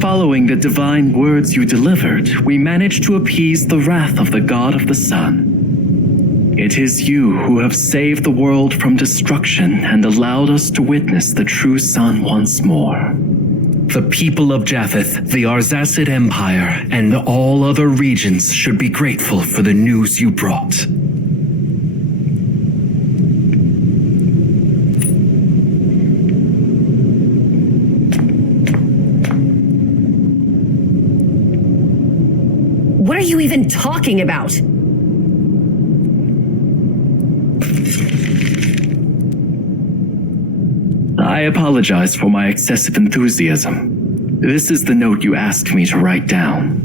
Following the divine words you delivered, we managed to appease the wrath of the god of the sun. It is you who have saved the world from destruction and allowed us to witness the true sun once more. The people of Japheth, the Arzacid Empire, and all other regions should be grateful for the news you brought. What are you even talking about? I apologize for my excessive enthusiasm. This is the note you asked me to write down.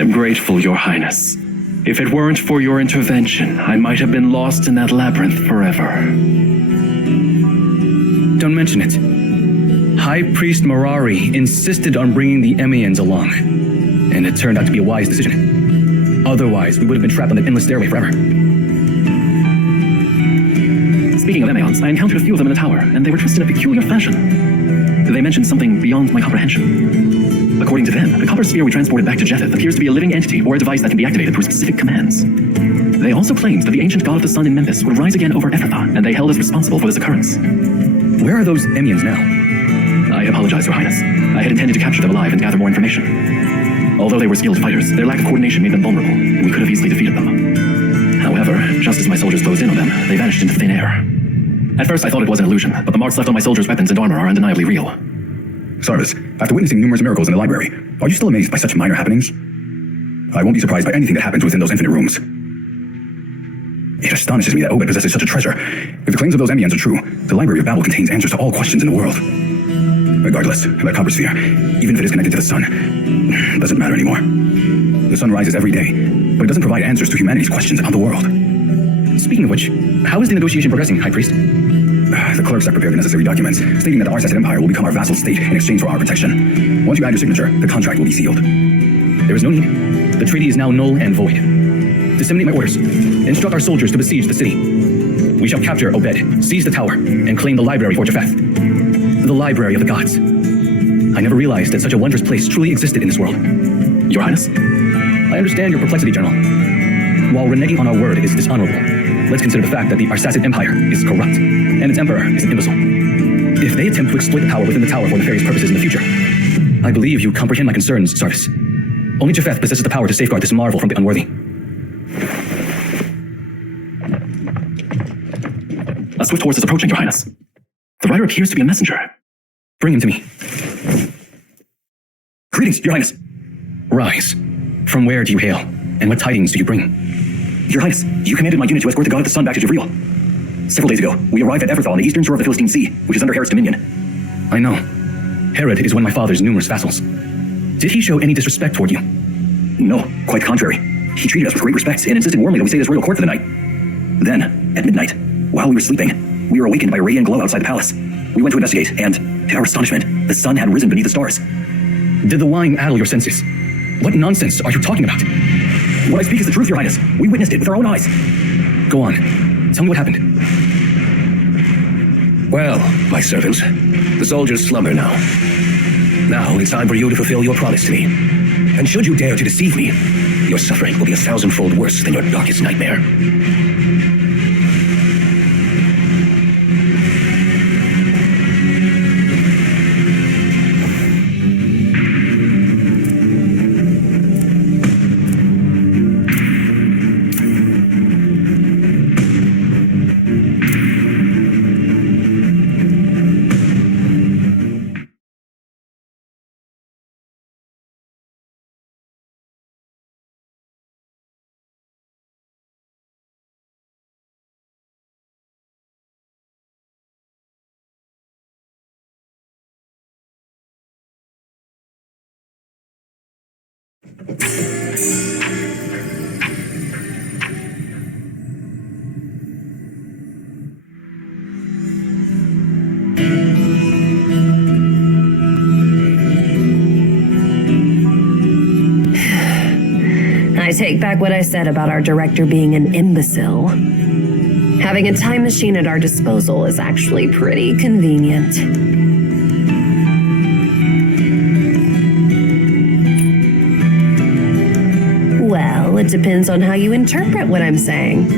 I'm grateful, Your Highness. If it weren't for your intervention, I might have been lost in that labyrinth forever. Don't mention it. High Priest Mirari insisted on bringing the Emians along, and it turned out to be a wise decision. Otherwise, we would have been trapped on an endless stairway forever. Speaking of Emions, I encountered a few of them in the tower, and they were dressed in a peculiar fashion. They mentioned something beyond my comprehension. According to them, the copper sphere we transported back to Jetheth appears to be a living entity or a device that can be activated through specific commands. They also claimed that the ancient god of the sun in Memphis would rise again over Ephrathah, and they held us responsible for this occurrence. Where are those Emians now? I apologize, Your Highness. I had intended to capture them alive and gather more information. Although they were skilled fighters, their lack of coordination made them vulnerable, and we could have easily defeated them. However, just as my soldiers closed in on them, they vanished into thin air. At first I thought it was an illusion, but the marks left on my soldiers' weapons and armor are undeniably real. Sarvis, after witnessing numerous miracles in the library, are you still amazed by such minor happenings? I won't be surprised by anything that happens within those infinite rooms. It astonishes me that Obed possesses such a treasure. If the claims of those Emians are true, the Library of Babel contains answers to all questions in the world. Regardless, that copper sphere, even if it is connected to the sun, doesn't matter anymore. The sun rises every day, but it doesn't provide answers to humanity's questions about the world. Speaking of which, how is the negotiation progressing, High Priest? The clerks have prepared the necessary documents, stating that the Arsacid Empire will become our vassal state in exchange for our protection. Once you add your signature, the contract will be sealed. There is no need. The treaty is now null and void. Disseminate my orders. Instruct our soldiers to besiege the city. We shall capture Obed, seize the tower, and claim the library for Japheth. The library of the gods. I never realized that such a wondrous place truly existed in this world. Your Highness? I understand your perplexity, General. While reneging on our word is dishonorable, let's consider the fact that the Arsacid Empire is corrupt, and its emperor is an imbecile. If they attempt to exploit the power within the tower for nefarious purposes in the future, I believe you comprehend my concerns, Sarvis. Only Japheth possesses the power to safeguard this marvel from the unworthy. A swift horse is approaching, Your Highness. The rider appears to be a messenger. Bring him to me. Greetings, Your Highness. Rise. From where do you hail, and what tidings do you bring? Your Highness, you commanded my unit to escort the god of the sun back to Javriel. Several days ago, we arrived at Ephrathah on the eastern shore of the Philistine Sea, which is under Herod's dominion. I know. Herod is one of my father's numerous vassals. Did he show any disrespect toward you? No, quite the contrary. He treated us with great respect and insisted warmly that we stay at his royal court for the night. Then, at midnight, while we were sleeping, we were awakened by a radiant glow outside the palace. We went to investigate, and, to our astonishment, the sun had risen beneath the stars. Did the wine addle your senses? What nonsense are you talking about? What I speak is the truth, Your Highness. We witnessed it with our own eyes. Go on. Tell me what happened. Well, my servants, the soldiers slumber now. Now it's time for you to fulfill your promise to me. And should you dare to deceive me, your suffering will be 1,000-fold worse than your darkest nightmare. I take back what I said about our director being an imbecile. Having a time machine at our disposal is actually pretty convenient. Well, it depends on how you interpret what I'm saying.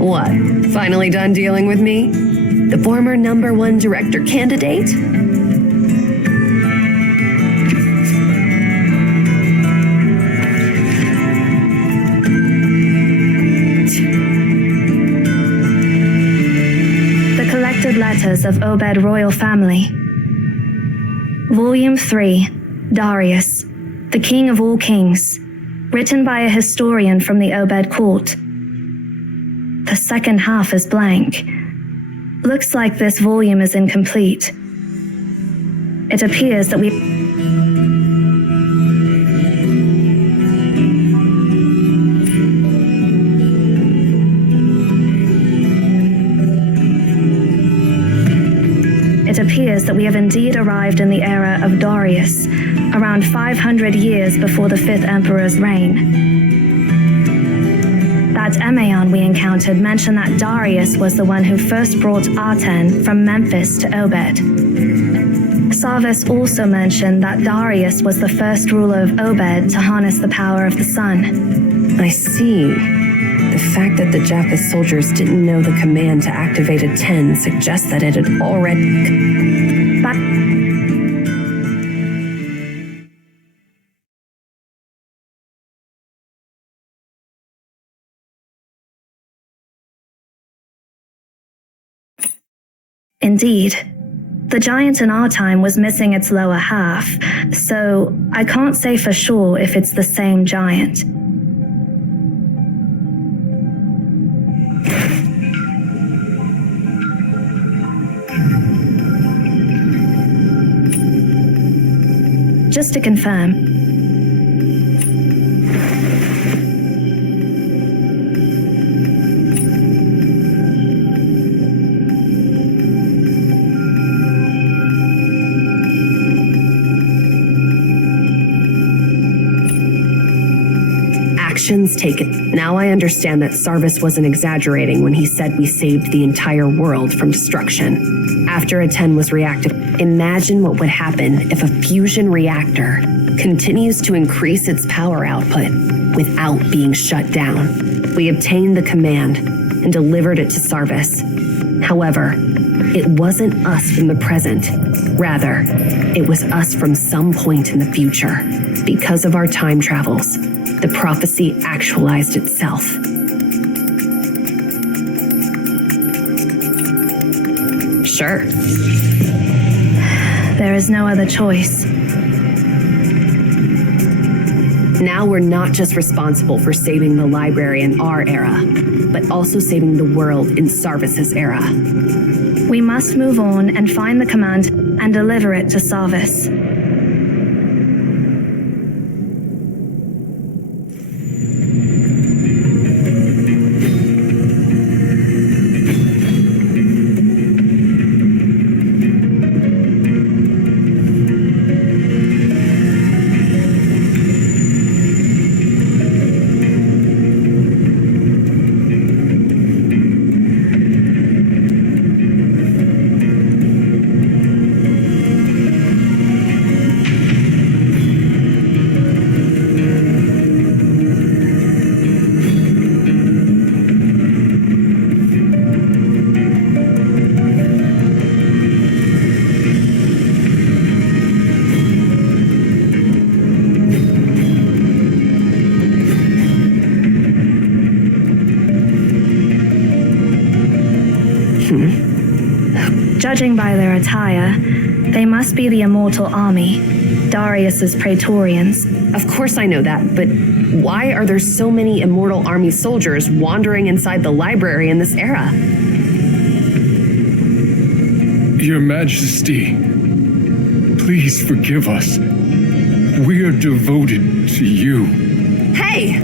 What, finally done dealing with me? The former #1 director candidate? Letters of Obed Royal Family. Volume 3, Darius, the King of All Kings, written by a historian from the Obed court. The second half is blank. Looks like this volume is incomplete. It appears that we... It appears that we have indeed arrived in the era of Darius, around 500 years before the 5th Emperor's reign. That Emeon we encountered mentioned that Darius was the one who first brought Aten from Memphis to Obed. Sarvis also mentioned that Darius was the first ruler of Obed to harness the power of the sun. I see. The fact that the Japheth soldiers didn't know the command to activate a 10 suggests that it had already... Indeed. The giant in our time was missing its lower half, so I can't say for sure if it's the same giant. Just to confirm, actions taken. Now I understand that Sarvis wasn't exaggerating when he said we saved the entire world from destruction. After a 10 was reacted, imagine what would happen if a fusion reactor continues to increase its power output without being shut down. We obtained the command and delivered it to Sarvis. However, it wasn't us from the present. Rather, it was us from some point in the future. Because of our time travels, the prophecy actualized itself. Sure. There is no other choice. Now we're not just responsible for saving the library in our era, but also saving the world in Sarvis's era. We must move on and find the command and deliver it to Sarvis. Judging by their attire, they must be the Immortal Army, Darius's Praetorians. Of course I know that, but why are there so many Immortal Army soldiers wandering inside the library in this era? Your Majesty, please forgive us. We are devoted to you. Hey!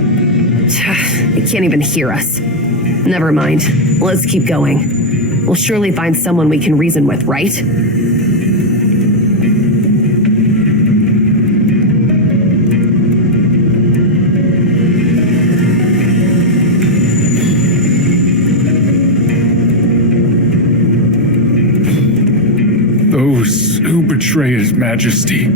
They can't even hear us. Never mind. Let's keep going. We'll surely find someone we can reason with, right? Those who betray His Majesty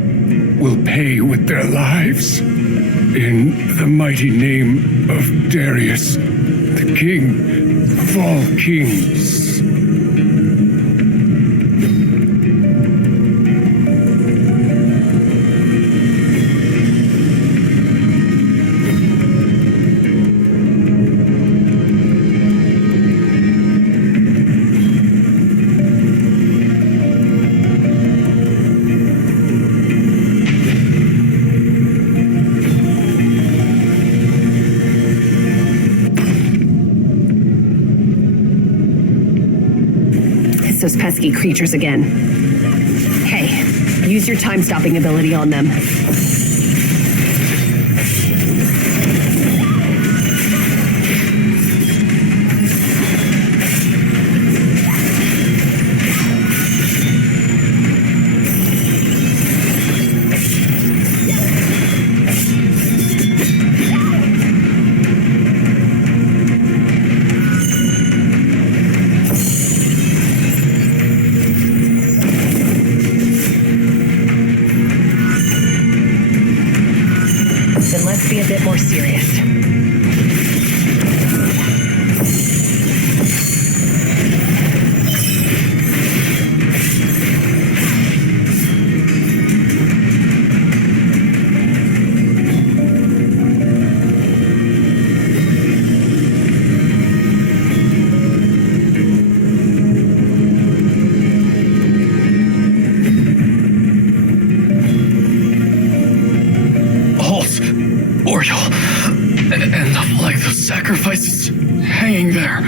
will pay with their lives. In the mighty name of Darius, the King of all kings. Those pesky creatures again. Hey, Use your time-stopping ability on them. Then let's be a bit more serious. End up like the sacrifices hanging there.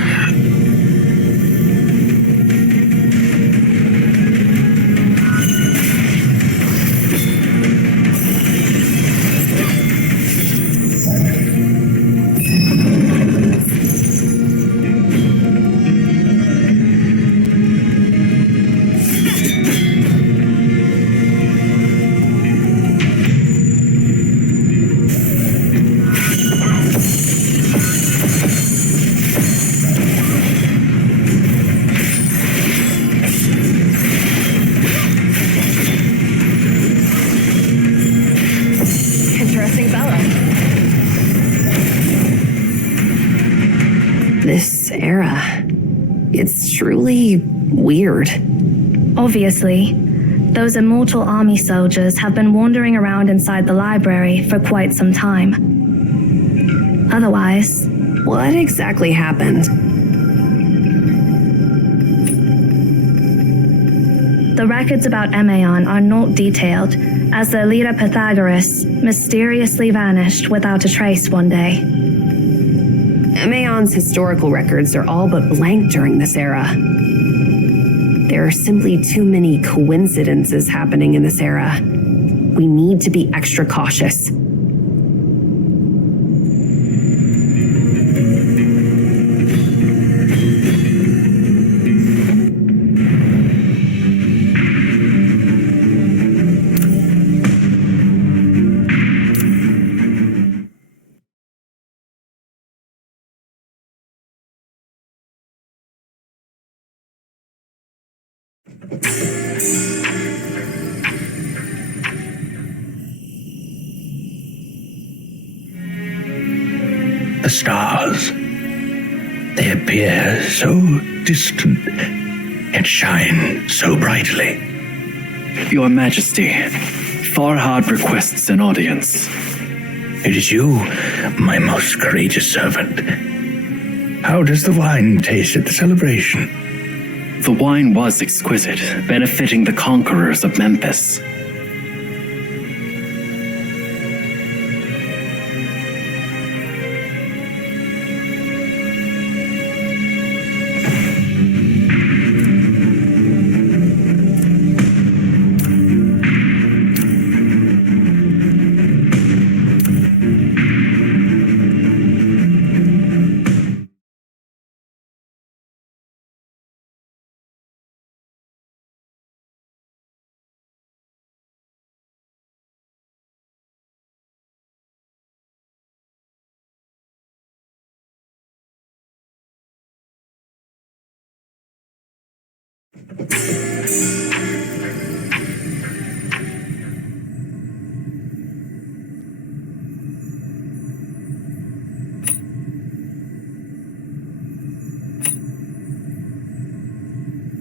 This era, it's truly weird. Obviously, those immortal army soldiers have been wandering around inside the library for quite some time. Otherwise, what exactly happened? The records about Emeon are not detailed, as their leader Pythagoras mysteriously vanished without a trace one day. Emeon's historical records are all but blank during this era. There are simply too many coincidences happening in this era. We need to be extra cautious. The stars. They appear so distant, yet shine so brightly. Your Majesty, Farhad requests an audience. It is you, my most courageous servant. How does the wine taste at the celebration? The wine was exquisite, benefiting the conquerors of Memphis.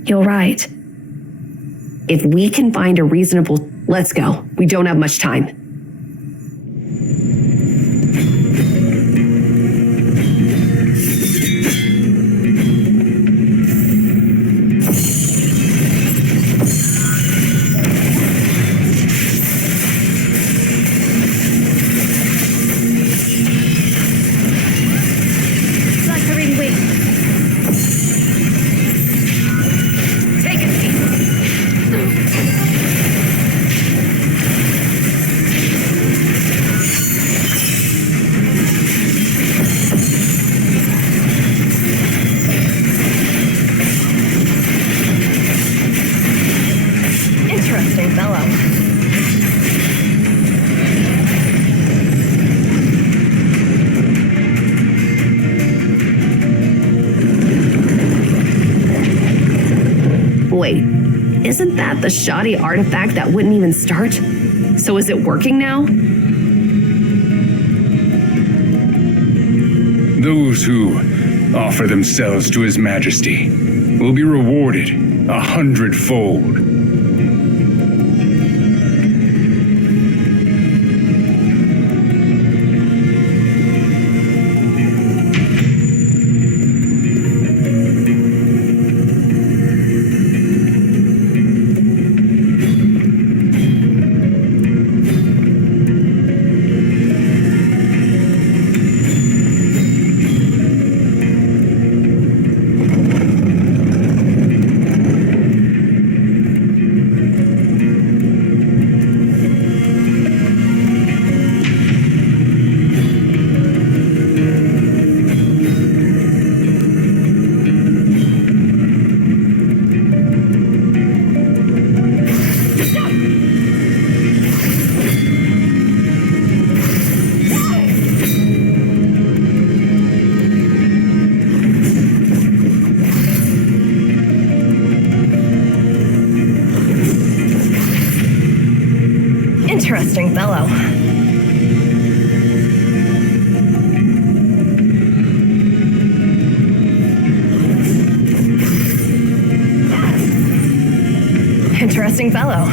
You're right. If we can find a reasonable... Let's go. We don't have much time. fellow. Wait, isn't that the shoddy artifact that wouldn't even start? So is it working now? Those who offer themselves to His Majesty will be rewarded 100-fold. Interesting fellow. Interesting fellow.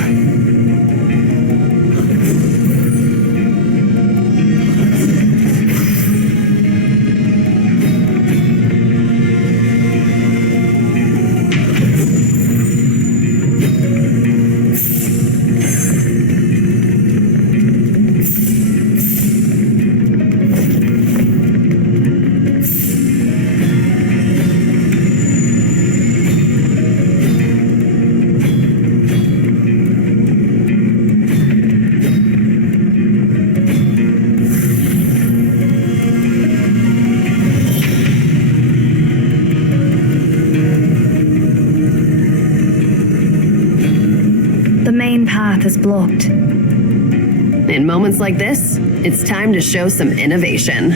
Is blocked. In moments like this, it's time to show some innovation.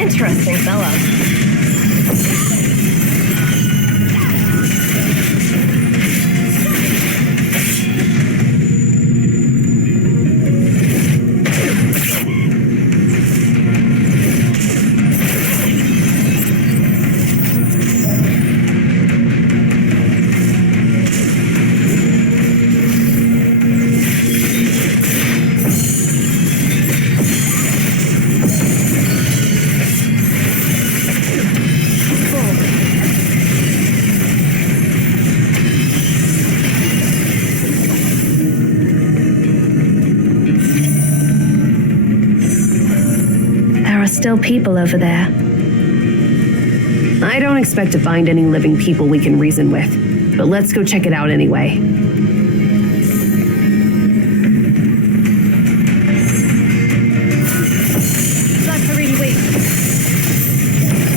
Interesting fellow. Still people over there. I don't expect to find any living people we can reason with, but let's go check it out anyway.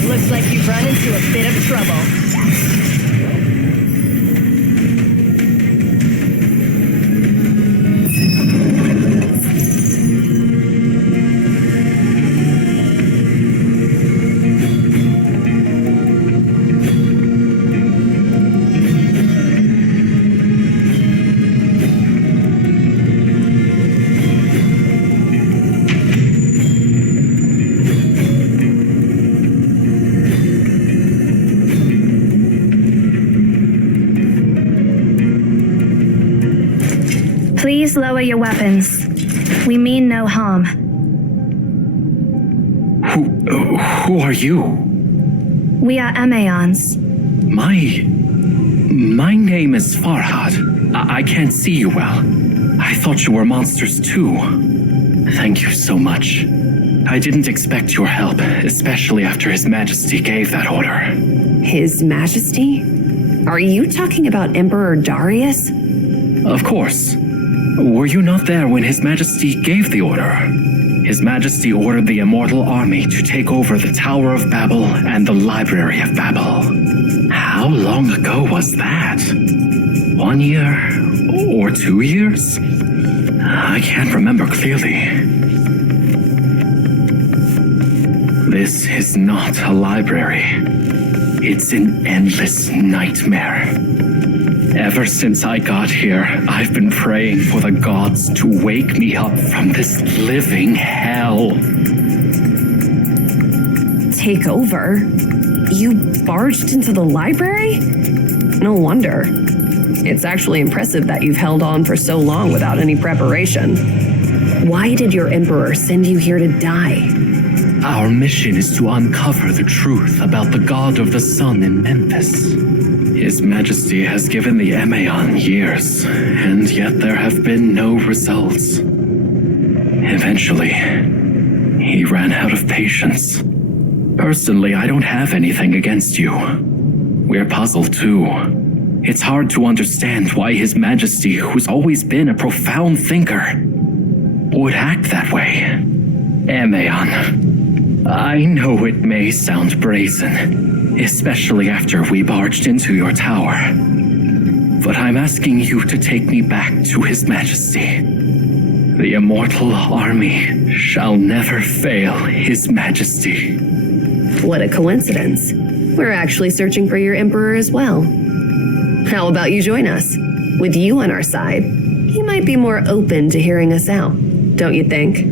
Looks like you've run into a bit of trouble. Please lower your weapons. We mean no harm. Who are you? We are Amaons. My name is Farhad. I can't see you well. I thought you were monsters too. Thank you so much. I didn't expect your help, especially after His Majesty gave that order. His Majesty? Are you talking about Emperor Darius? Of course. Were you not there when His Majesty gave the order? His Majesty ordered the Immortal Army to take over the Tower of Babel and the Library of Babel. How long ago was that? 1 year? Or 2 years? I can't remember clearly. This is not a library. It's an endless nightmare. Ever since I got here, I've been praying for the gods to wake me up from this living hell. Take over? You barged into the library? No wonder. It's actually impressive that you've held on for so long without any preparation. Why did your emperor send you here to die? Our mission is to uncover the truth about the god of the sun in Memphis. His Majesty has given the Emaon years, and yet there have been no results. Eventually, he ran out of patience. Personally, I don't have anything against you. We're puzzled too. It's hard to understand why His Majesty, who's always been a profound thinker, would act that way. Emaon, I know it may sound brazen, especially after we barged into your tower, but I'm asking you to take me back to His Majesty. The Immortal Army shall never fail His Majesty. What a coincidence. We're actually searching for your emperor as well. How about you join us? With you on our side, he might be more open to hearing us out, don't you think?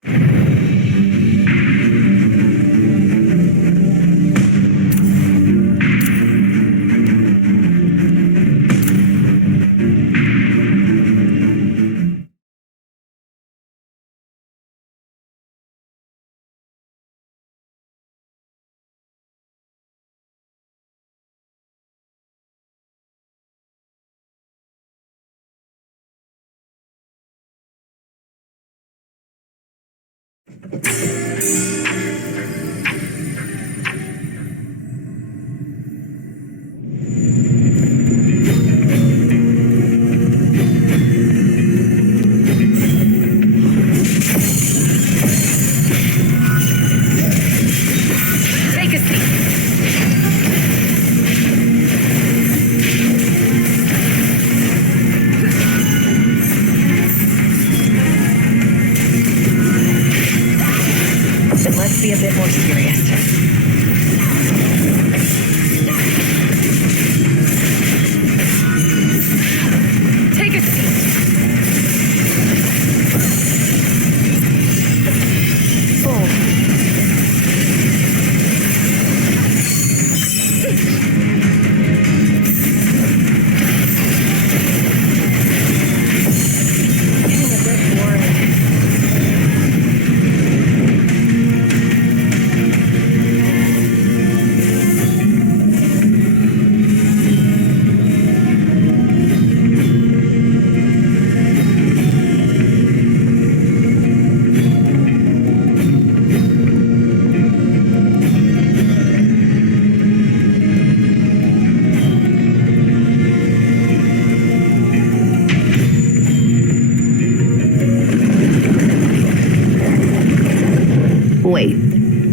Take a seat. Then let's be a bit more serious. Take a seat. Wait,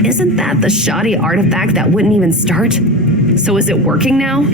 isn't that the shoddy artifact that wouldn't even start? So is it working now?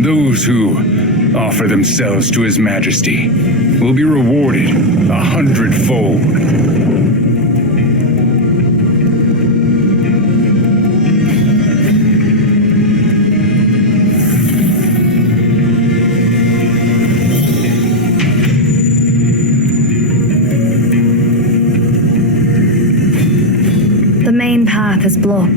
Those who offer themselves to His Majesty will be rewarded 100-fold. The main path is blocked.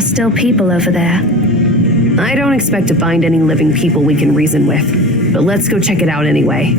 Still people over there. I don't expect to find any living people we can reason with, but let's go check it out anyway.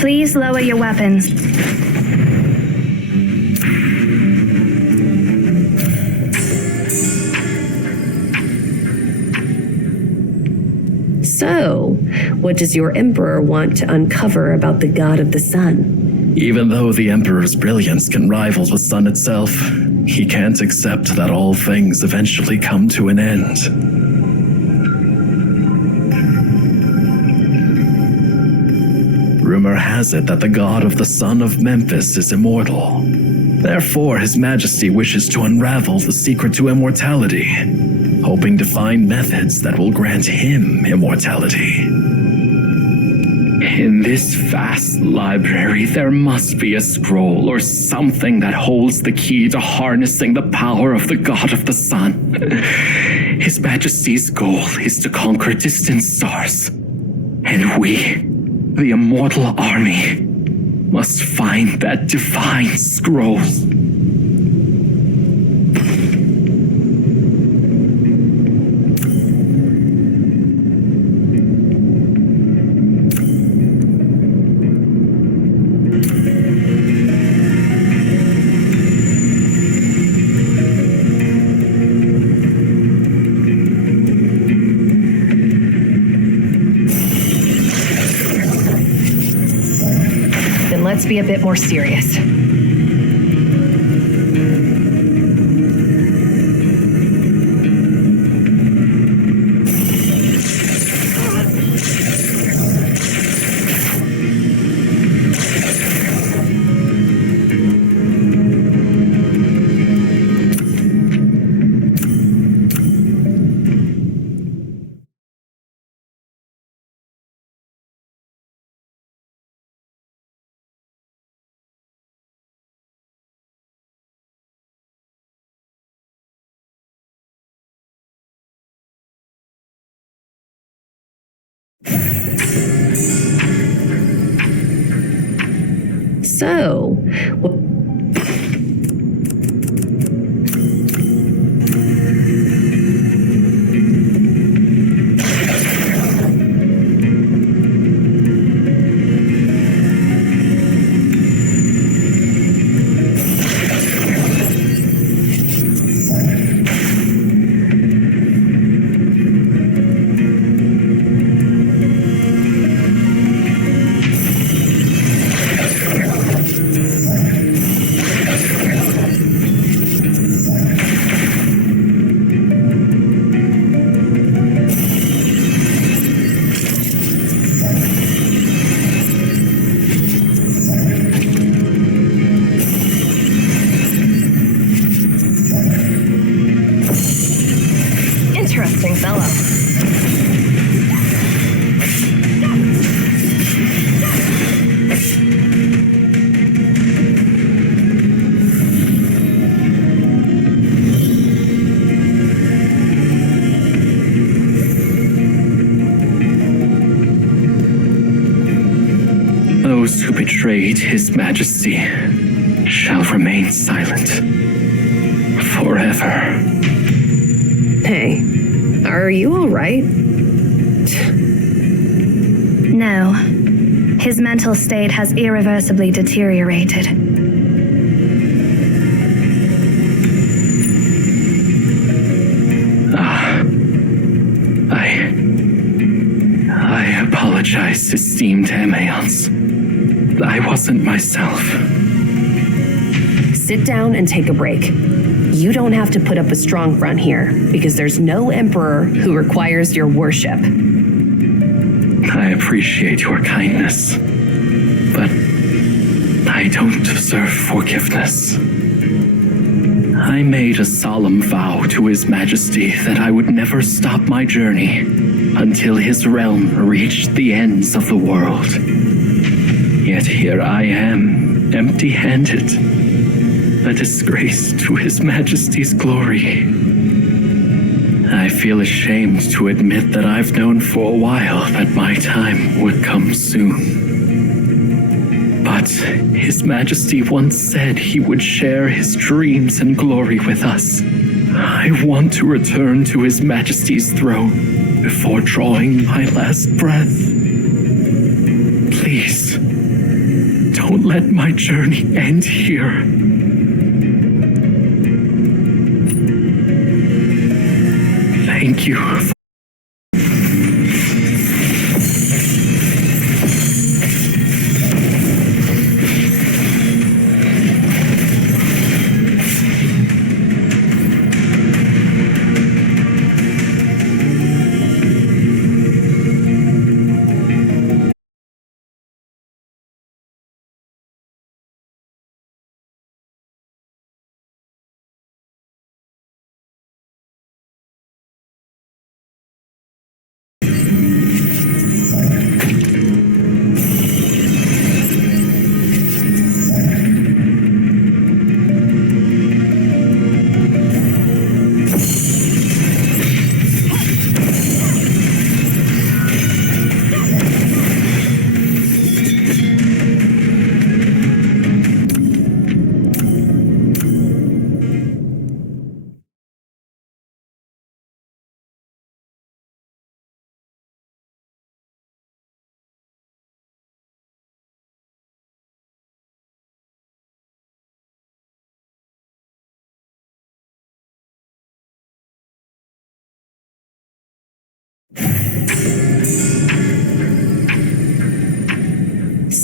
Please lower your weapons. So, what does your Emperor want to uncover about the God of the Sun? Even though the Emperor's brilliance can rival the sun itself, he can't accept that all things eventually come to an end. Rumor has it that the god of the sun of Memphis is immortal. Therefore, His Majesty wishes to unravel the secret to immortality, hoping to find methods that will grant him immortality. In this vast library, there must be a scroll or something that holds the key to harnessing the power of the God of the Sun. His Majesty's goal is to conquer distant stars. And we, the immortal army, must find that divine scroll. Let's be a bit more serious. So, interesting fellow. Those who betrayed His Majesty shall remain silent forever. Hey, are you all right? No. His mental state has irreversibly deteriorated. I apologize, esteemed Emaons. I wasn't myself. Sit down and take a break. You don't have to put up a strong front here, because there's no emperor who requires your worship. I appreciate your kindness, but I don't deserve forgiveness. I made a solemn vow to His Majesty that I would never stop my journey until His realm reached the ends of the world. Yet here I am, empty-handed, a disgrace to His Majesty's glory. I feel ashamed to admit that I've known for a while that my time would come soon. But His Majesty once said he would share his dreams and glory with us. I want to return to His Majesty's throne before drawing my last breath. Please, Don't let my journey end here. Thank you.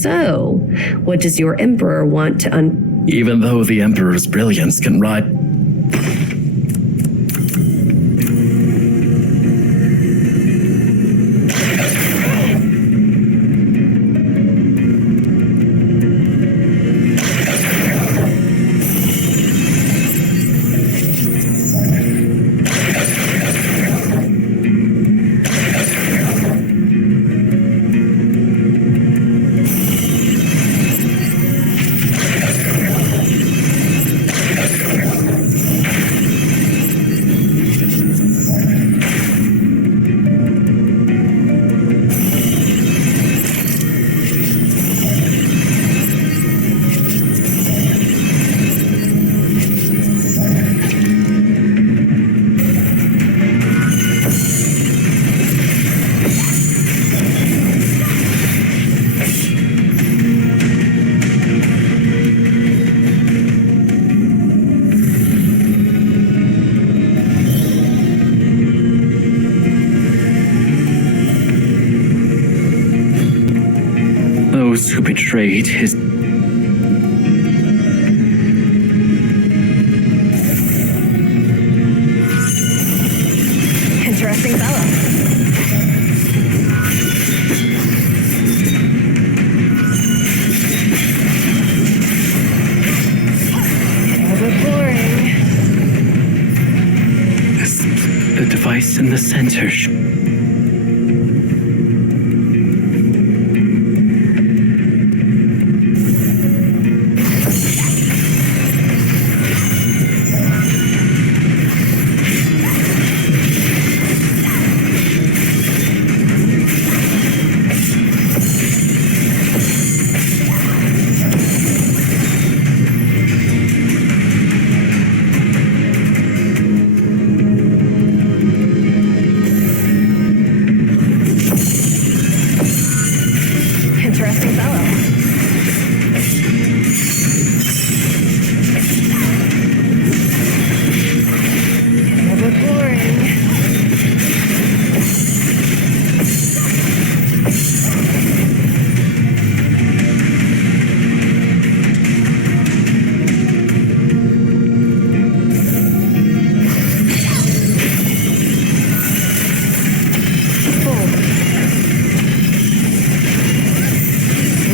So, what does your emperor want to Even though the Emperor's brilliance can ride... Those who betrayed his... Interesting fellow. The device in the center.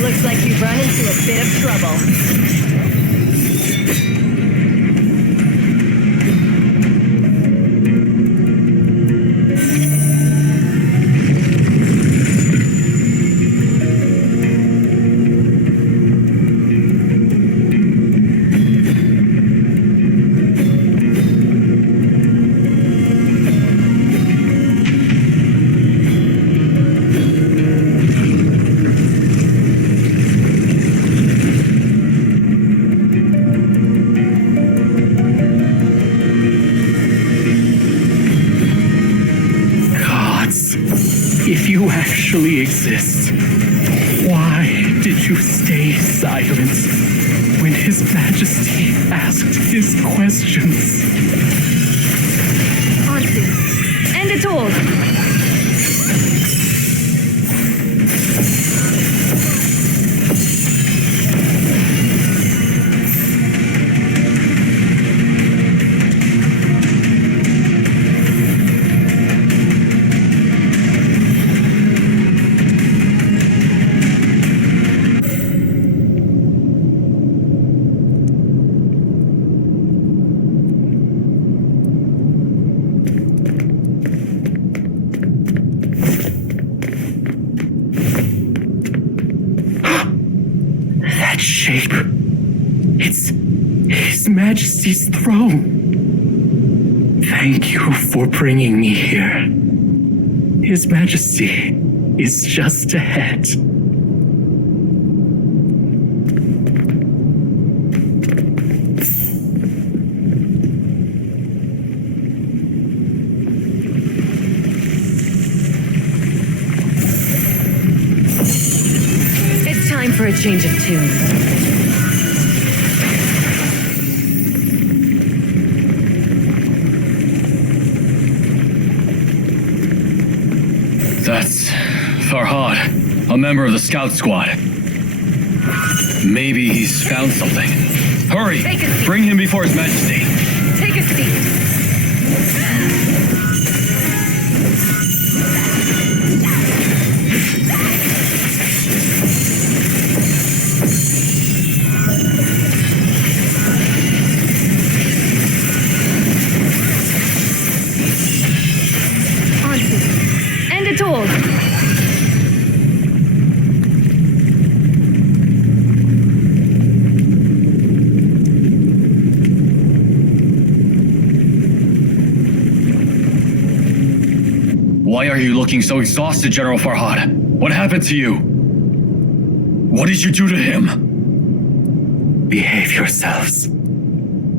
Looks like you've run into a bit of trouble. If you actually exist, why did you stay silent when His Majesty asked his questions? Answer. End it all. Shape. It's His Majesty's throne. Thank you for bringing me here. His Majesty is just ahead. It's time for a change of tune. That's Farhad, a member of the scout squad. Maybe he's found something. Hurry! Bring him before His Majesty. Take a seat. End it all. Why are you looking so exhausted, General Farhad? What happened to you? What did you do to him? Behave yourselves.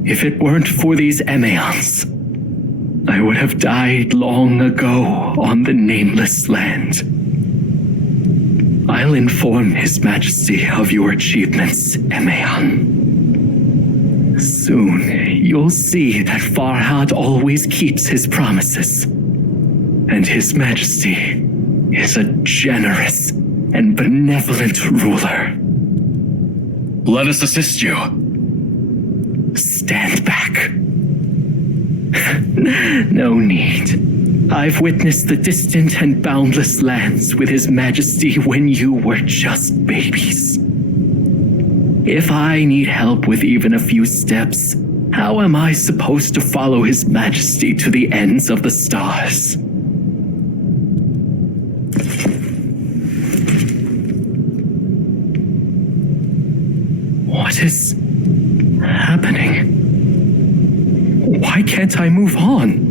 If it weren't for these Emeons, I would have died long ago on the nameless land. I'll inform His Majesty of your achievements, Emeon. Soon, you'll see that Farhad always keeps his promises. And His Majesty is a generous and benevolent ruler. Let us assist you. Stand back. No need. I've witnessed the distant and boundless lands with His Majesty when you were just babies. If I need help with even a few steps, how am I supposed to follow His Majesty to the ends of the stars? What is happening? Why can't I move on?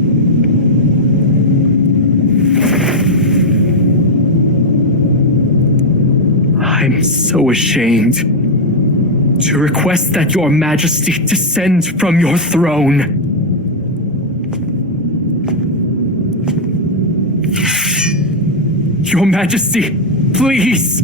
I'm so ashamed to request that Your Majesty descend from your throne. Your Majesty, please!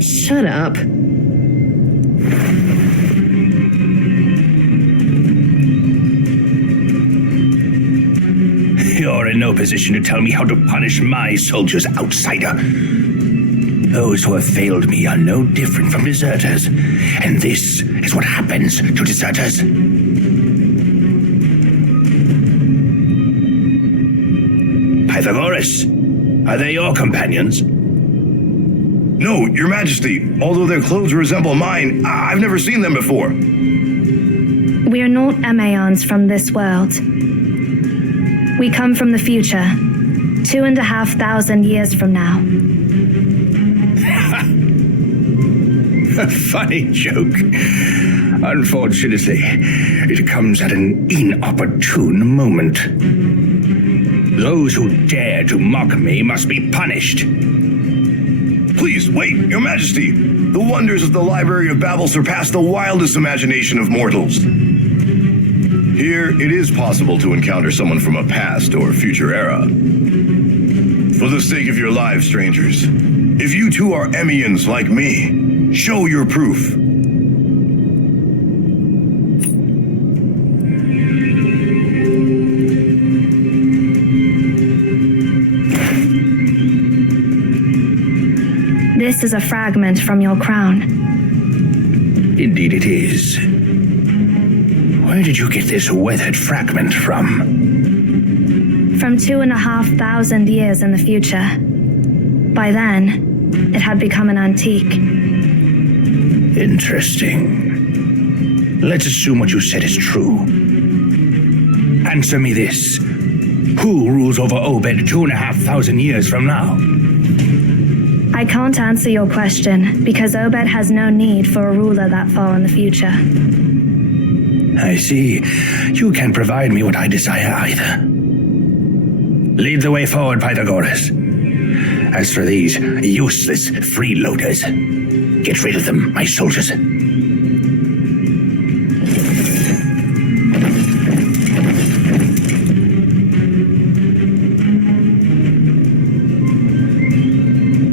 Shut up. You're in no position to tell me how to punish my soldiers, outsider. Those who have failed me are no different from deserters, and this is what happens to deserters. Pythagoras, are they your companions? No, Your Majesty. Although their clothes resemble mine, I've never seen them before. We are not Emeons from this world. We come from the future, 2,500 years from now. A funny joke. Unfortunately, it comes at an inopportune moment. Those who dare to mock me must be punished. Please, wait, Your Majesty. The wonders of the Library of Babel surpass the wildest imagination of mortals. Here, it is possible to encounter someone from a past or future era. For the sake of your lives, strangers, if you too are Emians like me, show your proof. This is a fragment from your crown. Indeed it is. Where did you get this weathered fragment from? From 2,500 years in the future. By then, it had become an antique. Interesting. Let's assume what you said is true. Answer me this. Who rules over Obed 2,500 years from now? I can't answer your question because Obed has no need for a ruler that far in the future. I see. You can provide me what I desire either. Lead the way forward, Pythagoras. As for these useless freeloaders, get rid of them, my soldiers.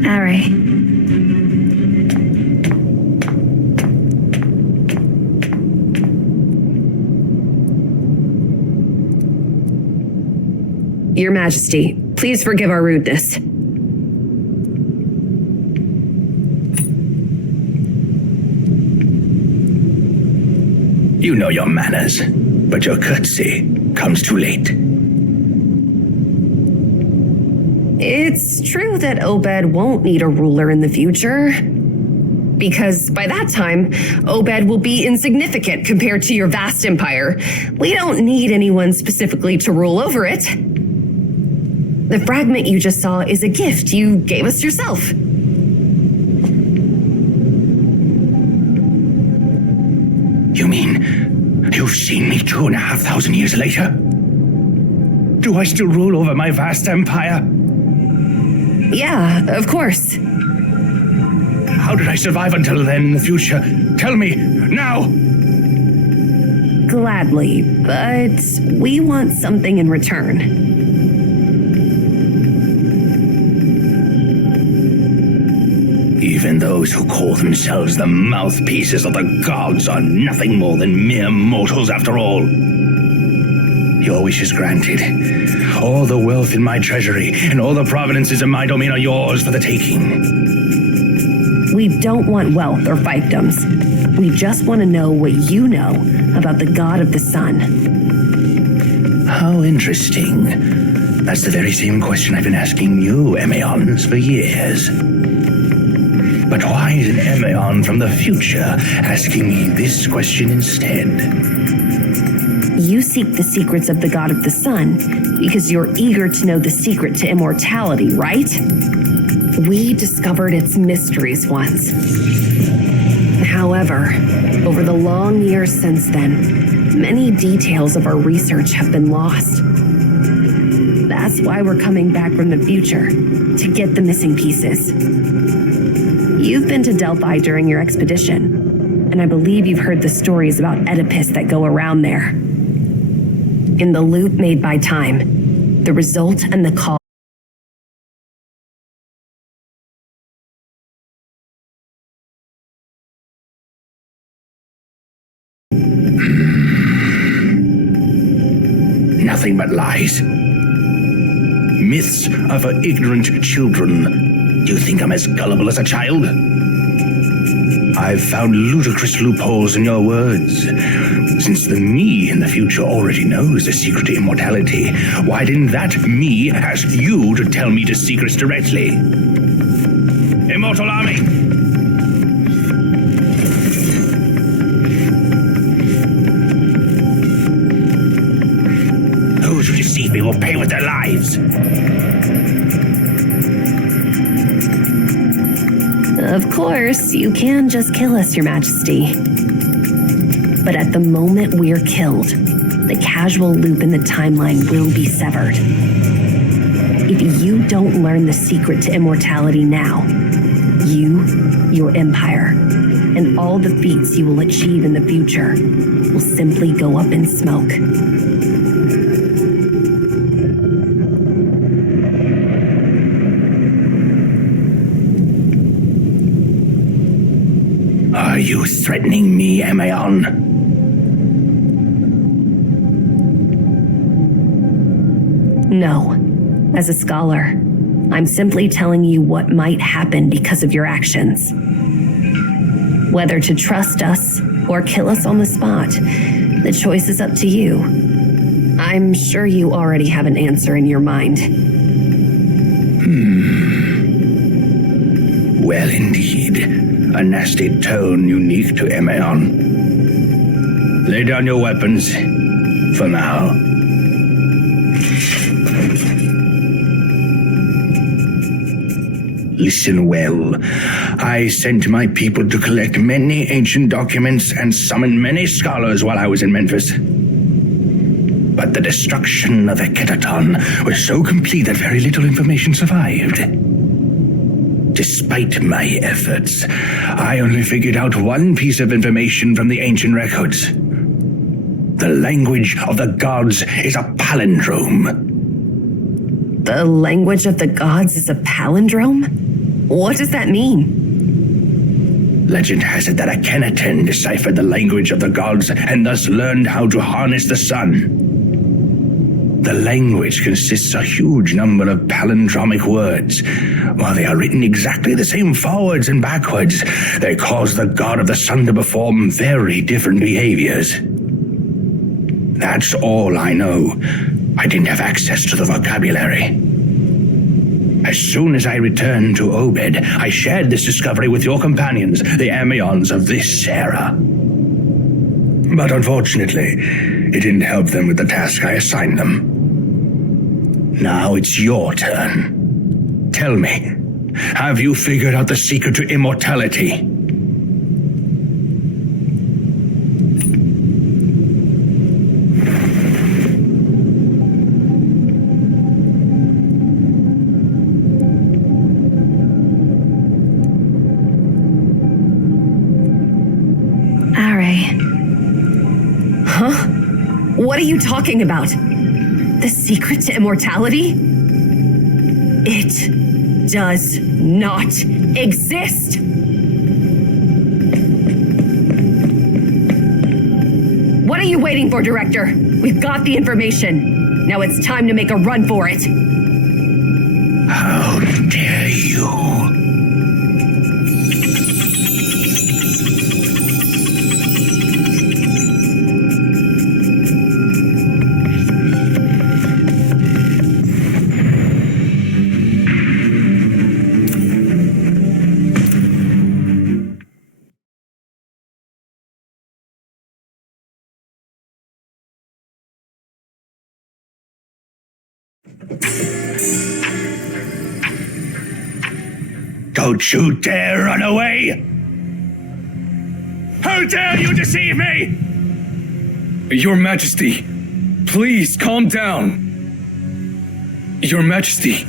Ari. Your Majesty, please forgive our rudeness. You know your manners, but your courtesy comes too late. It's true that Obed won't need a ruler in the future. Because by that time, Obed will be insignificant compared to your vast empire. We don't need anyone specifically to rule over it. The fragment you just saw is a gift you gave us yourself. You mean you've seen me 2,500 years later? Do I still rule over my vast empire? Yeah, of course. How did I survive until then in the future? Tell me, now! Gladly, but we want something in return. Even those who call themselves the mouthpieces of the gods are nothing more than mere mortals after all. Your wish is granted. All the wealth in my treasury and all the provinces in my domain are yours for the taking. We don't want wealth or fiefdoms. We just want to know what you know about the god of the sun. How interesting. That's the very same question I've been asking you, Emeons, for years. But why is an Emeon from the future asking me this question instead? You seek the secrets of the god of the sun because you're eager to know the secret to immortality, right? We discovered its mysteries once. However, over the long years since then, many details of our research have been lost. That's why we're coming back from the future, to get the missing pieces. You've been to Delphi during your expedition, and I believe you've heard the stories about Oedipus that go around there. In the loop made by time, the result and the cause. Nothing but lies. Myths are for ignorant children. You think I'm as gullible as a child? I've found ludicrous loopholes in your words. Since the me in the future already knows the secret to immortality, why didn't that me ask you to tell me the secrets directly? Immortal army! Those who deceive me will pay with their lives. Of course, you can just kill us, Your Majesty. But at the moment we're killed, the casual loop in the timeline will be severed. If you don't learn the secret to immortality now, you, your empire, and all the feats you will achieve in the future will simply go up in smoke. Are you threatening me, Emaon? No. As a scholar, I'm simply telling you what might happen because of your actions. Whether to trust us or kill us on the spot, the choice is up to you. I'm sure you already have an answer in your mind. Well, indeed. A nasty tone unique to Emaon. Lay down your weapons, for now. Listen well. I sent my people to collect many ancient documents and summon many scholars while I was in Memphis. But the destruction of Eketaton was so complete that very little information survived. Despite my efforts, I only figured out one piece of information from the ancient records. The language of the gods is a palindrome. The language of the gods is a palindrome? What does that mean? Legend has it that Akhenaten deciphered the language of the gods and thus learned how to harness the sun. The language consists of a huge number of palindromic words. While they are written exactly the same forwards and backwards, they cause the god of the sun to perform very different behaviors. That's all I know. I didn't have access to the vocabulary. As soon as I returned to Obed, I shared this discovery with your companions, the Emaons of this era. But unfortunately, it didn't help them with the task I assigned them. Now it's your turn. Tell me, have you figured out the secret to immortality? What are you talking about? The secret to immortality? It does not exist! What are you waiting for, Director? We've got the information. Now it's time to make a run for it. How dare you? Don't you dare run away! How dare you deceive me! Your Majesty, please calm down. Your Majesty.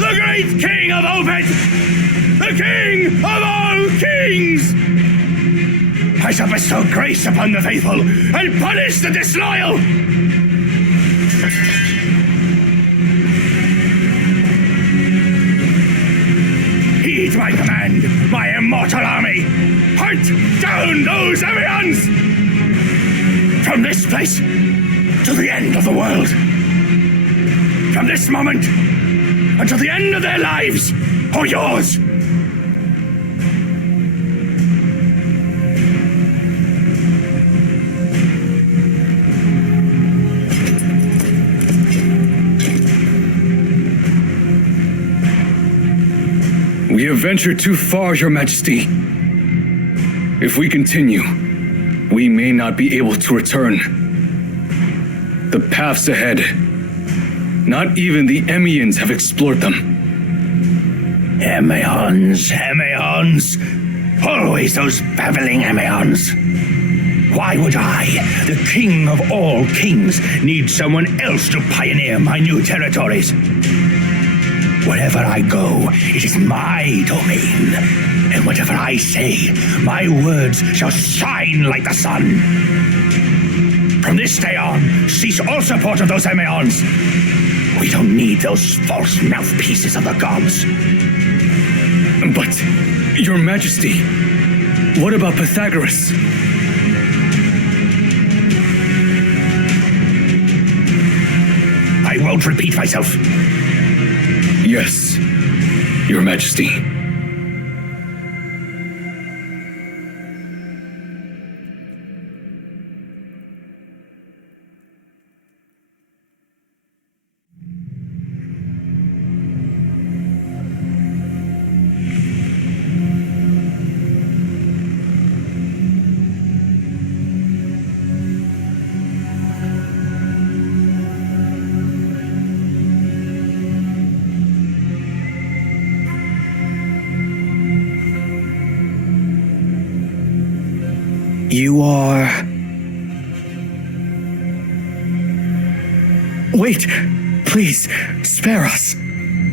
The great king of Obed! The king of all kings! I shall bestow grace upon the faithful and punish the disloyal! Heed my command, my immortal army! Hunt down those Emaons! From this place to the end of the world! From this moment until the end of their lives, or yours. ventured too far, Your Majesty. If we continue, we may not be able to return. The paths ahead, not even the Emians have explored them. Emions. Always those babbling Emions. Why would I, the king of all kings, need someone else to pioneer my new territories? Wherever I go, it is my domain. And whatever I say, my words shall shine like the sun. From this day on, cease all support of those Emions. We don't need those false mouthpieces of the gods. But, Your Majesty, what about Pythagoras? I won't repeat myself. Yes, Your Majesty. You are... Wait! Please, spare us.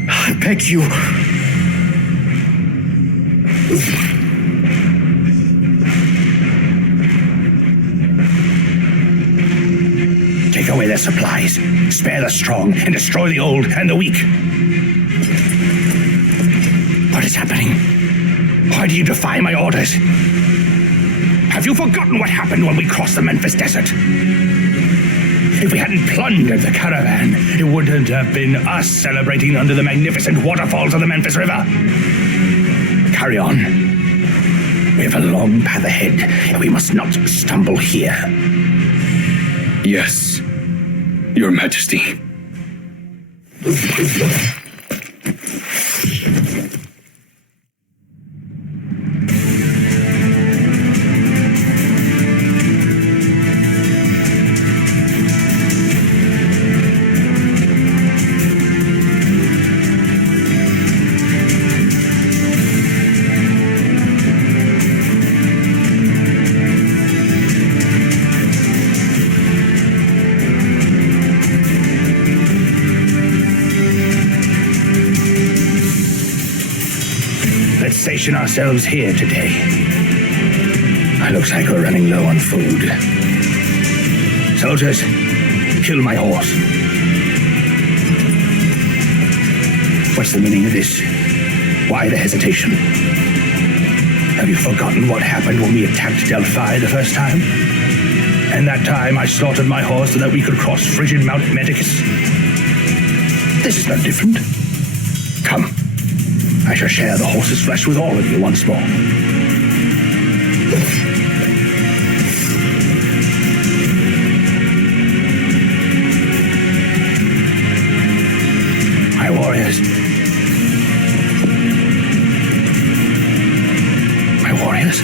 I beg you. Take away their supplies, spare the strong, and destroy the old and the weak. What is happening? Why do you defy my orders? Have you forgotten what happened when we crossed the Memphis desert? If we hadn't plundered the caravan, it wouldn't have been us celebrating under the magnificent waterfalls of the Memphis River. Carry on. We have a long path ahead, and we must not stumble here. Yes, Your Majesty. Station ourselves here today. It looks like we're running low on food. Soldiers, kill my horse. What's the meaning of this? Why the hesitation? Have you forgotten what happened when we attacked Delphi the first time? And that time I slaughtered my horse so that we could cross frigid Mount Medicus? This is no different. Come. I shall share the horse's flesh with all of you once more. My warriors. My warriors.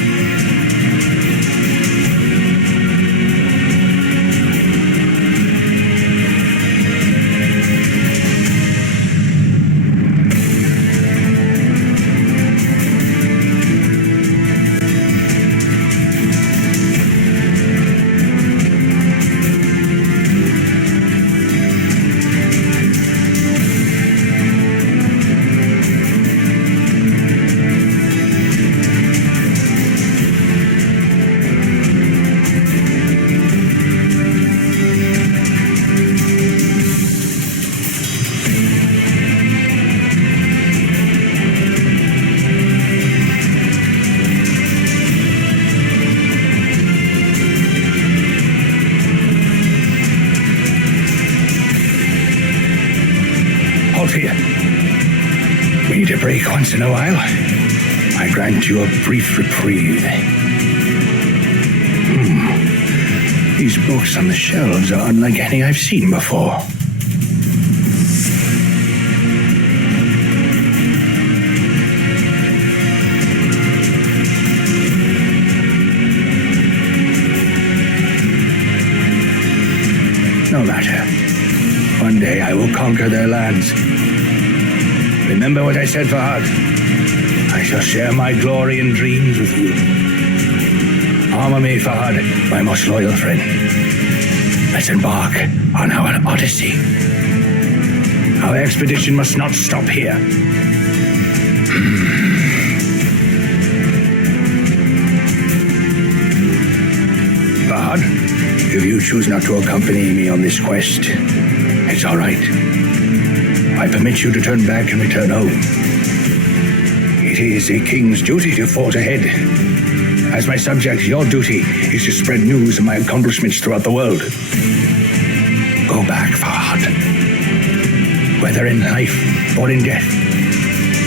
Here. We need a break once in a while. I grant you a brief reprieve. These books on the shelves are unlike any I've seen before. matter. One day I will conquer their lands. Remember what I said, Fahad. I shall share my glory and dreams with you. Armor me, Fahad, my most loyal friend. Let's embark on our odyssey. Our expedition must not stop here. Fahad, if you choose not to accompany me on this quest, it's all right. I permit you to turn back and return home. It is a king's duty to forge ahead. As my subject, your duty is to spread news of my accomplishments throughout the world. Go back, Fahad. Whether in life or in death,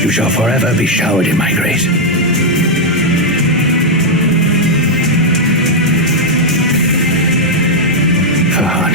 you shall forever be showered in my grace. Fahad.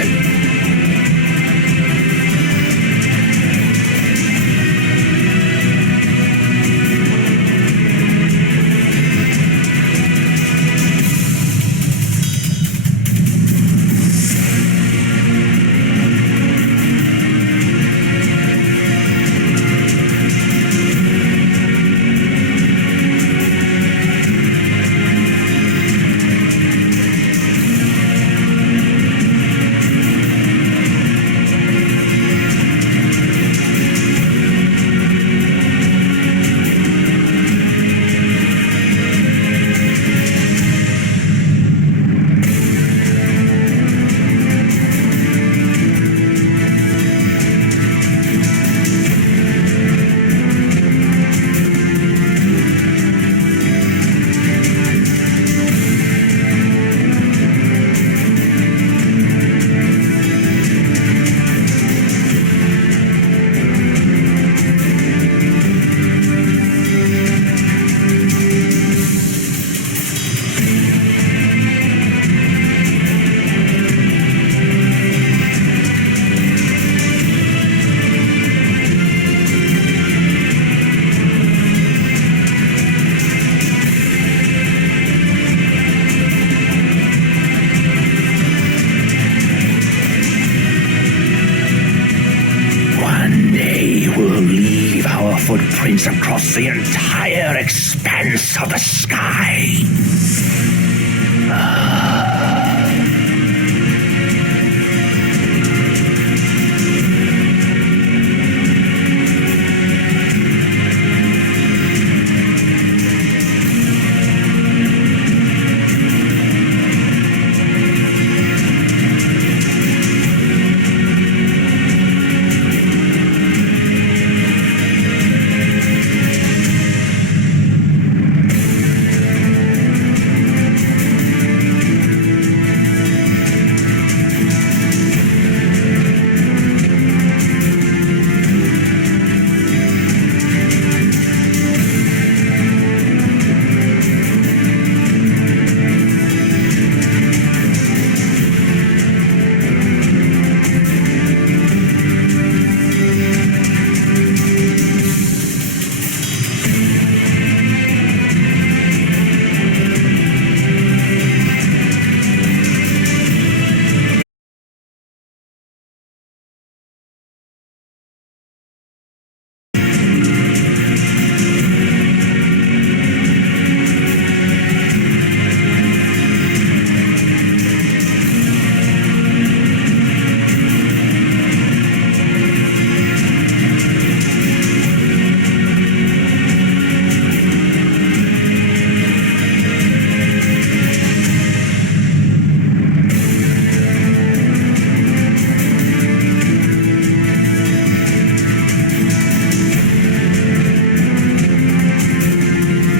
Footprints across the entire expanse of the sky.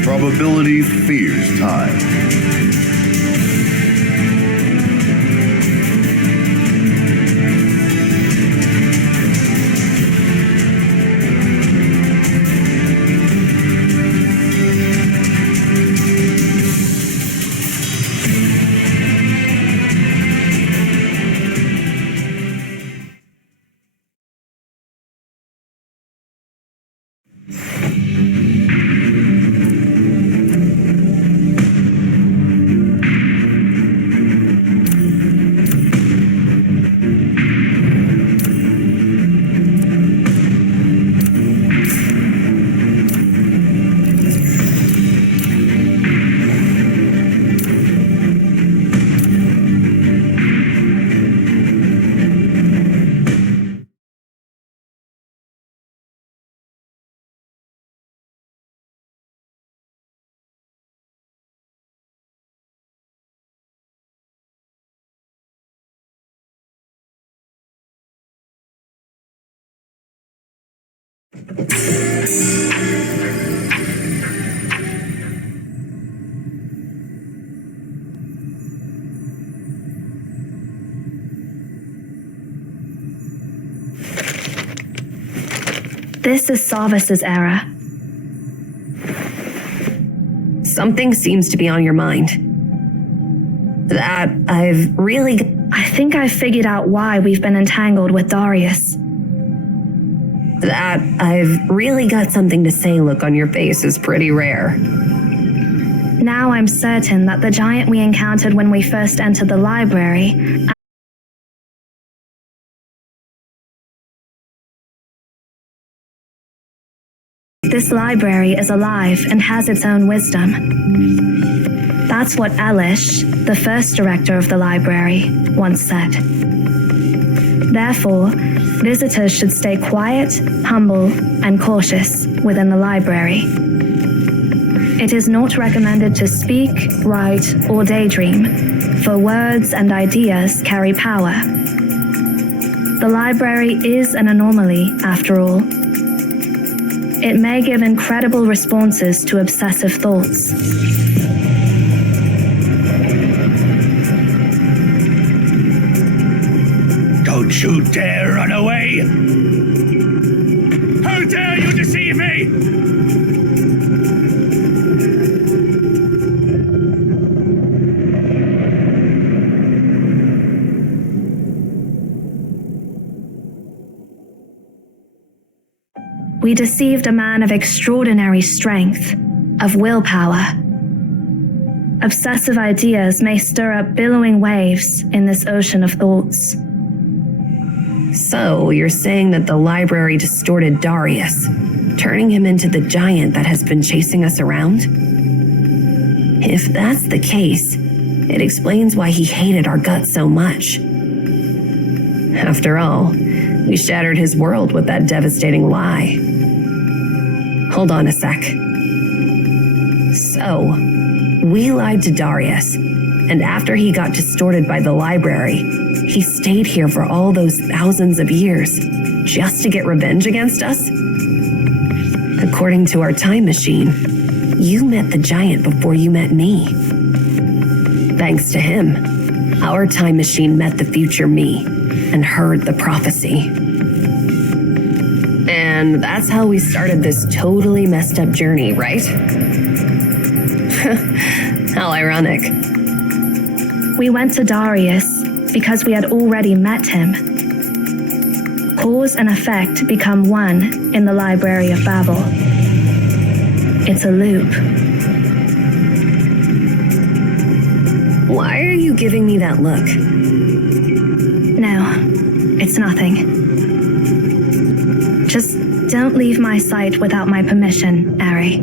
Probability fears time. This is Sarvis's error. Something seems to be on your mind. I think I've figured out why we've been entangled with Darius. That I've really got something to say look on your face is pretty rare. Now I'm certain that the giant we encountered when we first entered the library This library is alive and has its own wisdom. That's what Elish, the first director of the library, once said. Therefore, visitors should stay quiet, humble, and cautious within the library. It is not recommended to speak, write, or daydream, for words and ideas carry power. The library is an anomaly, after all. It may give incredible responses to obsessive thoughts. Don't you dare run away! How dare you deceive me! We deceived a man of extraordinary strength, of willpower. Obsessive ideas may stir up billowing waves in this ocean of thoughts. So, you're saying that the library distorted Darius, turning him into the giant that has been chasing us around? If that's the case, it explains why he hated our guts so much. After all, we shattered his world with that devastating lie. Hold on a sec. So, we lied to Darius, and after he got distorted by the library, he stayed here for all those thousands of years, just to get revenge against us? According to our time machine, you met the giant before you met me. Thanks to him, our time machine met the future me and heard the prophecy. And that's how we started this totally messed up journey, right? How ironic. We went to Darius because we had already met him. Cause and effect become one in the Library of Babel. It's a loop. Why are you giving me that look? No, it's nothing. Just don't leave my sight without my permission, Ari.